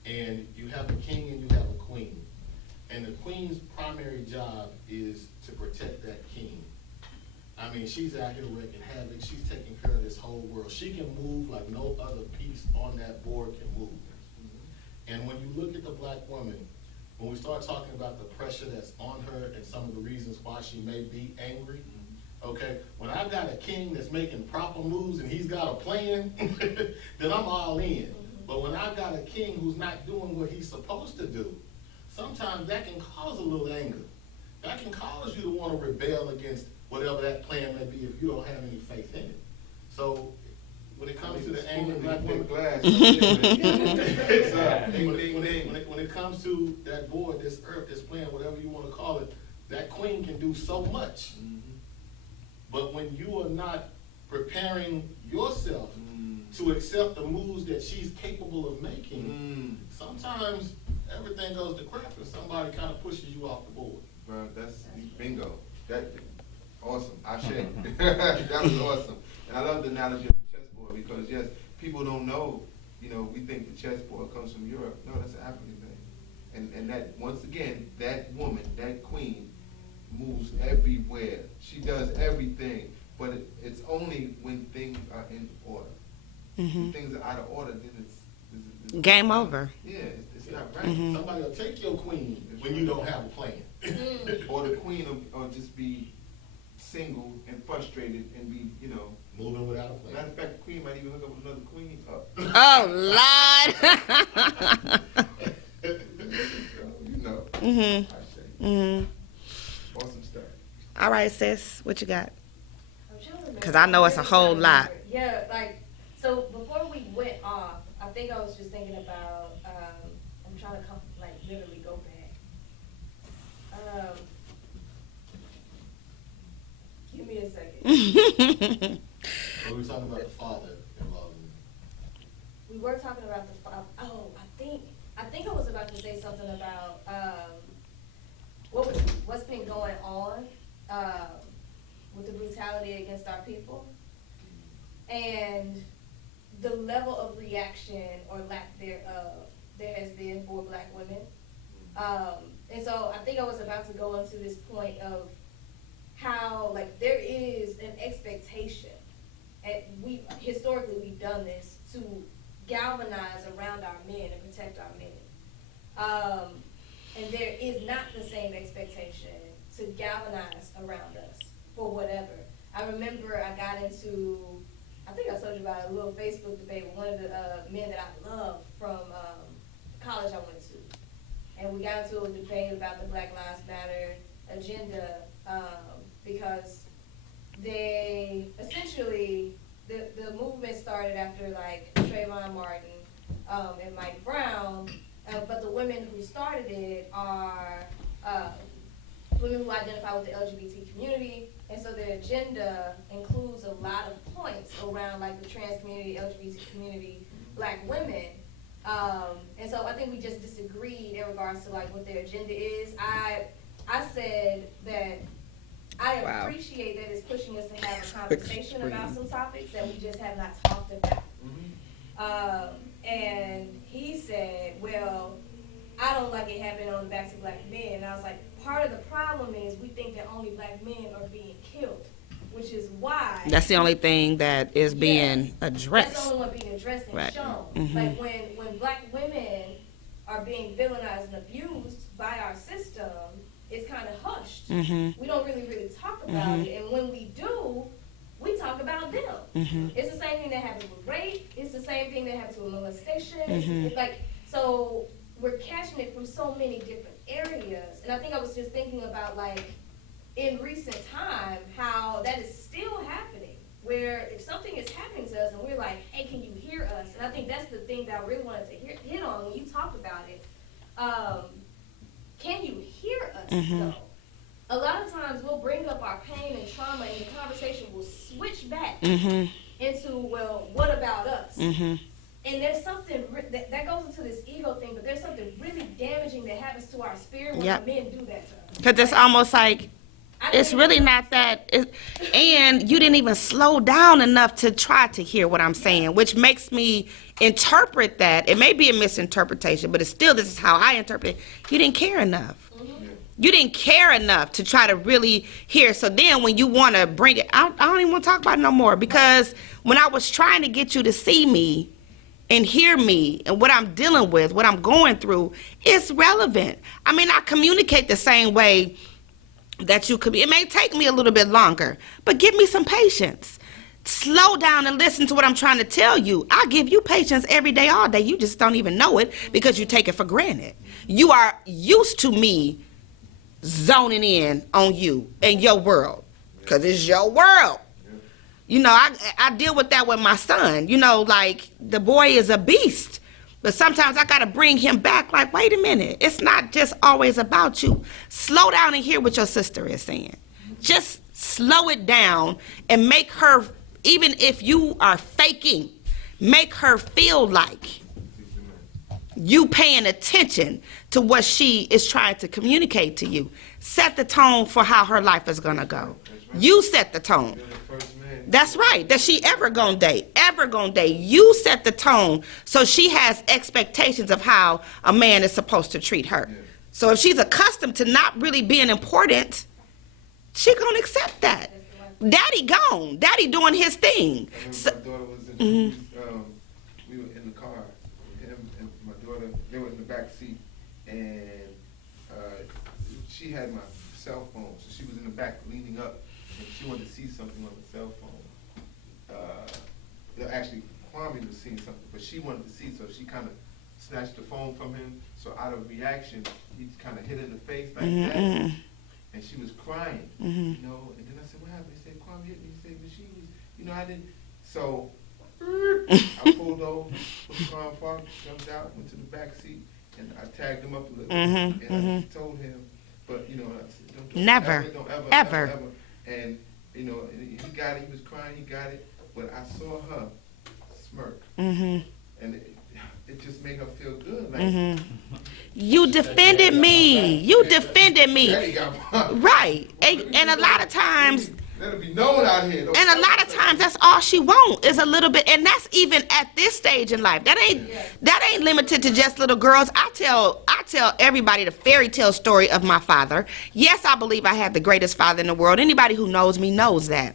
and you have a king and you have a queen, and the queen's primary job is to protect that king. I mean, she's out here wreaking havoc. She's taking care of this whole world. She can move like no other piece on that board can move. And when you look at the black woman, when we start talking about the pressure that's on her and some of the reasons why she may be angry, okay, when I've got a king that's making proper moves and he's got a plan, then I'm all in. But when I've got a king who's not doing what he's supposed to do, sometimes that can cause a little anger. That can cause you to want to rebel against whatever that plan may be if you don't have any faith in it. So when it comes to the anger, black woman, glass. when it comes to that board, this earth, this plan, whatever you want to call it, that queen can do so much. But when you are not preparing yourself to accept the moves that she's capable of making, sometimes everything goes to crap and somebody kind of pushes you off the board. Bro, that's bingo. That awesome. I share. That was awesome. And I love the analogy of the chessboard because yes, people don't know. You know, we think the chessboard comes from Europe. No, that's an African thing. And that once again, that woman, that queen, moves everywhere. She does everything. But it's only when things are in order. When things are out of order, then it's Game over. Yeah, it's not right. Somebody will take your queen when you don't have a plan. Or the queen will just be single and frustrated and be, you know, Moving without a plan. matter of fact, the queen might even hook up with another queen. Oh, Lord. You know. Mhm. I say. Mhm. Awesome stuff. All right, sis, what you got? I'm trying to remember. 'Cause I know it's a whole lot. Yeah, like, so before we went off, I think I was just thinking about, I'm trying to literally go back. Give me a second. We were talking about the father involved in We were talking about I think I was about to say something about, what's been going on, with the brutality against our people. And the level of reaction or lack thereof there has been for black women. And so I think I was about to go into this point of how, like, there is an expectation, and historically we've done this to galvanize around our men and protect our men. And there is not the same expectation to galvanize around us for whatever. I remember I got into, I think I told you about a little Facebook debate with one of the men that I love from college I went to. And we got into a debate about the Black Lives Matter agenda because they essentially, the movement started after like Trayvon Martin and Mike Brown, but the women who started it are women who identify with the LGBT community, and so their agenda includes a lot of points around like the trans community, LGBT community, black women. And so I think we just disagreed in regards to like what their agenda is. I said that I appreciate that it's pushing us to have a conversation about some topics that we just have not talked about. And he said, well, I don't like it happening on the backs of black men. And I was like, part of the problem is we think that only black men are being killed, which is why. That's the only thing that is being addressed. That's the only one being addressed and Right. shown. Mhm. Like when black women are being villainized and abused by our system, it's kind of hushed. Mhm. We don't really talk about it. And when we do, we talk about them. It's the same thing that happens with rape. It's the same thing that happens with molestation. It's like, so we're catching it from so many different areas. And I think I was just thinking about, like, in recent time, how that is still happening, where if something is happening to us and we're like, hey, can you hear us? And I think that's the thing that I really wanted to hit on when you talked about it. Can you hear us, though? A lot of times we'll bring up our pain and trauma, and the conversation will switch back into, well, what about us? And there's something that goes into this ego thing, but there's something really damaging that happens to our spirit when men do that to us. Because it's almost like, it's really not that, and you didn't even slow down enough to try to hear what I'm saying, which makes me interpret that. It may be a misinterpretation, but it's still, this is how I interpret it. You didn't care enough. You didn't care enough to try to really hear. So then when you want to bring it, I don't even want to talk about it no more, because when I was trying to get you to see me and hear me and what I'm dealing with, what I'm going through, it's relevant. I mean, I communicate the same way that you could. It may take me a little bit longer, but give me some patience. Slow down and listen to what I'm trying to tell you. I give you patience every day, all day. You just don't even know it because you take it for granted. You are used to me zoning in on you and your world, because it's your world. You know, I deal with that with my son. You know, like, the boy is a beast, but sometimes I got to bring him back, like, wait a minute. It's not just always about you. Slow down and hear what your sister is saying. Just slow it down and make her, even if you are faking, make her feel like you paying attention to what she is trying to communicate to you. Set the tone for how her life is going to go. You set the tone. That's right. That she ever gonna date. You set the tone so she has expectations of how a man is supposed to treat her. So if she's accustomed to not really being important, she gonna accept that. Daddy gone. Daddy doing his thing. My daughter was in, we were in the car, him and my daughter, they were in the back seat, and she had my cell phone, so she was in the back leaning up, and she wanted to see something on the cell phone. Actually, Kwame was seeing something, but she wanted to see, so she kind of snatched the phone from him, so out of reaction, he kind of hit her in the face like that, and she was crying, you know, and then I said, what happened? He said, Kwame hit me. He said, but she was, you know, I didn't, so I pulled over, put the car in park, jumped out, went to the back seat, and I tagged him up a little, and I told him, but, you know, I said, don't ever. And, you know, he got it, he was crying, he got it, but I saw her smirk, and it just made her feel good. Like, you defended me. You defended me. Right. And a lot of times, let it be known out here. And a lot of times that's all she wants is a little bit, and that's even at this stage in life. That ain't limited to just little girls. I tell everybody the fairy tale story of my father. Yes, I believe I have the greatest father in the world. Anybody who knows me knows that.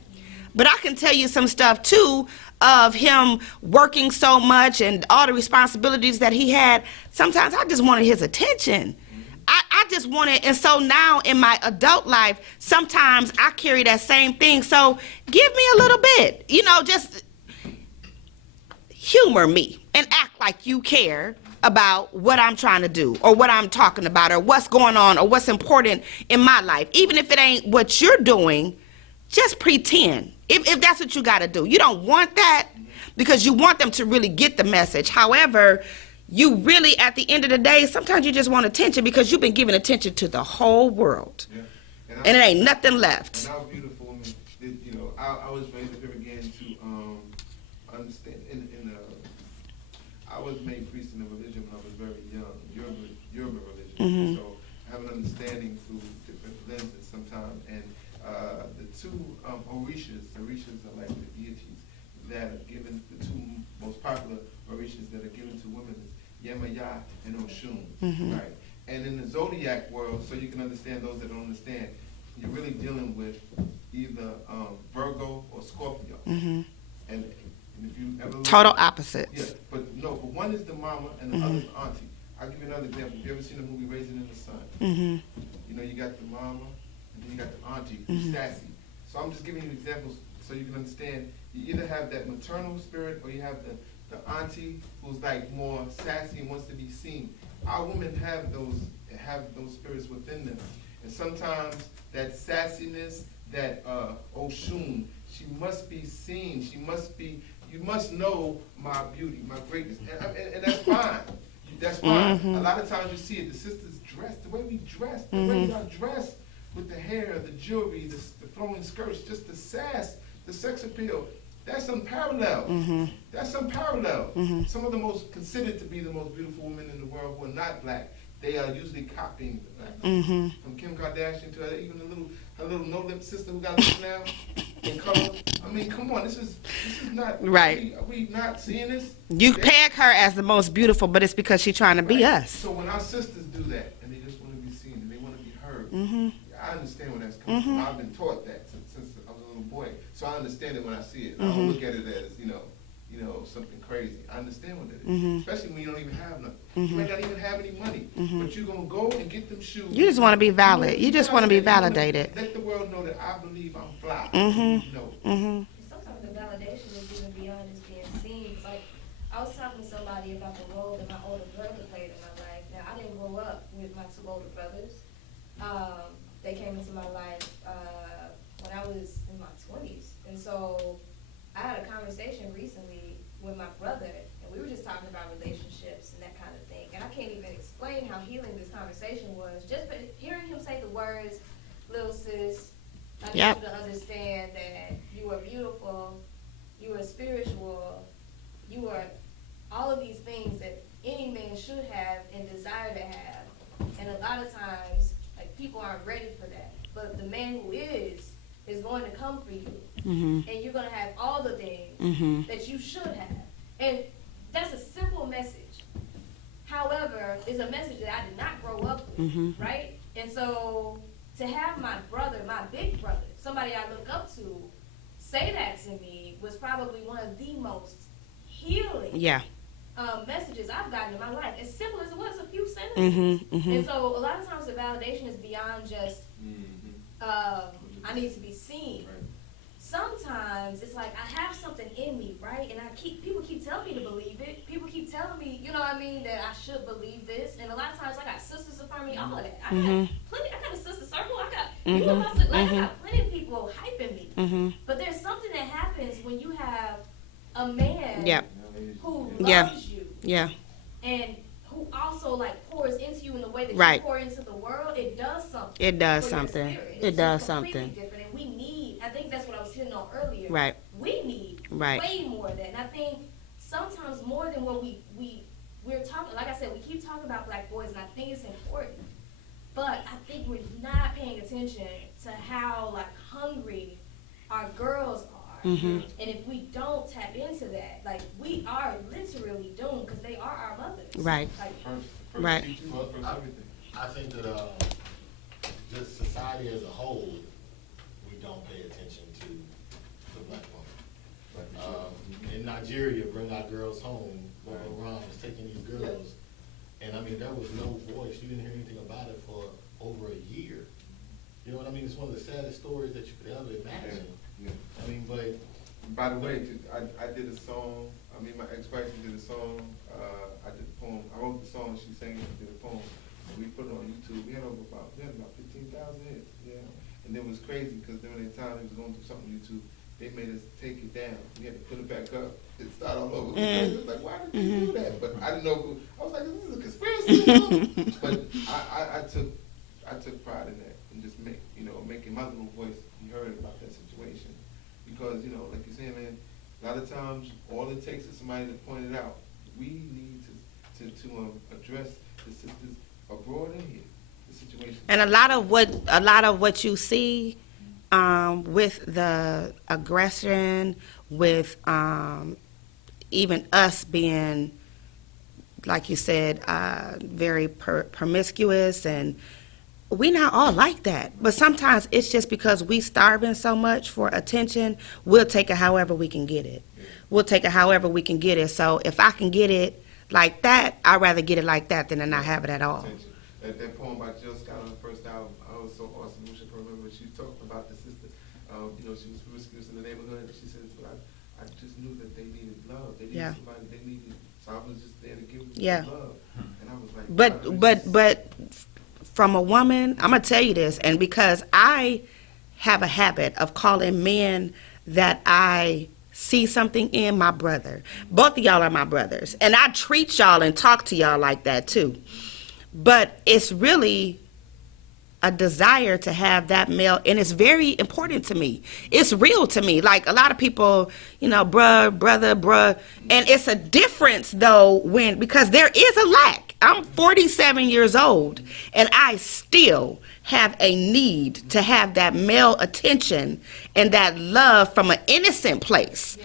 But I can tell you some stuff too of him working so much and all the responsibilities that he had. Sometimes I just wanted his attention. I just wanted, and so now in my adult life, sometimes I carry that same thing. So give me a little bit, you know, just humor me and act like you care about what I'm trying to do or what I'm talking about or what's going on or what's important in my life. Even if it ain't what you're doing, just pretend. If that's what you got to do. You don't want that because you want them to really get the message. However, you really, at the end of the day, sometimes you just want attention because you've been giving attention to the whole world. Yeah. And it ain't nothing left. And I was beautiful. And, you know, I was raised up here again to understand. I was made priest in a religion when I was very young, Yoruba religion. So I have an understanding through different lenses sometimes. And the two orishas are like the deities that are given, the two most popular orishas that are given to women is Yemaya and Oshun, right? And in the zodiac world, so you can understand those that don't understand, you're really dealing with either Virgo or Scorpio. And if you ever look, Total opposites. Yeah, but one is the mama and the other is the auntie. I'll give you another example. Have you ever seen the movie Raising in the Sun? You know, you got the mama and then you got the auntie who's sassy. So I'm just giving you examples so you can understand. You either have that maternal spirit, or you have the auntie who's like more sassy and wants to be seen. Our women have those spirits within them, and sometimes that sassiness, that Oshun, she must be seen. She must be. You must know my beauty, my greatness, and that's fine. That's fine. A lot of times you see it. The sisters dress the way we dress, the way we are dressed, with the hair, the jewelry, the flowing skirts, just the sass, the sex appeal. That's unparalleled. That's unparalleled. Some of the most considered to be the most beautiful women in the world who are not black, they are usually copying the black. From Kim Kardashian to even her little no-lip sister who got lips now in color. I mean, come on, this is not Right. Are we not seeing this? You peg her as the most beautiful, but it's because she's trying to be Right. us. So when our sisters do that and they just want to be seen and they want to be heard, I understand where that's coming from. I've been taught that since I was a little boy, so I understand it when I see it. I don't look at it as something crazy. I understand what it is, especially when you don't even have nothing. You may not even have any money, but you're gonna go and get them shoes. You just want to be valid. You just want to be validated. Let the world know that I believe I'm fly. Sometimes the validation is even beyond just being seen. It's like, I was talking to somebody about the role that my older brother played in my life. Now, I didn't grow up with my two older brothers. They came into my life when I was in my 20s. And so I had a conversation recently with my brother, and we were just talking about relationships and that kind of thing. And I can't even explain how healing this conversation was. Just by hearing him say the words, "Little sis, I need you to understand that you are beautiful, you are spiritual, you are all of these things that any man should have and desire to have." And a lot of times, like, people aren't ready for that. But the man who is going to come for you. And you're going to have all the things that you should have. And that's a simple message. However, it's a message that I did not grow up with, right? And so to have my brother, my big brother, somebody I look up to, say that to me was probably one of the most healing messages I've gotten in my life. As simple as it was, a few sentences. And so a lot of times the validation is beyond just, I need to be seen. Right. Sometimes it's like I have something in me, right? And people keep telling me to believe it. People keep telling me, you know what I mean, that I should believe this. And a lot of times I got sisters affirming me, all of that. I got a sister circle. I got plenty of people hyping me. But there's something that happens when you have a man who loves you. And who also like pours into you in the way that you pour into the world. It does something. It does something. It does something. Different, and we need. I think that's what I was hitting on earlier. Right. We need way more of that. And I think sometimes more than what we're talking. Like I said, we keep talking about black boys, and I think it's important. But I think we're not paying attention to how like hungry our girls are. And if we don't tap into that, like, we are literally doomed because they are our mothers. Right. Like, Right. I think that just society as a whole, we don't pay attention to the black woman. In Nigeria, bring our girls home. Boko Haram was taking these girls, and I mean, there was no voice. You didn't hear anything about it for over a year. You know what I mean? It's one of the saddest stories that you could ever imagine. I mean, but by the way, I did a song. I mean, my ex-wife did a song. I did a poem. I wrote the song. She sang it. Did a poem, and we put it on YouTube. We had about 15,000 hits. Yeah, and it was crazy because during that time we was going through something on YouTube. They made us take it down. We had to put it back up and start all over. It was like, why did they do that? But I didn't know. I was like, this is a conspiracy. But I took pride in that and just making my little voice be heard about that situation. Because, like you're saying, man, a lot of times all it takes is somebody to point it out. We need to address the sisters abroad and here, the situation. And a lot of what you see with the aggression, with even us being, like you said, very promiscuous, and we not all like that. But sometimes it's just because we starving so much for attention, we'll take it however we can get it. We'll take it however we can get it. So if I can get it like that, I'd rather get it like that than to not have it at all. That poem by Jill Scott on the first album, I was so awesome. I wish I could remember. She was talking about the sister. she was promiscuous in the neighborhood, and she says, "But I just knew that they needed love. They needed Yeah. somebody. They needed. So I was just there to give them Yeah. love." And I was like, But from a woman, I'm gonna tell you this, and because I have a habit of calling men that I see something in my brother. Both of y'all are my brothers, and I treat y'all and talk to y'all like that too. But it's really a desire to have that male, and it's very important to me. It's real to me. Like a lot of people, bruh, brother, bruh, and it's a difference though because there is a lack. I'm 47 years old, and I still have a need to have that male attention and that love from an innocent place.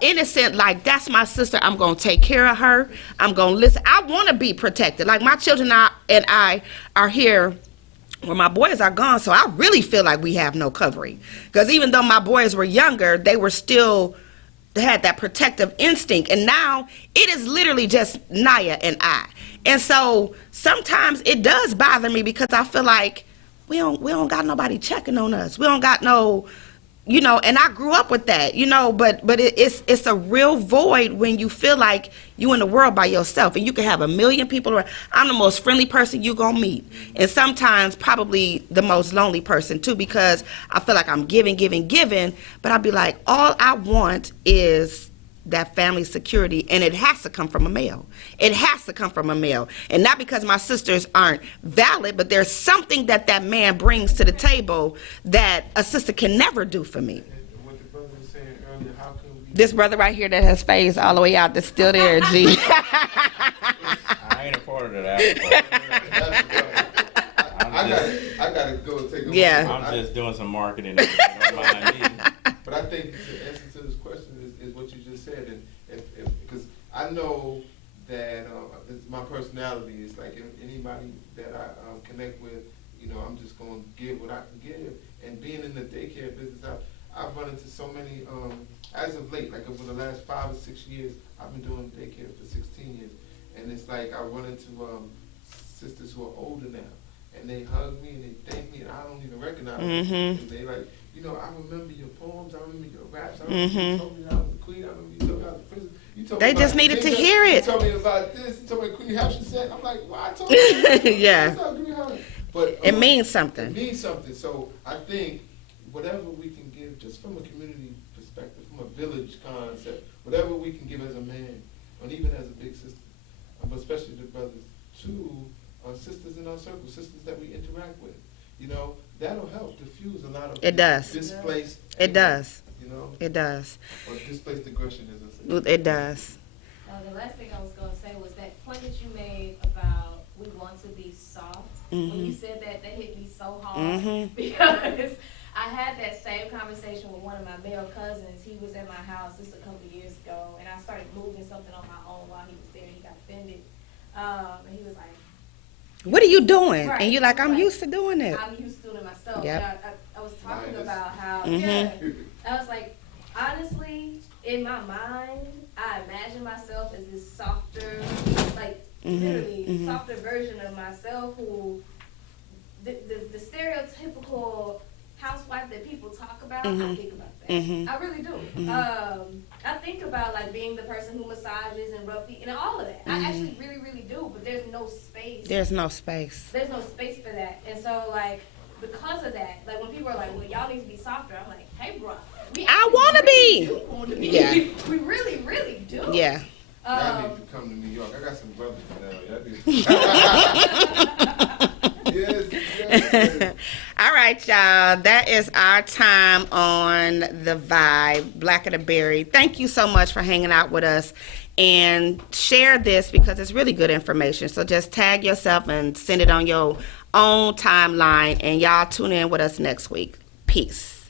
Innocent, like, that's my sister, I'm going to take care of her, I'm going to listen. I want to be protected. Like, my children and I are here where my boys are gone, so I really feel like we have no covering. Because even though my boys were younger, they had that protective instinct. And now it is literally just Naya and I. And so sometimes it does bother me because I feel like we don't got nobody checking on us. We don't got no, and I grew up with that, but it's a real void when you feel like you in the world by yourself and you can have a million people around. I'm the most friendly person you gonna meet, and sometimes probably the most lonely person too, because I feel like I'm giving, but I'll be like, all I want is that family security, and it has to come from a male. It has to come from a male. And not because my sisters aren't valid, but there's something that man brings to the table that a sister can never do for me. And what the brother was saying earlier, how can we? This brother right here that has phased all the way out, that's still there, G. I ain't a part of that. I gotta go take a Yeah. look. I'm just doing some marketing. Don't mind me. But I think the answer to this question is what you just said, and because I know that it's my personality is like anybody that I connect with, I'm just gonna give what I can give. And being in the daycare business, I've run into so many. As of late, like over the last 5 or 6 years, I've been doing daycare for 16 years, and it's like I run into sisters who are older now, and they hug me and they thank me, and I don't even recognize them. And they like, I remember your poems, I remember your raps, I remember you told me that I was the queen, I remember you told me I was the princess. You told me They about just needed to hear You it. told me about this, you told me Queen how she said. I'm like, well, I told you. Yeah. But It means something. It means something. So I think whatever we can give, just from a community perspective, from a village concept, whatever we can give as a man, and even as a big sister, but especially the brothers, to sisters in our circle, sisters that we interact with, that'll help diffuse a lot of displaced It does. anger, It does. or displaced aggression, as I say. It does. The last thing I was going to say was that point that you made about we want to be soft. When you said that hit me so hard because I had that same conversation with one of my male cousins. He was at my house just a couple of years ago, and I started moving something on my own while he was there. He got offended, and he was like, What are you doing? Right. And you're like, I'm Right. used to doing it. I'm used to it myself. Yep. And I was talking Nice. about how, I was like, honestly, in my mind, I imagine myself as this softer, like, literally softer version of myself who, the stereotypical housewife that people talk about, I think about that. I really do. I think about, like, being the person who massages and rub feet and all of that. I actually really, really do, but there's no space. There's no space. There's no space for that. And so, like, because of that, like, when people are like, well, y'all need to be softer, I'm like, hey, bro. I want to be. do want to be. Yeah. We really, really do. Yeah. Y'all need to come to New York. I got some brothers now. Yes. All right, y'all. That is our time on the Vibe, Black of the Berry. Thank you so much for hanging out with us. And share this because it's really good information. So just tag yourself and send it on your own timeline. And y'all tune in with us next week. Peace.